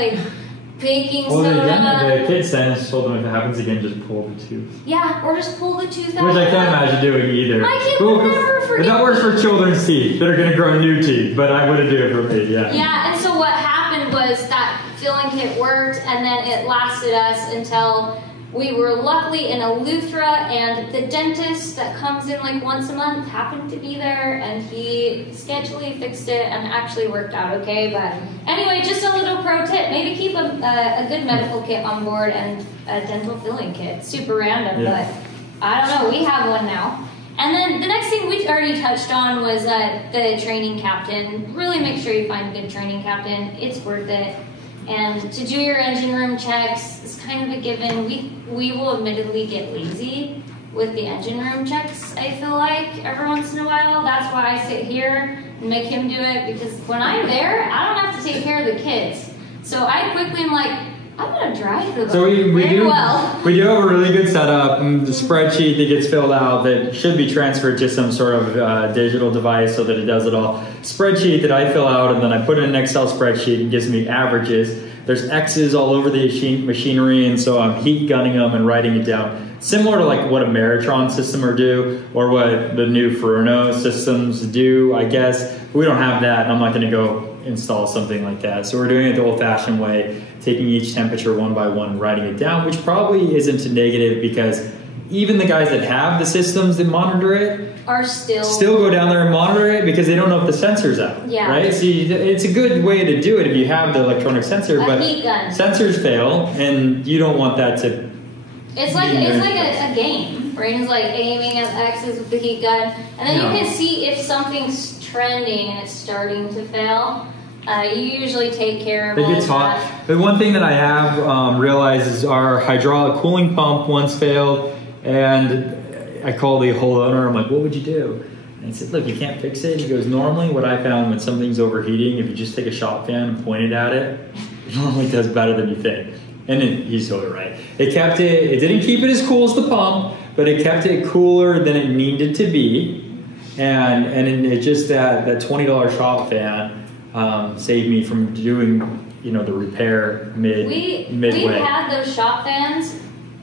baking soda. The kid dentist told them if it happens again, just pull the tooth. Yeah, or just pull the tooth out. Which I can't imagine doing either. My kid would never forget. That works for children's teeth that are going to grow new teeth, but I wouldn't do it for me. Yeah. Yeah, and so what happened was that filling kit worked, and then it lasted us until we were luckily in Eleuthera, and the dentist that comes in once a month happened to be there, and he sketchily fixed it and actually worked out okay. But anyway, just a little pro tip: maybe keep a good medical kit on board and a dental filling kit. Super random, but I don't know. We have one now. And then the next thing we already touched on was the training captain. Really make sure you find a good training captain. It's worth it. And to do your engine room checks is kind of a given. We will admittedly get lazy with the engine room checks, I feel like, every once in a while. That's why I sit here and make him do it, because when I'm there, I don't have to take care of the kids. So I quickly am like, I'm gonna drive the boat. So we do have a really good setup. The spreadsheet that gets filled out that should be transferred to some sort of digital device so that it does it all. Spreadsheet that I fill out and then I put in an Excel spreadsheet and gives me averages. There's X's all over the machinery, and so I'm heat gunning them and writing it down. Similar to like what a Meritron system or do, or what the new Furuno systems do, I guess. We don't have that, and I'm not going to go install something like that. So we're doing it the old-fashioned way, taking each temperature one by one, writing it down, which probably isn't a negative, because even the guys that have the systems that monitor it are still go down there and monitor it because they don't know if the sensor's out. Yeah. Right? So it's a good way to do it if you have the electronic sensor, but heat gun. Sensors fail, and you don't want that to. It's like a game. Brayden's like aiming at X's with the heat gun, and then you can see if something's trending and it's starting to fail. You usually take care of all It gets hot. The one thing that I have realized is our hydraulic cooling pump once failed, and I called the whole owner. I'm like, what would you do? And he said, look, you can't fix it. He goes, normally what I found when something's overheating, if you just take a shop fan and point it at it, it normally does better than you think. And he's totally right. It didn't keep it as cool as the pump, but it kept it cooler than it needed to be. And it just that $20 shop fan saved me from doing, the repair midway. We had those shop fans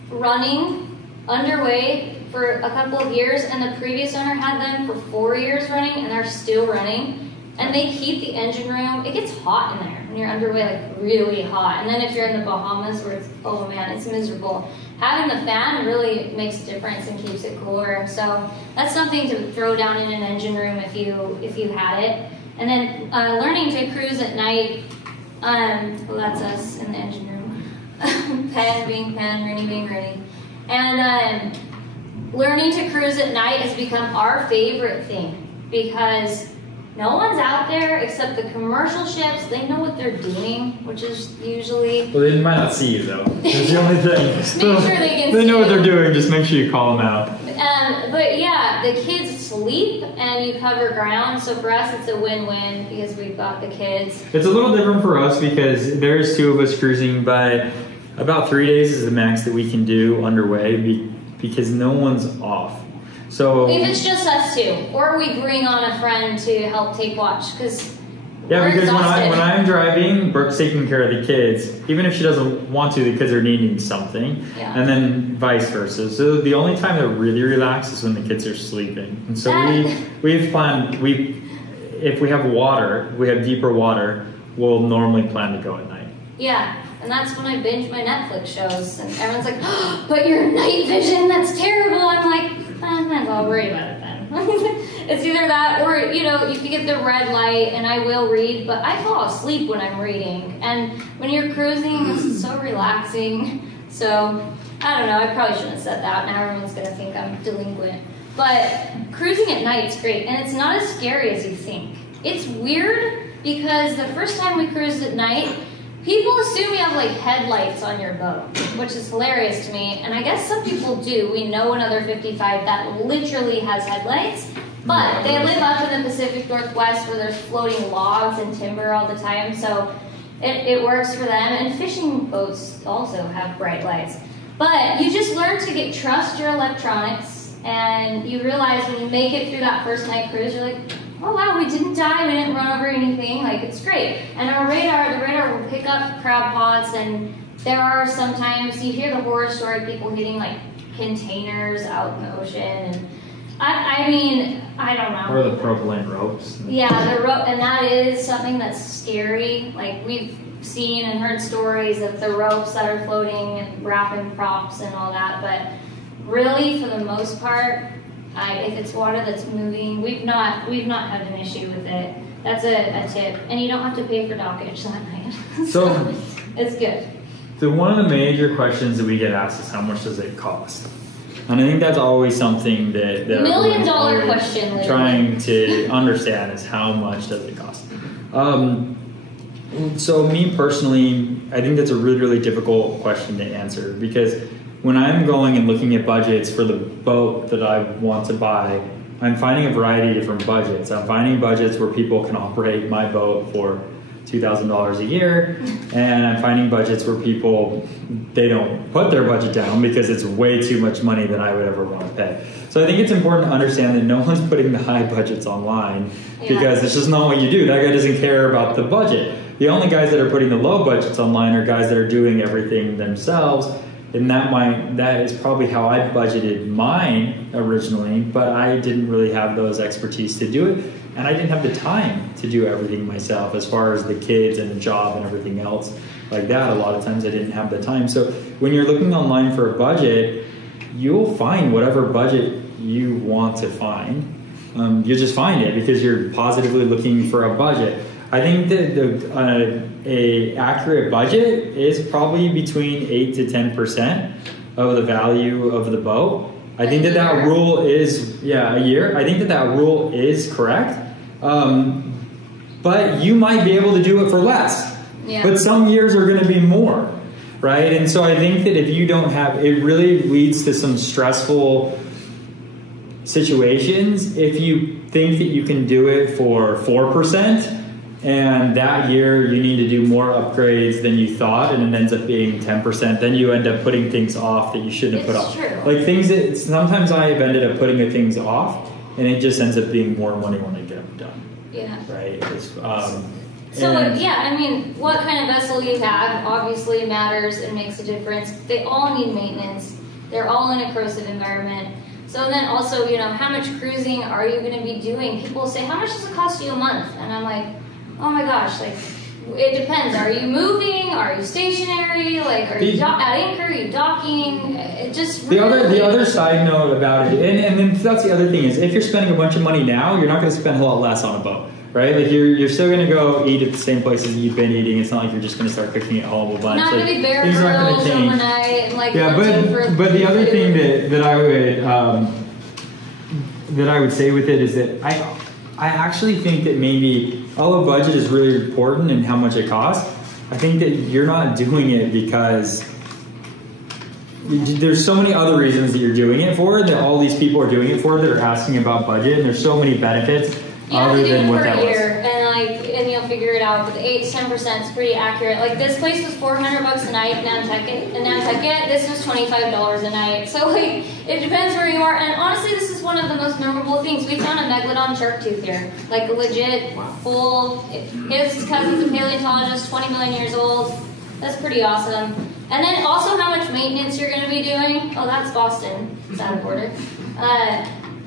running underway for a couple of years, and the previous owner had them for 4 years running, and they're still running. And they keep the engine room, it gets hot in there when you're underway, like really hot. And then if you're in the Bahamas where it's, oh man, it's miserable. Having the fan really makes a difference and keeps it cooler. So that's something to throw down in an engine room if you had it. And then learning to cruise at night, well, that's us in the engine room. Pen being pen, Rooney being Rooney. And learning to cruise at night has become our favorite thing, because no one's out there except the commercial ships. They know what they're doing, which is usually... Well, they might not see you, though. That's the only thing. Make sure they can see They know what you. they're doing. Just make sure you call them out. But yeah, the kids sleep and you cover ground. So for us, it's a win-win because we've got the kids. It's a little different for us because there's 2 of us cruising, but about 3 days is the max that we can do underway because no one's off. So If it's just us 2, or we bring on a friend to help take watch, because yeah, we're because exhausted. when I'm driving, Brooke's taking care of the kids, even if she doesn't want to because they're needing something, Yeah. and then vice versa. So the only time that really relax is when the kids are sleeping. And so we've planned, if we have water, we have deeper water, we'll normally plan to go at night. Yeah, and that's when I binge my Netflix shows, and everyone's like, oh, but your night vision, that's terrible. I'm like, I'm not gonna worry about it then. It's either that or, you can get the red light, and I will read, but I fall asleep when I'm reading. And when you're cruising, it's so relaxing. So, I don't know, I probably shouldn't have said that. Now everyone's gonna think I'm delinquent. But cruising at night is great, and it's not as scary as you think. It's weird because the first time we cruised at night, people assume you have like headlights on your boat, which is hilarious to me. And I guess some people do. We know another 55 that literally has headlights, but they live up in the Pacific Northwest where there's floating logs and timber all the time, so it works for them. And fishing boats also have bright lights. But you just learn to trust your electronics, and you realize when you make it through that first night cruise, you're like, oh wow, we didn't die, we didn't run over anything, like it's great. And the radar will pick up crab pots, and there are sometimes, you hear the horror story, people hitting like containers out in the ocean, and I mean, I don't know. Or the propylene ropes. Yeah, the rope, and that is something that's scary. Like we've seen and heard stories of the ropes that are floating and wrapping props and all that, but really for the most part, if it's water that's moving, we've not had an issue with it. That's a tip, and you don't have to pay for dockage that night. So it's good. So one of the major questions that we get asked is how much does it cost? And I think that's always something that $1 million question. Literally. Trying to understand is how much does it cost? So me personally, I think that's a really, really difficult question to answer because when I'm going and looking at budgets for the boat that I want to buy, I'm finding a variety of different budgets. I'm finding budgets where people can operate my boat for $2,000 a year, and I'm finding budgets where people, they don't put their budget down because it's way too much money than I would ever want to pay. So I think it's important to understand that no one's putting the high budgets online because it's just not what you do. That guy doesn't care about the budget. The only guys that are putting the low budgets online are guys that are doing everything themselves. And that is probably how I budgeted mine originally, but I didn't really have those expertise to do it. And I didn't have the time to do everything myself as far as the kids and the job and everything else like that. A lot of times I didn't have the time. So when you're looking online for a budget, you'll find whatever budget you want to find. You'll just find it because you're positively looking for a budget. I think that a accurate budget is probably between 8 to 10% of the value of the boat. I think that rule is, a year. I think that rule is correct. But you might be able to do it for less. Yeah. But some years are going to be more, right? And so I think that if you don't have, it really leads to some stressful situations if you think that you can do it for 4%. And that year you need to do more upgrades than you thought, and it ends up being 10%. Then you end up putting things off that you shouldn't have put off. True. Like things that sometimes I have ended up putting the things off, and it just ends up being more money when I get them done. Yeah. Right. I mean, what kind of vessel you have obviously matters and makes a difference. They all need maintenance. They're all in a corrosive environment. So then also, how much cruising are you going to be doing? People say, how much does it cost you a month? And I'm like, oh my gosh, it depends. Are you moving? Are you stationary? Are you at anchor? Are you docking? It just really the other side note about it, and then that's the other thing is, if you're spending a bunch of money now, you're not going to spend a lot less on a boat, right? You're still going to go eat at the same places you've been eating. It's not like you're just going to start cooking at home a bunch. Not going to be bare grills overnight. But the other thing that I would say with it is that I actually think that maybe, although budget is really important and how much it costs, I think that you're not doing it because there's so many other reasons that you're doing it for, that all these people are doing it for, that are asking about budget, and there's so many benefits other than what that was. And you'll figure it out. But 8 to 10% is pretty accurate. This place was $400 a night in Nantucket. This was $25 a night. So it depends where you are. And honestly, this is one of the most memorable things. We found a megalodon shark tooth here, legit, full. His cousin's a paleontologist, 20 million years old. That's pretty awesome. And then also how much maintenance you're going to be doing. Oh, that's Boston. It's out of order.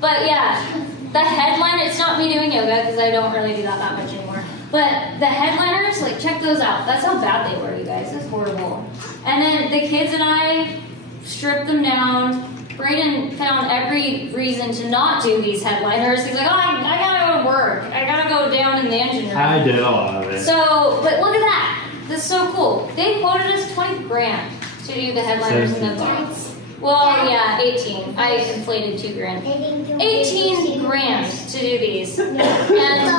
But yeah. The headliner, it's not me doing yoga because I don't really do that much anymore. But the headliners, check those out. That's how bad they were, you guys. It's horrible. And then the kids and I stripped them down. Brayden found every reason to not do these headliners. He's like, I gotta go to work. I gotta go down in the engine room. I did a lot of it. So, but look at that. This is so cool. They quoted us $20,000 to do the headliners in the boats. Well, yeah, 18. I inflated $2,000. 18 grand to do these. And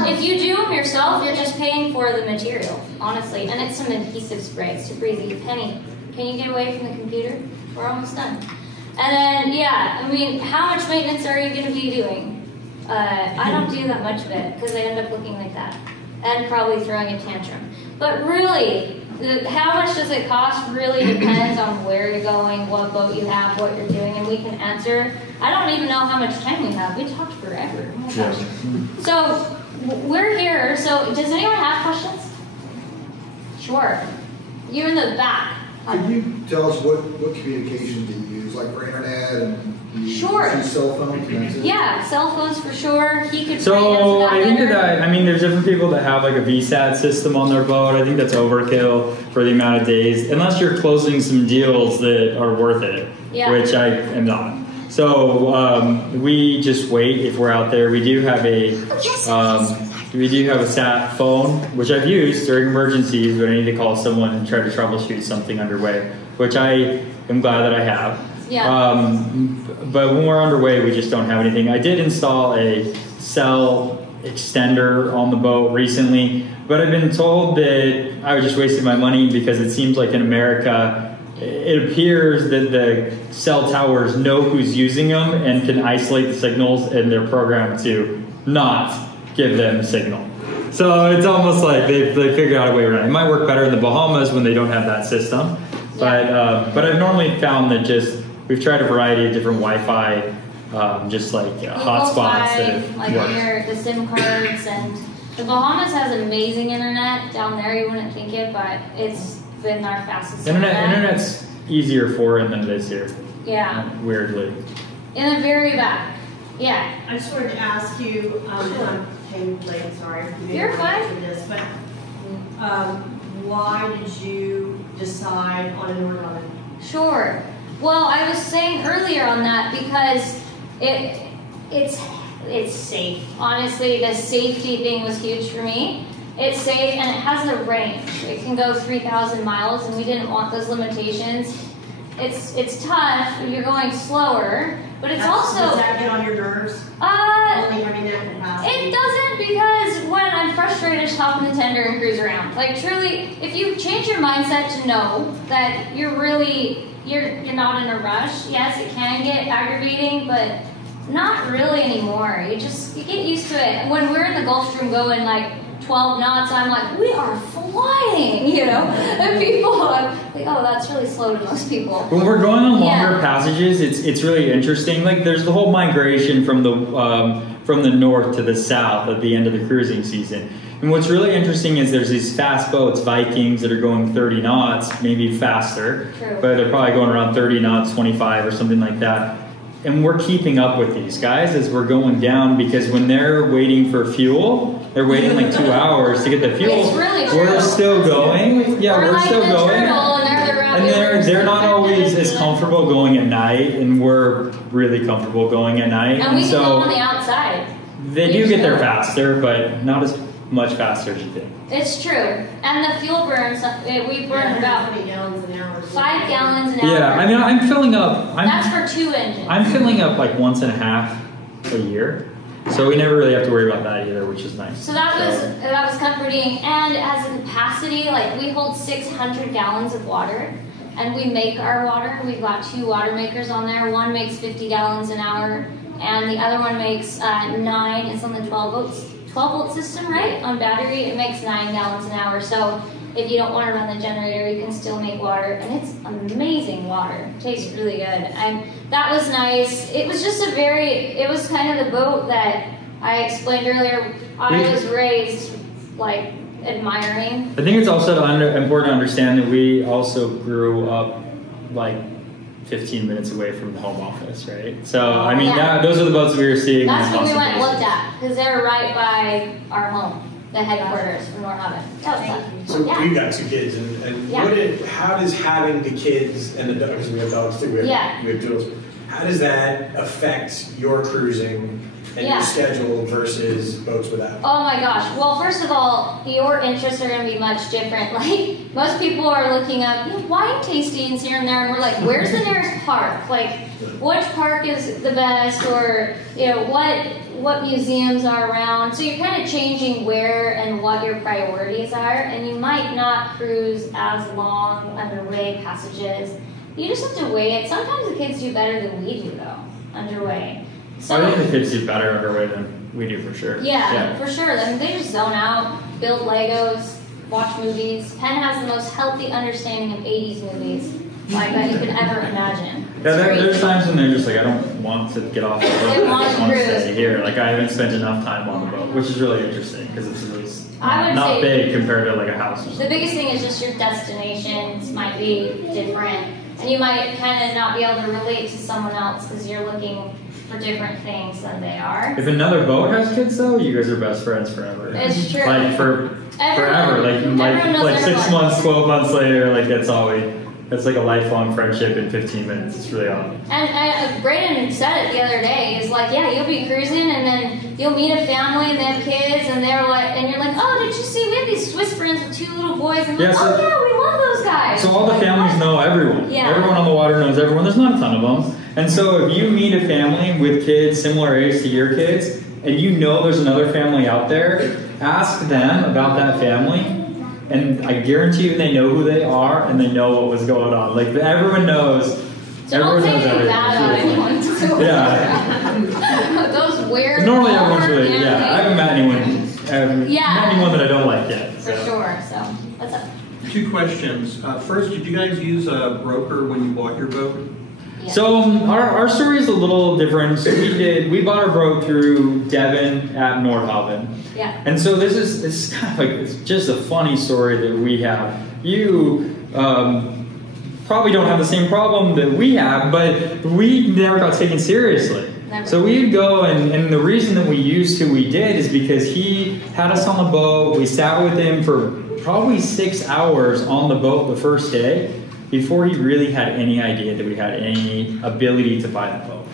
if you do them yourself, you're just paying for the material, honestly. And it's some adhesive spray. It's super easy. Penny, can you get away from the computer? We're almost done. And then, how much maintenance are you going to be doing? I don't do that much of it because I end up looking like that and probably throwing a tantrum. But really, how much does it cost really depends on where you're going, what boat you have, what you're doing, and we can answer. I don't even know how much time we have. We talked forever. Oh my gosh. So we're here. So does anyone have questions? Sure. You in the back. Could you tell us what communication do you use, like for internet and use cell phones? Yeah, cell phones for sure. He could. So I think there's different people that have a VSAT system on their boat. I think that's overkill for the amount of days, unless you're closing some deals that are worth it, which I am not. So we just wait if we're out there. We do have a sat phone, which I've used during emergencies, but I need to call someone and try to troubleshoot something underway, which I am glad that I have. Yeah. But when we're underway, we just don't have anything. I did install a cell extender on the boat recently, but I've been told that I was just wasting my money because it seems like in America, it appears that the cell towers know who's using them and can isolate the signals, and they're programmed to not give them signal. So it's almost like they figured out a way around it. It might work better in the Bahamas when they don't have that system. But I've normally found that we've tried a variety of different Wi-Fi, just like hotspots. Like the SIM cards, and the Bahamas has amazing internet down there. You wouldn't think it, but it's been our fastest Internet's easier foreign than it is here. Yeah. Weirdly. In the very back. Yeah. I just wanted to ask you, I came late, sorry. You're fine. For this, but why did you decide on a Nord oven? Sure. Well, I was saying earlier on that because it's safe. Honestly, the safety thing was huge for me. It's safe and it has a range. It can go 3,000 miles, and we didn't want those limitations. It's tough if you're going slower, but it's also. Does that get on your nerves? Only having that capacity? It doesn't, because when I'm frustrated, I just hop in the tender and cruise around. Like truly, if you change your mindset to know that you're not in a rush. Yes, it can get aggravating, but not really anymore. You get used to it. When we're in the Gulf Stream going like 12 knots, I'm like, we are flying, and people are like, oh, that's really slow to most people. When we're going on longer passages, it's really interesting. Like there's the whole migration from the north to the south at the end of the cruising season. And what's really interesting is there's these fast boats, Vikings, that are going 30 knots, maybe faster. True. But they're probably going around 30 knots, 25 or something like that. And we're keeping up with these guys as we're going down, because when they're waiting for fuel, they're waiting like 2 hours to get the fuel. It's really true. We're still going. Yeah, we're like still the going. Turtle, and they're not always as comfortable going at night, and we're really comfortable going at night. And we can go on the outside. They do get there faster, but not as much faster as you think. It's true. And the fuel burns, we burn about 5 gallons an hour. 5 gallons an hour. Yeah, I mean, I'm filling up. That's for 2 engines. I'm filling up like once and a half a year. So we never really have to worry about that either, which is nice. So that was comforting. And as a capacity, like we hold 600 gallons of water, and we make our water. We've got 2 water makers on there. One makes 50 gallons an hour, and the other one makes 9. It's on the 12-volt system, right? On battery, it makes 9 gallons an hour. So if you don't want to run the generator, you can still make water, and it's amazing water. It tastes really good, and that was nice. It was just it was kind of the boat that I explained earlier. I was raised like admiring. I think it's also important to understand that we also grew up like 15 minutes away from the home office, right? So, I mean, those are the boats we were seeing. That's what we went and looked at, because they're right by our home, the headquarters from Nordhaven. So you've got 2 kids, and how does having the kids and the dogs, because we have dogs too, we have doodles, how does that affect your cruising and your schedule versus boats without? Oh my gosh. Well, first of all, your interests are going to be much different. Like, most people are looking up wine tastings here and there, and we're like, where's the nearest park? Like, which park is the best? Or, what museums are around? So you're kind of changing where and what your priorities are, and you might not cruise as long underway passages. You just have to weigh it. Sometimes the kids do better than we do, though, underway. So, I think the kids do better underway than we do, for sure. Yeah, for sure. I mean, they just zone out, build Legos, watch movies. Penn has the most healthy understanding of 80s movies that you could ever imagine. Yeah, there's times when they're just like, I don't want to get off the boat. I just want to stay here. Like, I haven't spent enough time on the boat, which is really interesting because it's really not big compared to like a house. The biggest thing is just your destinations might be different, and you might kind of not be able to relate to someone else because you're looking for different things than they are. If another boat has kids, though, you guys are best friends forever. It's true. Like forever. Like 6 months, 12 months later, like that's like a lifelong friendship in 15 minutes. It's really awesome. And Brayden said it the other day. Is like, you'll be cruising, and then you'll meet a family, and they have kids, and they're like, and you're like, oh, did you see? We have these Swiss friends with 2 little boys, and we love those guys. So all the families know everyone. Yeah. Everyone on the water knows everyone. There's not a ton of them. And so if you meet a family with kids similar age to your kids, and you know there's another family out there, ask them about that family. and I guarantee you they know who they are and they know what was going on. Like everyone knows. So don't say anything bad about anyone. Yeah. Those weird. Normally everyone's really, yeah. I haven't met anyone. Not anyone that I don't like yet. For sure. So what's up? 2 questions. First, did you guys use a broker when you bought your boat? Yeah. So our story is a little different. So we bought our boat through Devon at Nordhaven. Yeah. And so it's kind of like, it's just a funny story that we have. You probably don't have the same problem that we have, but we never got taken seriously. Never. So we'd go, and the reason that we used who we did is because he had us on the boat. We sat with him for probably 6 hours on the boat the first day before he really had any idea that we had any ability to buy the boat.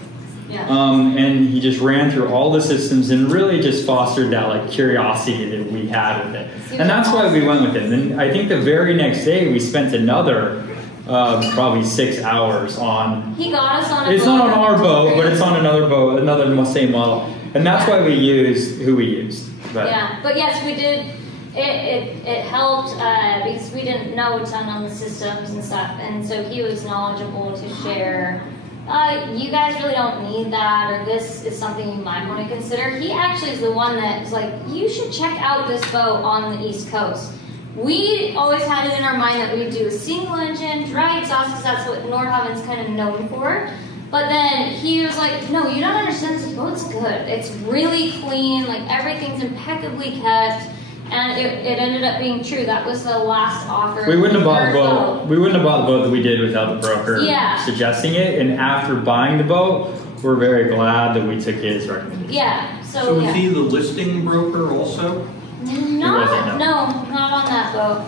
Yeah. And he just ran through all the systems and really just fostered that like curiosity that we had with it. And that's why we went with him. And I think the very next day we spent another probably 6 hours on. He got us on a boat. It's not on our boat, but it's on another boat, another same model. And that's why we used who we used. But. Yeah, but yes, we did. It helped because we didn't know a ton on the systems and stuff, and so he was knowledgeable to share. You guys really don't need that, or this is something you might want to consider. He actually is the one that was like, you should check out this boat on the East Coast. We always had it in our mind that we'd do a single engine, dry exhaust, because that's what Nordhaven's kind of known for. But then he was like, no, you don't understand, this boat's good. It's really clean, like everything's impeccably kept. And it ended up being true. That was the last offer. We wouldn't have bought the boat. We wouldn't have bought the boat that we did without the broker suggesting it. And after buying the boat, we're very glad that we took his recommendation. Yeah. So was he the listing broker also? No, not on that boat.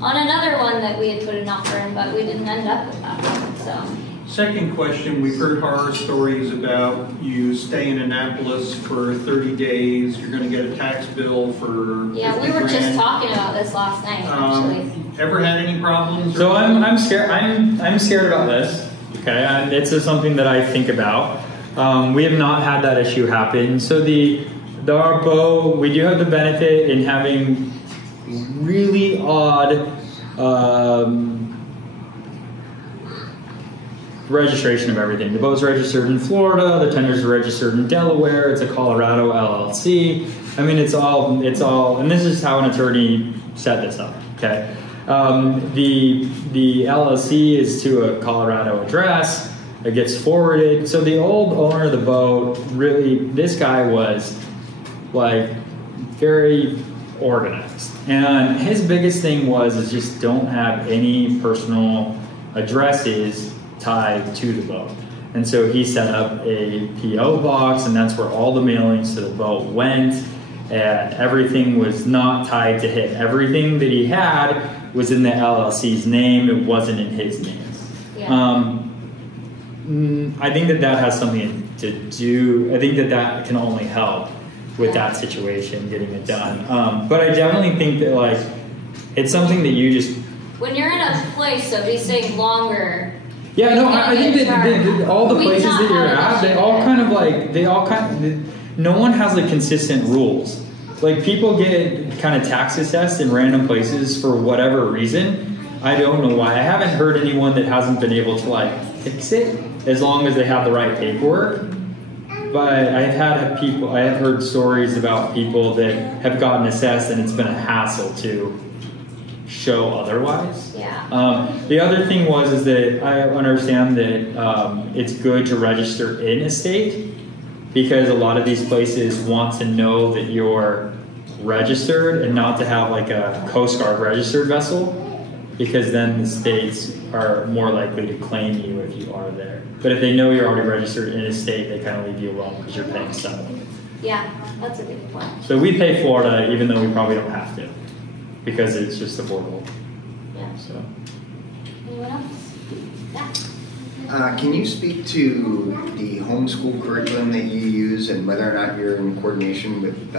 On another one that we had put an offer in, but we didn't end up with that one. So. Second question, we've heard horror stories about you stay in Annapolis for 30 days, you're going to get a tax bill for Yeah, we were just talking about this last night, actually. Ever had any problems? So I'm scared. I'm scared about this. Okay, and it's just something that I think about. We have not had that issue happen. So our boat, we do have the benefit in having really odd registration of everything. The boat's registered in Florida, the tenders are registered in Delaware, it's a Colorado LLC. I mean, it's all, and this is how an attorney set this up, okay? The LLC is to a Colorado address, it gets forwarded. So the old owner of the boat, really, this guy was like very organized. And his biggest thing is just don't have any personal addresses tied to the boat. And so he set up a PO box, and that's where all the mailings to the boat went, and everything was not tied to him. Everything that he had was in the LLC's name, it wasn't in his name. Yeah. I think that has something to do, I think that can only help with that situation, getting it done. But I definitely think that like, it's something that you just... When you're in a place of these things longer... Yeah, no, I think that all the places that you're at, no one has like consistent rules. Like people get kind of tax assessed in random places for whatever reason. I don't know why. I haven't heard anyone that hasn't been able to like fix it as long as they have the right paperwork. But I have heard stories about people that have gotten assessed and it's been a hassle to show otherwise. Yeah. The other thing is that I understand that it's good to register in a state because a lot of these places want to know that you're registered and not to have like a Coast Guard registered vessel, because then the states are more likely to claim you if you are there. But if they know you're already registered in a state, they kind of leave you alone because you're paying something. Yeah, that's a good point. So we pay Florida even though we probably don't have to, because it's just affordable. Yeah. So. Anyone else? Yeah. Can you speak to the homeschool curriculum that you use and whether or not you're in coordination with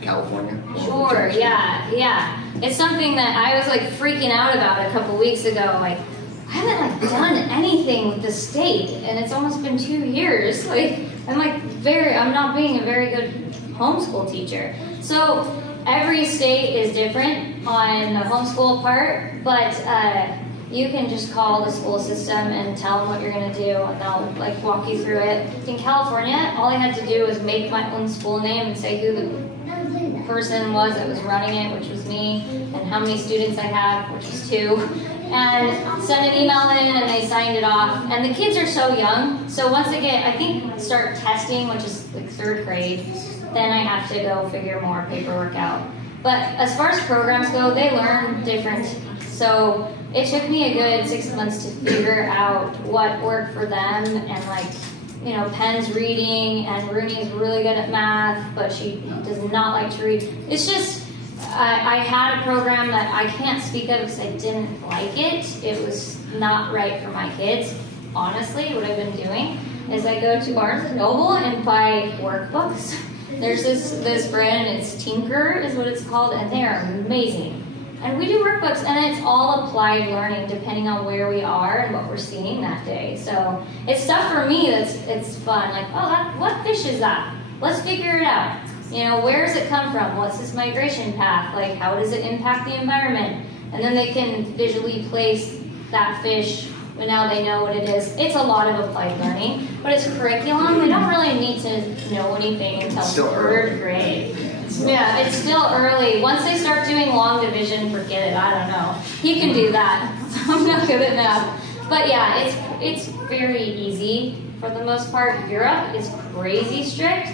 California? Sure. Yeah. It's something that I was like freaking out about a couple weeks ago. Like, I haven't like done anything with the state, and it's almost been 2 years. Like, I'm not being a very good homeschool teacher. So every state is different. on the homeschool part, but you can just call the school system and tell them what you're going to do, and they'll like walk you through it. In California, all I had to do was make my own school name and say who the person was that was running it, which was me, and how many students I have, which was 2, and send an email in, and they signed it off. And the kids are so young, so once they get, I think, start testing, which is like 3rd grade, then I have to go figure more paperwork out. But as far as programs go, they learn different. So it took me a good 6 months to figure out what worked for them, and like, you know, Penn's reading, and Rooney's really good at math, but she does not like to read. It's just, I had a program that I can't speak of because I didn't like it. It was not right for my kids. Honestly, what I've been doing is I go to Barnes & Noble and buy workbooks. There's this brand, it's Tinker is what it's called, and they are amazing. And we do workbooks, and it's all applied learning depending on where we are and what we're seeing that day. So it's stuff for me it's fun. Like, oh, what fish is that? Let's figure it out. You know, where does it come from? What's this migration path? Like, how does it impact the environment? And then they can visually place that fish, but now they know what it is. It's a lot of applied learning, but it's curriculum. They don't really need to know anything until 3rd grade. Yeah, it's still early. Once they start doing long division, forget it. I don't know. He can do that. I'm not good at math. But yeah, it's very easy for the most part. Europe is crazy strict.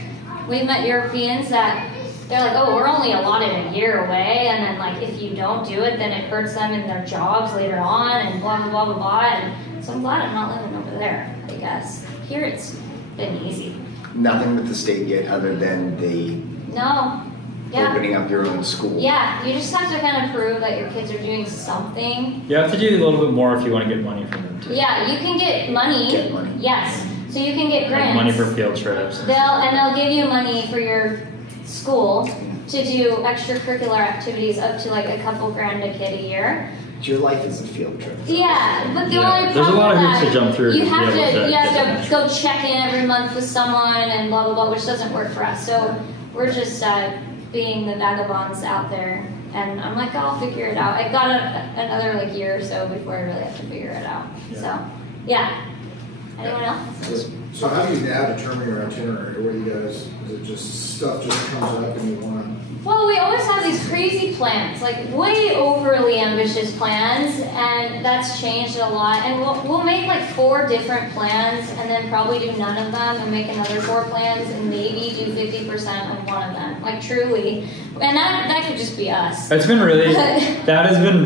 We've met Europeans that they're like, oh, we're only allotted a year away, and then like if you don't do it, then it hurts them in their jobs later on, and blah blah blah blah blah. And so I'm glad I'm not living over there. I guess here it's been easy. Nothing with the state yet, other than the opening up your own school. Yeah, you just have to kind of prove that your kids are doing something. You have to do a little bit more if you want to get money from them too. Yeah, you can get money. Get money. Yes, so you can get grants. Like money for field trips. They'll give you money for your school to do extracurricular activities up to like a couple grand a kid a year. Your life is a field trip. Yeah, but the only problem there's a lot of hoops that to jump through. You have to go check in every month with someone and blah blah blah, which doesn't work for us. So we're just being the vagabonds out there, and I'm like, I'll figure it out. I've got another like year or so before I really have to figure it out. Yeah. So yeah. Anyone else? So how do you now determine your itinerary? What do you guys? Is it just stuff just comes up and you want to? Well, we always have these crazy plans, like way overly ambitious plans, and that's changed a lot. And we'll make like 4 different plans, and then probably do none of them, and make another 4 plans, and maybe do 50% of one of them, like truly. And that could just be us. It's been really that has been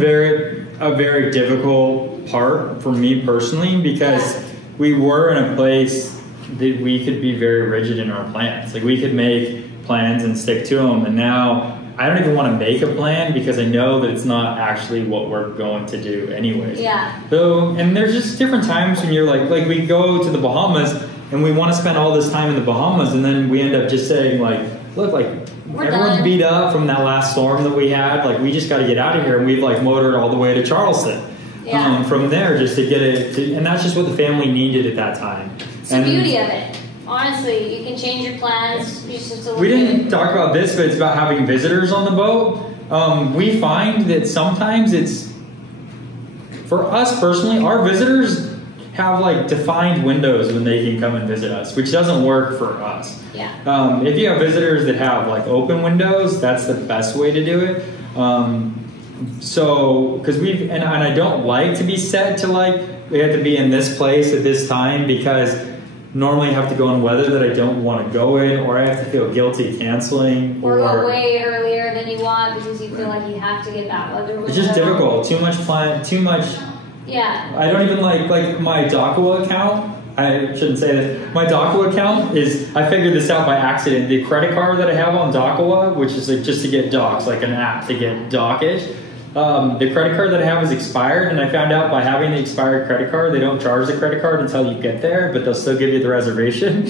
a very difficult part for me personally, because we were in a place that we could be very rigid in our plans. Like we could make plans and stick to them, and now I don't even want to make a plan because I know that it's not actually what we're going to do anyways. Yeah. So, and there's just different times when you're like we go to the Bahamas and we want to spend all this time in the Bahamas, and then we end up just saying like, look, like everyone's beat up from that last storm that we had. Like we just got to get out of here, and we've like motored all the way to Charleston. Yeah. From there just to get it, and that's just what the family needed at that time. It's the beauty of it. Honestly, you can change your plans. You just have to we didn't talk about this, but it's about having visitors on the boat. We find that sometimes it's, for us personally, our visitors have like defined windows when they can come and visit us, which doesn't work for us. Yeah. If you have visitors that have like open windows, that's the best way to do it. So, because and I don't like to be set to like, we have to be in this place at this time, because normally I have to go in weather that I don't want to go in, or I have to feel guilty canceling. Or go way earlier than you want because you feel like you have to get that weather. It's just difficult. Too much. Yeah. I don't even like my DACA account. I shouldn't say this. My DACA account is, I figured this out by accident. The credit card that I have on DACA, which is like just to get docs, like an app to get dockage. The credit card that I have is expired, and I found out by having the expired credit card, they don't charge the credit card until you get there, but they'll still give you the reservation.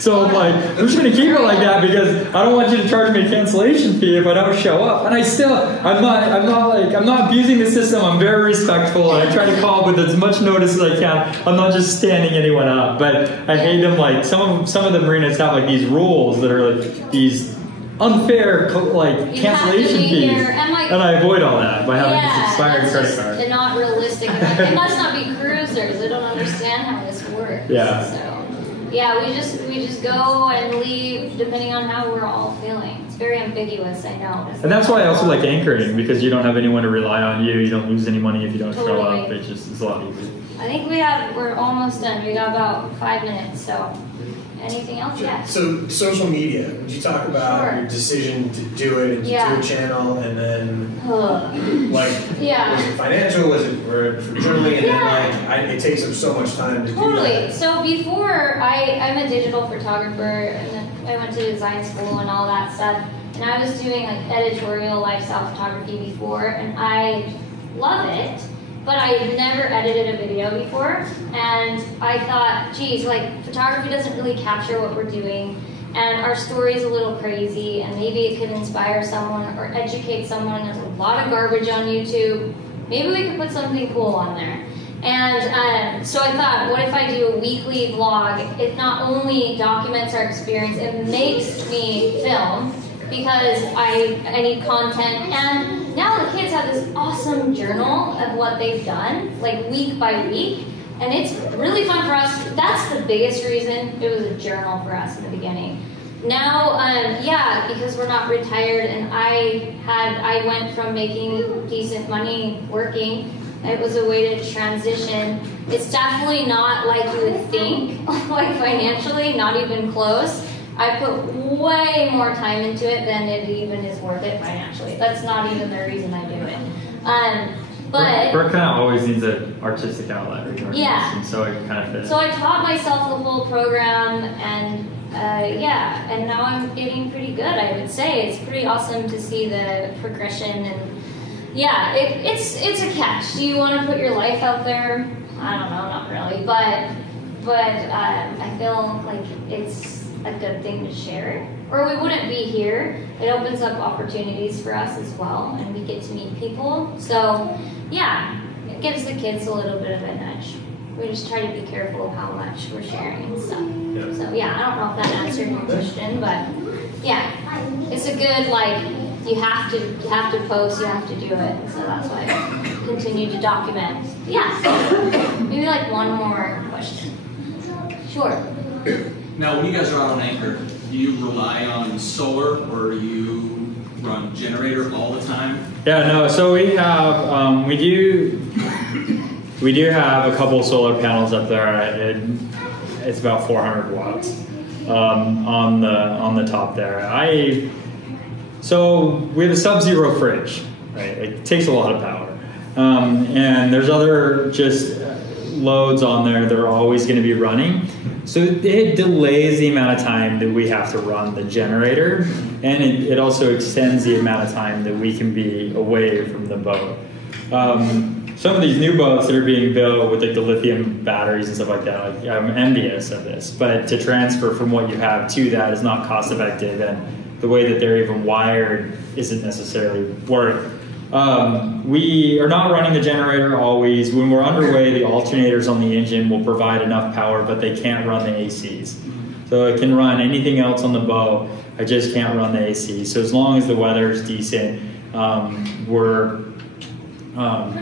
So I'm like, I'm just going to keep it like that because I don't want you to charge me a cancellation fee if I don't show up. And I'm not abusing the system. I'm very respectful, and I try to call with as much notice as I can. I'm not just standing anyone up, but I hate them. Like some of the marinas have like these rules that are like these unfair cancellation fees, and I avoid all that by having this expired credit just card. Not realistic. It must not be cruisers. They don't understand how this works. Yeah. So, yeah, we just go and leave depending on how we're all feeling. It's very ambiguous, I know. And that's why I also like anchoring, because you don't have anyone to rely on you. You don't lose any money if you don't show up. It's a lot easier. I think we're almost done. We got about 5 minutes, so. Anything else? Yeah. So social media, would you talk about your decision to do it, and to do a channel, and then was it financial, was it for journaling, and then it takes up so much time to do that? So before, I'm a digital photographer, and then I went to design school and all that stuff, and I was doing editorial lifestyle photography before, and I love it. But I had never edited a video before, and I thought, geez, photography doesn't really capture what we're doing, and our story is a little crazy, and maybe it could inspire someone or educate someone. There's a lot of garbage on YouTube. Maybe we could put something cool on there. And so I thought, what if I do a weekly vlog? It not only documents our experience, it makes me film, because I need content, and now the kids have this awesome journal of what they've done, week by week, and it's really fun for us. That's the biggest reason it was a journal for us in the beginning. Now, because we're not retired, and I went from making decent money working. It was a way to transition. It's definitely not like you would think, financially, not even close. I put way more time into it than it even is worth it financially. That's not even the reason I do it. But Brooke kind of always needs an artistic outlet regarding this, and so it kind of fits. So I taught myself the whole program, and and now I'm getting pretty good, I would say. It's pretty awesome to see the progression, and it's a catch. Do you want to put your life out there? I don't know, not really, but I feel like it's a good thing to share, or we wouldn't be here. It opens up opportunities for us as well, and we get to meet people. So it gives the kids a little bit of a nudge. We just try to be careful of how much we're sharing and stuff. So I don't know if that answered your question, but it's a good you have to post, you have to do it. So that's why I continue to document. Maybe one more question. Sure. Now, when you guys are out on anchor, do you rely on solar, or do you run generator all the time? Yeah, no. So we have we do have a couple solar panels up there. It's about 400 watts on the top there. So we have a sub-zero fridge. Right, it takes a lot of power, and there's other just loads on there that are always going to be running. So it delays the amount of time that we have to run the generator, and it also extends the amount of time that we can be away from the boat. Some of these new boats that are being built with the lithium batteries and stuff like that, I'm envious of this, but to transfer from what you have to that is not cost effective, and the way that they're even wired isn't necessarily worth. We are not running the generator always. When we're underway, the alternators on the engine will provide enough power, but they can't run the ACs. So it can run anything else on the boat. I just can't run the AC. So as long as the weather is decent, we're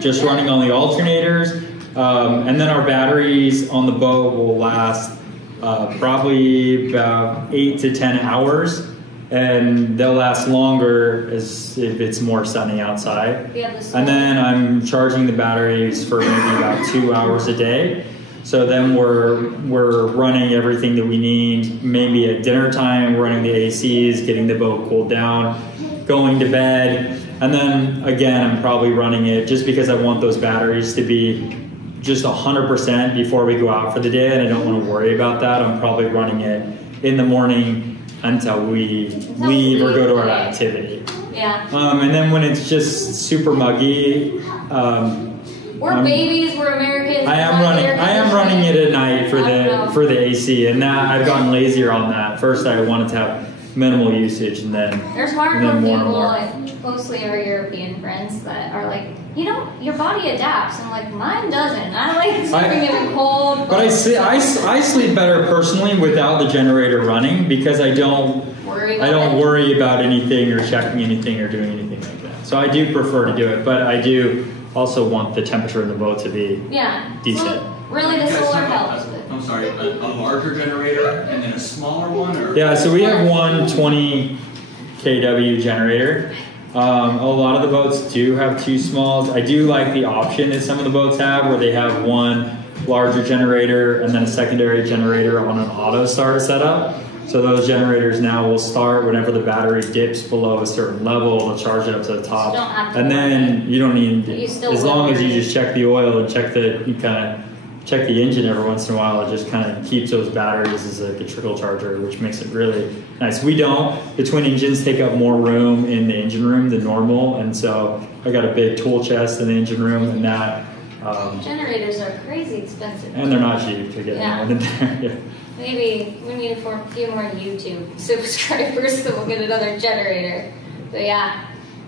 just running on the alternators. And then our batteries on the boat will last probably about 8 to 10 hours. And they'll last longer if it's more sunny outside. And then I'm charging the batteries for maybe about 2 hours a day. So then we're running everything that we need. Maybe at dinner time, running the ACs, getting the boat cooled down, going to bed. And then again, I'm probably running it just because I want those batteries to be just 100% before we go out for the day, and I don't want to worry about that. I'm probably running it in the morning until we leave or go to our activity. And then when it's just super muggy, we're babies, we're Americans. I am running it at night for the AC, and that I've gotten lazier on that. First, I wanted to have minimal usage, and then there's hardcore people, mostly our European friends, that are like, your body adapts. I'm like, mine doesn't. I like sleeping in the cold. But I sleep better personally without the generator running, because I don't worry about I don't it. worry about anything or checking anything or doing anything like that. So I do prefer to do it, but I do also want the temperature in the boat to be decent. So really, the solar helps. I'm sorry, a larger generator and then a smaller one? Or? Yeah, so we have one 20 kW generator. A lot of the boats do have two smalls. I do like the option that some of the boats have where they have one larger generator and then a secondary generator on an auto start setup. So those generators now will start whenever the battery dips below a certain level, it'll charge it up to the top. And then you don't need, as long as you just check the oil and check the engine every once in a while, it just kind of keeps those batteries as like a trickle charger, which makes it really nice. The twin engines take up more room in the engine room than normal, and so I got a big tool chest in the engine room, and that generators are crazy expensive. And they're not cheap to get one in there. Yeah. Maybe we need a few more YouTube subscribers, so we'll get another generator. But yeah.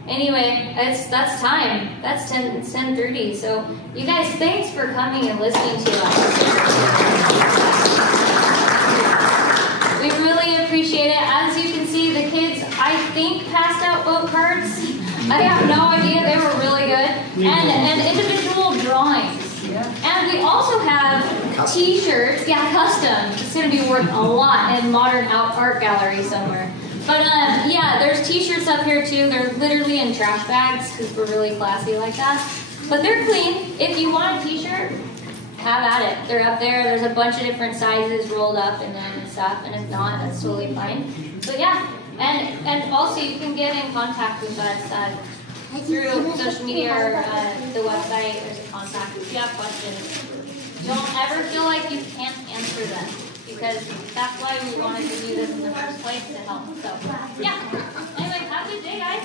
Anyway, that's time. That's 10:30. So you guys, thanks for coming and listening to us. We really appreciate it. As you can see, the kids, I think, passed out boat cards. I have no idea. They were really good. And individual drawings. And we also have t-shirts. Yeah, custom. It's going to be worth a lot in modern art gallery somewhere. But yeah, there's t-shirts up here too. They're literally in trash bags because we're really classy like that. But they're clean. If you want a t-shirt, have at it. They're up there. There's a bunch of different sizes rolled up in them and stuff. And if not, that's totally fine. But yeah, and also you can get in contact with us through social media or the website. There's a contact. If you have questions, don't ever feel like you can't answer them. Because that's why we wanted to do this in the first place, to help. So, yeah. Anyway, have a good day, guys.